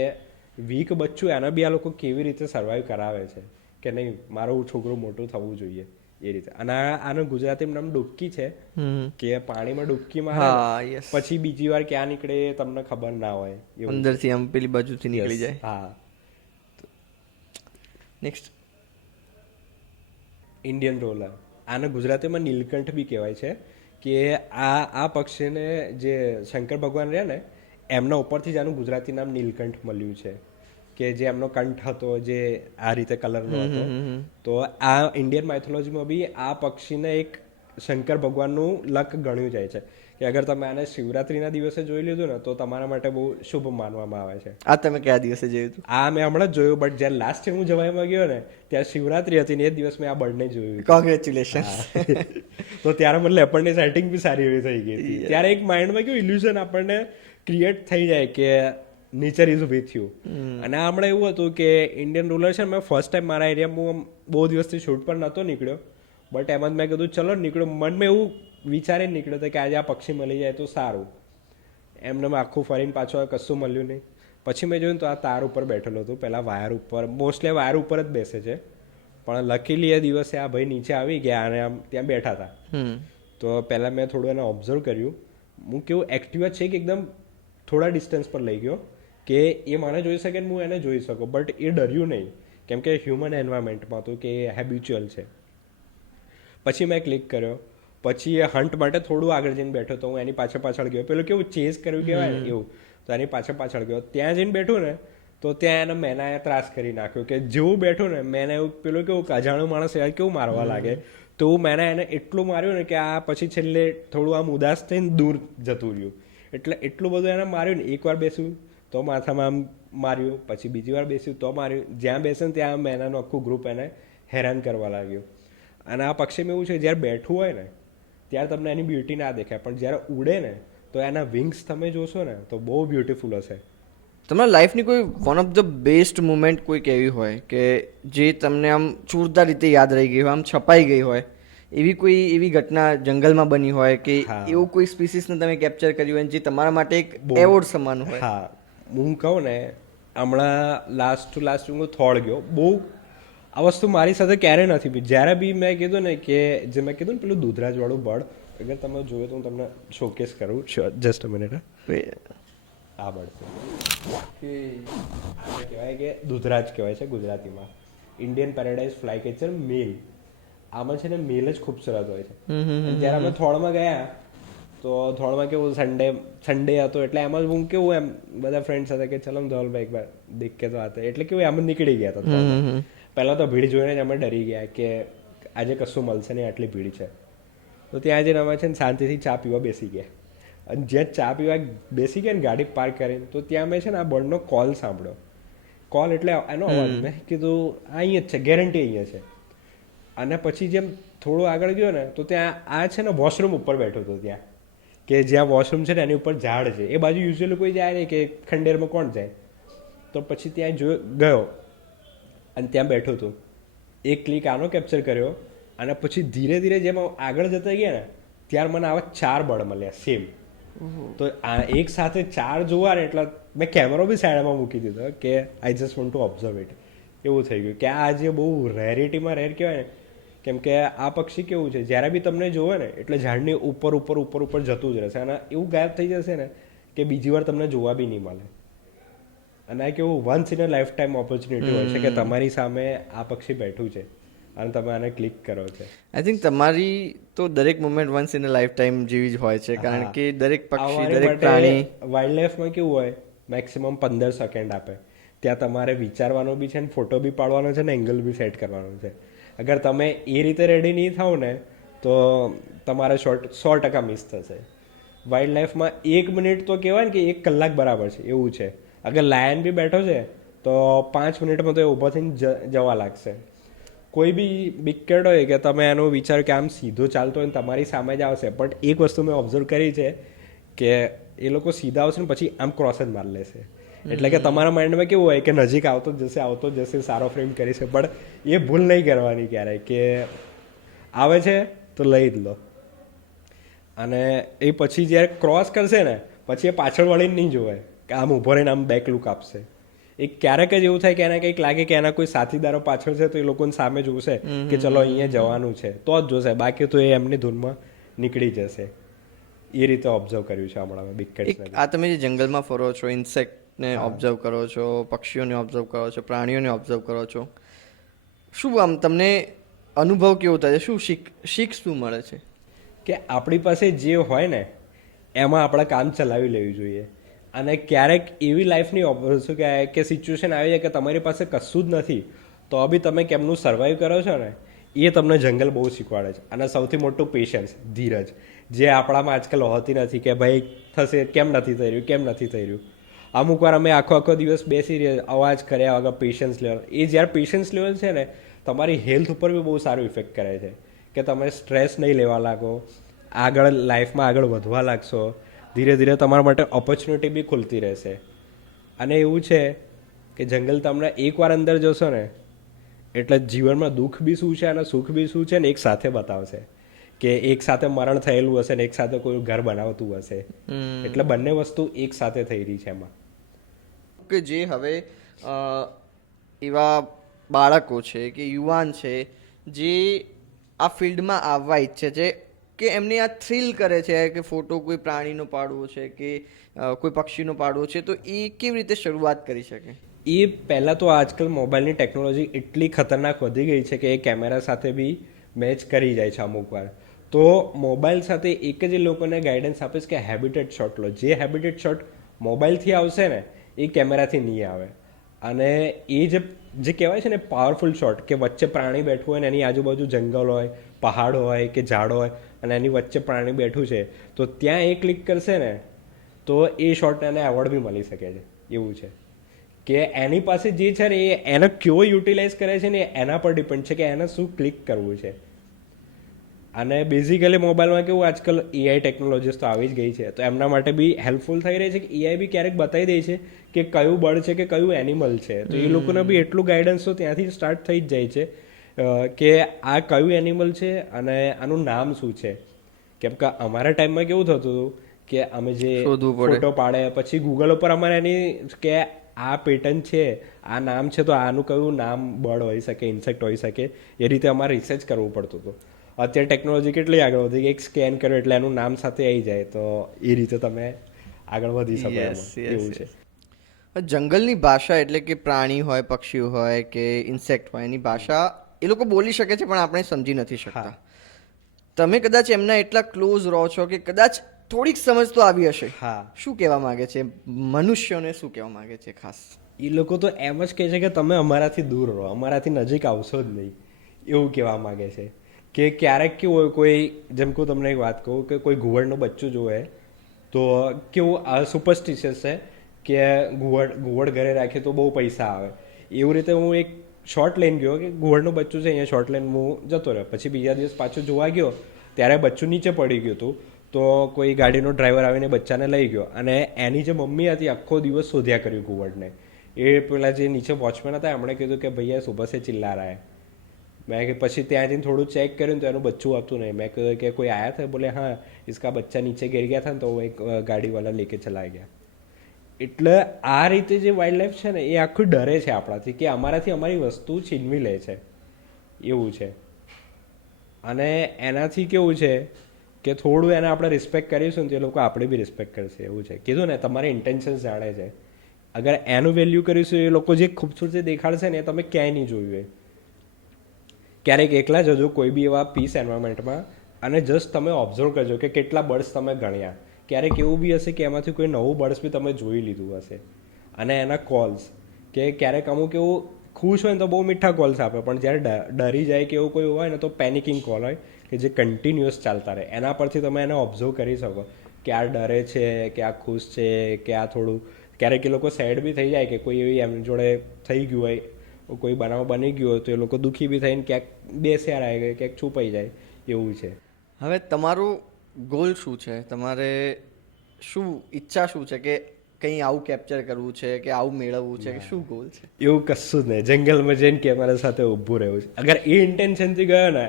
વીક બચ્ચું એના બી આ લોકો કેવી રીતે સર્વાઈવ કરાવે છે કે નહીં મારું છોકરું મોટું થવું જોઈએ એ રીતે. અને આનું ગુજરાતીમાં નામ ડુબકી છે કે પાણીમાં ડુબકી મારે પછી બીજી વાર ક્યાં નીકળે તમને ખબર ના હોય, અંદરથી આમ પેલી બાજુથી નીકળી જાય. હા. નેક્સ્ટ. ઇન્ડિયન રોલર, આને ગુજરાતીમાં નીલકંઠ બી કહેવાય છે. કે આ પક્ષીને જે શંકર ભગવાન રહ્યા ને એમના ઉપરથી જ આનું ગુજરાતી નામ નીલકંઠ મળ્યું છે કે જે એમનો કંઠ હતો જે આ રીતે કલરનો હતો. તો આ ઇન્ડિયન માઇથોલોજીમાં બી આ પક્ષીને એક શંકર ભગવાનનું લક ગણ્યું જાય છે કે અગર તમે આને શિવરાત્રિના દિવસે જોઈ લીધું ને તો તમારા માટે બહુ શુભ માનવામાં આવે છે. આ તમે કયા દિવસે જોયું હતું? આ મેં હમણાં જ જોયું, બટ જ્યારે લાસ્ટ ટાઈમ હું જવાઈમાં ગયો ને ત્યારે શિવરાત્રી હતી ને એ જ દિવસ મેં આ બર્થડે જોયું. કોંગ્રેચ્યુલેશન. તો ત્યારે મને લેપડની સેટિંગ બી સારી એવી થઈ ગઈ હતી. ત્યારે એક માઇન્ડમાં કેવું ઇલ્યુઝન આપણને ક્રિએટ થઈ જાય કે નેચર ઇઝ વિથ યુ. અને હમણાં એવું હતું કે ઇન્ડિયન રૂલર છે, મેં ફર્સ્ટ ટાઈમ મારા એરિયામાં બહુ દિવસથી શૂટ પર નહોતો નીકળ્યો, બટ એમ જ મેં કીધું ચલો નીકળ્યો. મનમાં એવું વિચારીને નીકળ્યો હતો કે આજે આ પક્ષી મળી જાય તો સારું. એમને મેં આખું ફરીને પાછું કશું મળ્યું નહીં. પછી મેં જોયું તો આ તાર ઉપર બેઠેલો હતું, પહેલાં વાયર ઉપર, મોસ્ટલી વાયર ઉપર જ બેસે છે, પણ લકીલી એ દિવસે આ ભાઈ નીચે આવી ગયા અને આમ ત્યાં બેઠા હતા. તો પહેલાં મેં થોડું એને ઓબ્ઝર્વ કર્યું. હું કેવું એક્ટિવ છે કે એકદમ થોડા ડિસ્ટન્સ પર લઈ ગયો કે એ મને જોઈ શકે ને હું એને જોઈ શકું, બટ એ ડર્યું નહીં કેમ કે હ્યુમન એન્વાયરમેન્ટમાં હતું કે એ હેબિચ્યુઅલ છે. પછી મેં ક્લિક કર્યો, પછી એ હન્ટ માટે થોડું આગળ જઈને બેઠો તો હું એની પાછળ ગયો. પેલું કેવું ચેઝ કર્યું કહેવાય ને એવું, તો એની પાછળ ગયો. ત્યાં જઈને બેઠું ને તો ત્યાં એને મેનાએ ત્રાસ કરી નાખ્યો કે જેવું બેઠું ને મેને એવું પેલું કેવું અજાણું માણસ યાર કેવું મારવા લાગે, તો મેને એને એટલું માર્યું ને કે આ પછી છેલ્લે થોડું આમ ઉદાસ થઈને દૂર જતું રહ્યું. એટલે એટલું બધું એને માર્યું ને, એકવાર બેસ્યું તો માથામાં આમ માર્યું, પછી બીજી વાર બેસ્યું તો માર્યું. જ્યાં બેસે ને ત્યાં મેનાનું આખું ગ્રુપ એને હેરાન કરવા લાગ્યું. અને આ પક્ષીમાં એવું છે જ્યારે બેઠું હોય ને ત્યારે તમને એની બ્યુટી ના દેખાય, પણ જ્યારે ઉડે ને તો એના વિંગ્સ તમે જોશો ને તો બહુ બ્યુટીફુલ હશે. તમારા લાઈફની કોઈ one of the best moment કોઈક એવી હોય કે જે તમને આમ જોરદાર રીતે યાદ રહી ગઈ હોય, આમ છપાઈ ગઈ હોય, એવી કોઈ એવી ઘટના જંગલમાં બની હોય કે એવું કોઈ સ્પીસીસને તમે કેપ્ચર કર્યું હોય જે તમારા માટે એક એવોર્ડ સમાન હોય? હા, હું કહું ને હમણાં લાસ્ટ ટુ લાસ્ટ હું થોડ ગયો. બહુ આ વસ્તુ મારી સાથે ક્યારે નથી બી. જ્યારે બી મેં કીધું ને કે જે મેં કીધું ને પેલું દૂધરાજવાળું બર્ડ, અગર તમે જોયું તો હું તમને શોકેસ કરું. Just a minute. આ બર્ડ છે કહેવાય કે દૂધરાજ કહેવાય છે ગુજરાતીમાં. ઇન્ડિયન પેરાડાઇઝ ફ્લાય કેચર મેલ. આમાં છે ને મેલ જ ખૂબસૂરત હોય છે. જ્યારે અમે થોડમાં ગયા તો થોડમાં કેવું સન્ડે હતો એટલે એમાં હું કેવું એમ બધા ફ્રેન્ડ સાથે કે ચલો ધવલભાઈ એકવાર દેખ કે તો આતે, એટલે કેવું એમ જ નીકળી ગયા હતા. પહેલાં તો ભીડ જોઈને જ અમે ડરી ગયા કે આજે કશું મળશે નહીં, આટલી ભીડ છે. તો ત્યાં જઈને અમે છે ને શાંતિથી ચા પીવા બેસી ગયા. અને જ્યાં ચા પીવા બેસી ગયા ને ગાડી પાર્ક કરીને, તો ત્યાં મેં છે ને આ બર્ડનો કોલ સાંભળ્યો. કોલ એટલે એનો અવાજ. મેં કીધું અહીંયા જ છે, ગેરંટી અહીંયા છે. અને પછી જેમ થોડું આગળ ગયો ને તો ત્યાં આ છે ને વોશરૂમ ઉપર બેઠો હતો, ત્યાં કે જ્યાં વોશરૂમ છે ને એની ઉપર ઝાડ છે. એ બાજુ યુઝ્યુઅલી કોઈ જાય નહીં કે ખંડેરમાં કોણ જાય. તો પછી ત્યાં ગયો અને ત્યાં બેઠો હતો. એક ક્લિક આનો કેપ્ચર કર્યો અને પછી ધીરે ધીરે જેમ આગળ જતા ગયા ને ત્યારે મને આવા 4 બર્ડ મળ્યા સેમ. તો આ એક સાથે 4 જોવા ને એટલે મેં કેમેરો બી સાઈડમાં મૂકી દીધો કે I just want to observe it. એવું થઈ ગયું કે આ જે બહુ રેરિટીમાં રેર કહેવાય ને, કેમ કે આ પક્ષી કેવું છે જ્યારે બી તમને જોવે ને એટલે ઝાડની ઉપર ઉપર ઉપર ઉપર જતું જ રહેશે અને એવું ગાયબ થઈ જશે ને કે બીજી વાર તમને જોવા બી નહીં મળે. અને આ કેવું once in a life time opportunity હોય છે કે તમારી સામે આ પક્ષી બેઠું છે અને તમે આને ક્લિક કરો છો. આઈ થિંક તમારી તો દરેક moment once in a life time જેવી જ હોય છે, કારણ કે દરેક પક્ષી, દરેક પ્રાણી વાઇલ્ડ લાઈફમાં કેવું હોય મેક્સિમમ 15 સેકન્ડ આપે. ત્યાં તમારે વિચારવાનું બી છે ને ફોટો બી પાડવાનો છે ને એંગલ બી સેટ કરવાનું છે. અગર તમે એ રીતે રેડી નહીં થાવ ને તો તમારે 100% મિસ થશે. વાઇલ્ડ લાઈફમાં 1 મિનિટ તો કહેવાય ને કે 1 કલાક બરાબર છે એવું છે. અગર લાયન બી બેઠો છે તો 5 મિનિટમાં તો એ ઊભો થઈને જવા લાગશે. કોઈ બી બિગ કેટ હોય કે તમે એનું વિચારો કે આમ સીધો ચાલતો હોય ને તમારી સામે જ આવશે, બટ એક વસ્તુ મેં ઓબ્ઝર્વ કરી છે કે એ લોકો સીધા આવશે ને પછી આમ ક્રોસ જ મારી લેશે. એટલે કે તમારા માઇન્ડમાં કેવું હોય કે નજીક આવતો જ જશે સારો ફ્રેમ કરી છે, પણ એ ભૂલ નહીં કરવાની ક્યારેય કે આવે છે તો લઈ જ લો. અને એ પછી જ્યારે ક્રોસ કરશે ને પછી એ પાછળ વળીને નહીં જોવાય કે આમ ઊભો રહીને આમ બેક લુક આપશે. એ ક્યારેક જ એવું થાય કે એને કંઈક લાગે કે એના કોઈ સાથીદારો પાછળ છે તો એ લોકોને સામે જોશે કે ચલો અહીંયા જવાનું છે તો જ જોશે, બાકી તો એ એમની ધૂનમાં નીકળી જશે. એ રીતે ઓબ્ઝર્વ કર્યું છે હમણાં બિગ કેટ્સને. આ તમે જે જંગલમાં ફરો છો, ઇન્સેક્ટને ઓબ્ઝર્વ કરો છો, પક્ષીઓને ઓબ્ઝર્વ કરો છો, પ્રાણીઓને ઓબ્ઝર્વ કરો છો, શું આમ તમને અનુભવ કેવો થાય છે? શું શીખ શું મળે છે? કે આપણી પાસે જે હોય ને એમાં આપણે કામ ચલાવી લેવું જોઈએ. અને ક્યારેક એવી લાઈફની શું કહેવાય કે સિચ્યુએશન આવી જાય કે તમારી પાસે કશું જ નથી તો બી તમે કેમનું સર્વાઈવ કરો છો ને એ તમને જંગલ બહુ શીખવાડે છે. અને સૌથી મોટું પેશન્સ, ધીરજ, જે આપણામાં આજકાલ હોતી નથી કે ભાઈ થશે, કેમ નથી થઈ રહ્યું, કેમ નથી થઈ રહ્યું. અમુક વાર અમે આખો દિવસ બેસી રહ્યા, અવાજ કર્યા વગર પેશન્સ લેવલ, એ જ્યારે પેશન્સ લેવલ છે ને, તમારી હેલ્થ ઉપર બી બહુ સારું ઇફેક્ટ કરે છે કે તમે સ્ટ્રેસ નહીં લેવા લાગો, આગળ લાઈફમાં આગળ વધવા લાગશો, ધીરે ધીરે તમારા માટે ઓપોર્ચ્યુનિટી બી ખુલતી રહેશે. અને એવું છે કે જંગલ તમને એકવાર અંદર જશો ને એટલે જીવનમાં દુઃખ બી શું છે અને સુખ બી શું છે ને એક સાથે બતાવશે. કે એક સાથે મરણ થયેલું હશે ને એક સાથે કોઈ ઘર બનાવતું હશે, એટલે બંને વસ્તુ એક સાથે થઈ રહી છે એમાં. કે જે હવે એવા બાળકો છે કે યુવાન છે જે આ ફિલ્ડમાં આવવા ઈચ્છે છે, કે એમને આ થ્રિલ કરે છે કે ફોટો કોઈ પ્રાણીનો પાડવો છે કે કોઈ પક્ષીનો પાડવો છે, તો એ કેવી રીતે શરૂઆત કરી શકે? એ પહેલાં તો આજકાલ મોબાઈલની ટેકનોલોજી એટલી ખતરનાક વધી ગઈ છે કે એ કેમેરા સાથે બી મેચ કરી જાય છે અમુક વાર. તો મોબાઈલ સાથે એક જ એ લોકોને ગાઈડન્સ આપીશ કે હેબિટેડ શોટ લો. જે હેબિટેડ શોટ મોબાઈલથી આવશે ને એ કેમેરાથી નહીં આવે. અને એ જે કહેવાય છે ને પાવરફુલ શોટ, કે વચ્ચે પ્રાણી બેઠું હોય ને એની આજુબાજુ જંગલ હોય, પહાડ હોય કે ઝાડ હોય અને એની વચ્ચે પ્રાણી બેઠું છે, તો ત્યાં એ ક્લિક કરશે ને તો એ શોટ એને એવોર્ડ બી મળી શકે છે. એવું છે કે એની પાસે જે છે ને એ એને કયો યુટિલાઇઝ કરે છે ને એના પર ડિપેન્ડ છે કે એને શું ક્લિક કરવું છે. અને બેઝિકલી મોબાઈલમાં કેવું આજકાલ એઆઈ ટેકનોલોજીસ તો આવી જ ગઈ છે, તો એમના માટે બી હેલ્પફુલ થઈ રહી છે કે એઆઈ બી ક્યારેક બતાવી દે છે કે કયું બર્ડ છે કે કયું એનિમલ છે. તો એ લોકોને બી એટલું ગાઈડન્સ તો ત્યાંથી સ્ટાર્ટ થઈ જ જાય છે કે આ કયું એનિમલ છે અને આનું નામ શું છે. કેમ કે અમારા ટાઈમમાં કેવું થતું હતું કે અમે જે ફોટો પાડે પછી ગૂગલ ઉપર અમારે એની કે આ પેટર્ન છે, આ નામ છે, તો આનું કયું નામ બર્ડ હોઈ શકે, ઇન્સેક્ટ હોઈ શકે, એ રીતે અમારે રિસર્ચ કરવું પડતું હતું. અત્યારે ટેકનોલોજી કેટલી આગળ વધી કે એક સ્કેન કર્યો એટલે એનું નામ સાથે આવી જાય, તો એ રીતે તમે આગળ વધી શકો. એવું છે. જંગલની ભાષા એટલે કે પ્રાણી હોય, પક્ષી હોય કે ઇન્સેક્ટ હોય, એની ભાષા એ લોકો બોલી શકે છે પણ આપણે સમજી નથી શકતા. તમે કદાચ એમના એટલા ક્લોઝ રહો છો કે કદાચ થોડીક સમજ તો આવી હશે. શું કહેવા માંગે છે મનુષ્યોને, શું કહેવા માંગે છે ખાસ? એ લોકો તો એમ જ કહે છે કે તમે અમારાથી દૂર રહો, અમારાથી નજીક આવશો જ નહીં, એવું કહેવા માંગે છે. કે ક્યારેક કેવું હોય, કોઈ જેમ કે તમને એક વાત કહું કે કોઈ ઘુવડનું બચ્ચું જોવે તો કેવું સુપરસ્ટિશિયસ છે કે ઘુવડ ઘરે રાખે તો બહુ પૈસા આવે. એવું રીતે હું એક શોર્ટ લઈને ગયો કે ઘુવડનું બચ્ચું છે, અહીંયા શોર્ટ લઈને હું જતો રહ્યો. પછી બીજા દિવસ પાછું જોવા ગયો ત્યારે બચ્ચું નીચે પડી ગયું હતું. તો કોઈ ગાડીનો ડ્રાઈવર આવીને બચ્ચાને લઈ ગયો અને એની જે મમ્મી હતી આખો દિવસ શોધ્યા કર્યું ઘુવડને. એ પેલા જે નીચે વોચમેન હતા એમણે કીધું કે ભૈયા સુબહ સે ચિલ્લા રહા હૈ. મેં કે પછી ત્યાં જઈને થોડું ચેક કર્યું તો એનું બચ્ચું હતું નહીં. મેં કીધું કે કોઈ આયા થા? બોલે હા, इसका બચ્ચા નીચે ગિર ગયા था ને તો એક ગાડીવાળા લેકે ચલા ગયા. એટલે આ રીતે જે વાઇલ્ડ લાઈફ છે ને એ આખું ડરે છે આપણાથી કે અમારાથી અમારી વસ્તુ છીનવી લે છે, એવું છે. અને એનાથી કેવું છે કે થોડું એને આપણે રિસ્પેક્ટ કરીશું ને તો એ લોકો આપણે બી રિસ્પેક્ટ કરશે, એવું છે. કીધું ને તમારે ઇન્ટેન્શન્સ જાણે છે. અગર એનું વેલ્યુ કરીશું, એ લોકો જે ખૂબસૂરતી દેખાડશે ને એ તમે ક્યાંય નહીં જોયું. ક્યારેક એકલા જજો કોઈ બી એવા પીસ એન્વાયરમેન્ટમાં અને જસ્ટ તમે ઓબ્ઝર્વ કરજો કે કેટલા બર્ડ્સ તમે ગણ્યા. ક્યારેક એવું બી હશે કે એમાંથી કોઈ નવું બર્ડ્સ બી તમે જોઈ લીધું હશે. અને એના કોલ્સ, કે ક્યારેક અમુક એવું ખુશ હોય ને તો બહુ મીઠા કોલ્સ આપે, પણ જ્યારે ડરી જાય કે એવું કોઈ હોય ને તો પેનિકિંગ કોલ હોય કે જે કન્ટિન્યુઅસ ચાલતા રહે. એના પરથી તમે એને ઓબ્ઝર્વ કરી શકો કે આ ડરે છે કે આ ખુશ છે કે આ થોડું. ક્યારેક એ લોકો સેડ બી થઈ જાય કે કોઈ એવી એમની જોડે થઈ ગયું હોય, કોઈ બનાવ બની ગયો હોય તો એ લોકો દુઃખી બી થઈને ક્યાંક બેસ્યા રહે, ક્યાંક છુપાઈ જાય, એવું છે. હવે તમારું ગોલ શું છે? તમારે શું ઈચ્છા શું છે કે કંઈ આવું કેપ્ચર કરવું છે કે આવું મેળવવું છે કે શું ગોલ છે? એવું કશું જ નહીં. જંગલમાં જઈને કેમેરા સાથે ઊભું રહેવું છે. અગર એ ઇન્ટેન્શનથી ગયો ને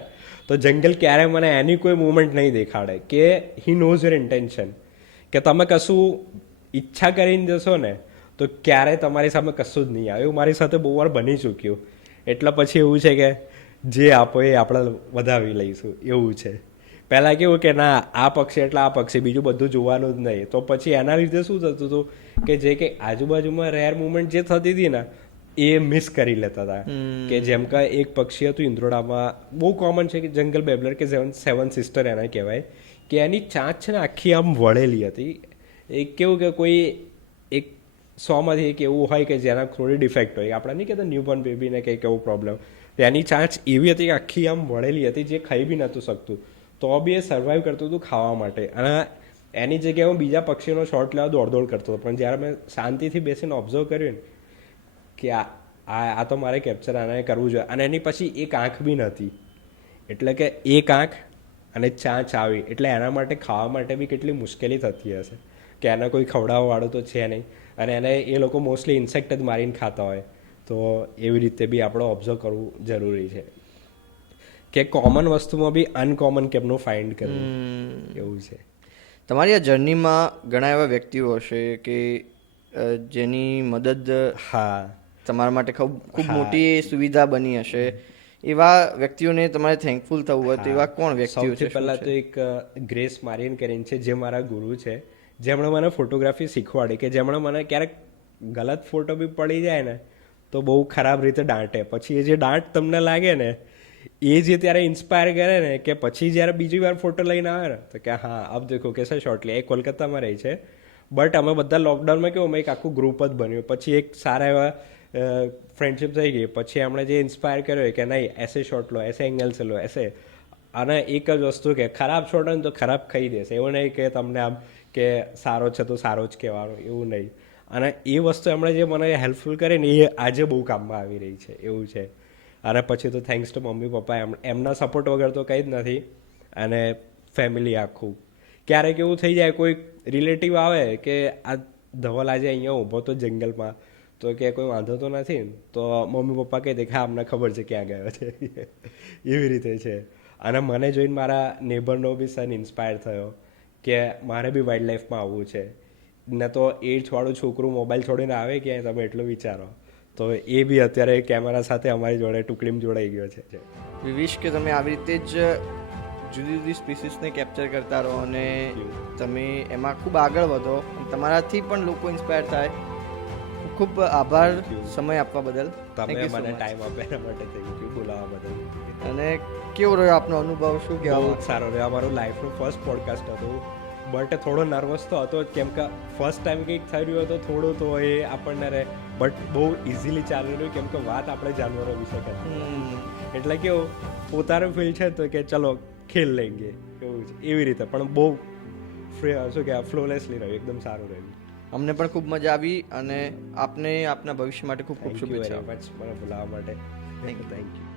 તો જંગલ ક્યારે મને એની કોઈ મુવમેન્ટ નહીં દેખાડે કે હી નોઝ યોર ઇન્ટેન્શન. કે તમે કશું ઈચ્છા કરીને જશો ને તો ક્યારેય તમારી સામે કશું જ નહીં આવે. એવું મારી સાથે બહુ વાર બની ચૂક્યું. એટલે પછી એવું છે કે જે આપો એ આપણે વધાવી લઈશું, એવું છે. પહેલાં કેવું કે ના આ પક્ષી એટલે આ પક્ષી, બીજું બધું જોવાનું જ નહીં. તો પછી એના લીધે શું થતું હતું કે જે કે આજુબાજુમાં રેર મુવમેન્ટ જે થતી હતી ને એ મિસ કરી લેતા હતા. કે જેમ કે એક પક્ષી હતું ઇન્દ્રોડામાં, બહુ કોમન છે કે જંગલ બેબલર કે સેવન સિસ્ટર એને કહેવાય, કે એની ચાંચ છે ને આખી આમ વળેલી હતી. એ કેવું કે કોઈ એક 100માંથી એક એવું હોય કે જેના થોડી ડિફેક્ટ હોય. આપણે નહીં કહેતા ન્યૂબોર્ન બેબીને કંઈક એવો પ્રોબ્લેમ, તેની ચાંચ એવી હતી કે આખી આમ વળેલી હતી, જે ખાઈ બી નહોતું શકતું, તો બી એ સર્વાઈવ કરતું હતું ખાવા માટે. અને એની જગ્યાએ હું બીજા પક્ષીનો શોટ લેવા દોડ કરતો હતો. પણ જ્યારે મેં શાંતિથી બેસીને ઓબ્ઝર્વ કર્યું ને કે આ તો મારે કેપ્ચર આને કરવું જોઈએ, અને એની પછી એક આંખ બી નહોતી, એટલે કે એક આંખ અને ચાંચ આવી, એટલે એના માટે ખાવા માટે બી કેટલી મુશ્કેલી થતી હશે કે એને કોઈ ખવડાવવાવાળું તો છે નહીં, અને એને એ લોકો મોસ્ટલી ઇન્સેક્ટ જ મારીને ખાતા હોય. તો એવી રીતે બી આપણે ઓબ્ઝર્વ કરવું જરૂરી છે કે કોમન વસ્તુમાં બી અનકોમન કેમનું ફાઇન્ડ કરવું, એવું છે. તમારી આ જર્નીમાં ઘણા એવા વ્યક્તિઓ હશે કે જેની મદદ હા, તમારા માટે ખૂબ મોટી સુવિધા બની હશે. એવા વ્યક્તિઓને તમારે થેન્કફુલ થવું હોય તો એવા કોણ વ્યક્તિઓ છે? સૌથી પહેલાં તો એક ગ્રેસ મારિયન કરીને છે, જે મારા ગુરુ છે, જેમણે મને ફોટોગ્રાફી શીખવાડી, કે જેમણે મને ક્યારેક ગલત ફોટો બી પડી જાય ને તો બહુ ખરાબ રીતે દાંટે. પછી એ જે દાંટ તમને લાગે ને એ જે ત્યારે ઇન્સ્પાયર કરે ને, કે પછી જ્યારે બીજી વાર ફોટો લઈને આવે ને તો કે હા અબ દેખો કેસે શોર્ટ લે. એ કોલકાતામાં રહી છે, બટ અમે બધા લોકડાઉનમાં કેવું, અમે એક આખું ગ્રુપ જ બન્યું. પછી એક સારા એવા ફ્રેન્ડશિપ થઈ ગઈ. પછી એમણે જે ઇન્સ્પાયર કર્યો કે નહીં એસે શોટ લો, એસે એંગલ સે લો, એસે. અને એક જ વસ્તુ કે ખરાબ શોટ હોય ને તો ખરાબ ખાઈ દેશે. એવું નહીં કે તમને આમ કે સારો છે તો સારો જ કહેવાનું, એવું નહીં. અને એ વસ્તુ એમણે જે મને હેલ્પફુલ કરી ને એ આજે બહુ કામમાં આવી રહી છે, એવું છે. અને પછી તો થેન્ક્સ ટુ મમ્મી પપ્પા, એમના સપોર્ટ વગર તો કંઈ જ નથી. અને ફેમિલી આખું. ક્યારેક એવું થઈ જાય, કોઈ રિલેટિવ આવે કે આ ધવલ આજે અહીંયા ઊભો તો જંગલમાં, તો કે કોઈ વાંધો તો નથી ને, તો મમ્મી પપ્પા કહી દે કે હા અમને ખબર છે ક્યાં ગયો છે. એવી રીતે છે. અને મને જોઈને મારા નેબરનો બી સન ઇન્સ્પાયર થયો કે મારે બી વાઇલ્ડ લાઈફમાં આવવું છે. ને તો એજવાળું છોકરું મોબાઈલ છોડીને આવે ક્યાંય, તમે એટલું વિચારો. તો એ બી અત્યારે કેમેરા સાથે અમારી જોડે ટુકડીમાં જોડાઈ ગયો છે. વી વિશ કે તમે આવી રીતે જ જુદી જુદી સ્પીસીસને કેપ્ચર કરતા રહો અને તમે એમાં ખૂબ આગળ વધો. તમારાથી પણ લોકો ઇન્સ્પાયર થાય. ખૂબ આભાર સમય આપવા બદલ. તમે મને ટાઈમ આપ્યા એના માટે થેન્ક યુ, બોલાવવા બદલ. અને કેવો રહ્યો આપનો અનુભવ? શું કહેવા? બહુ સારો રહ્યો. અમારું લાઈફનું ફર્સ્ટ પોડકાસ્ટ હતું, બટ થોડો નર્વસ તો હતો જ, કેમ કે ફર્સ્ટ ટાઈમ કંઈક થઈ રહ્યું હતું, થોડું તો એ આપણને રહે, બટ બહુ ઇઝીલી ચાલી રહ્યું, કેમ કે વાત આપણે જાનવરો વિશે કરતા. એટલે કેવું પોતાનું ફીલ છે તો કે ચલો ખેલ લેંગે, એવું છે. એવી રીતે પણ બહુ શું કે ફ્લોલેસલી રહ્યું, એકદમ સારું રહ્યું. અમને પણ ખૂબ મજા આવી અને આપને આપના ભવિષ્ય માટે ખૂબ ખૂબ શુભેચ્છાઓ. મને બોલાવવા માટે થેન્ક યુ.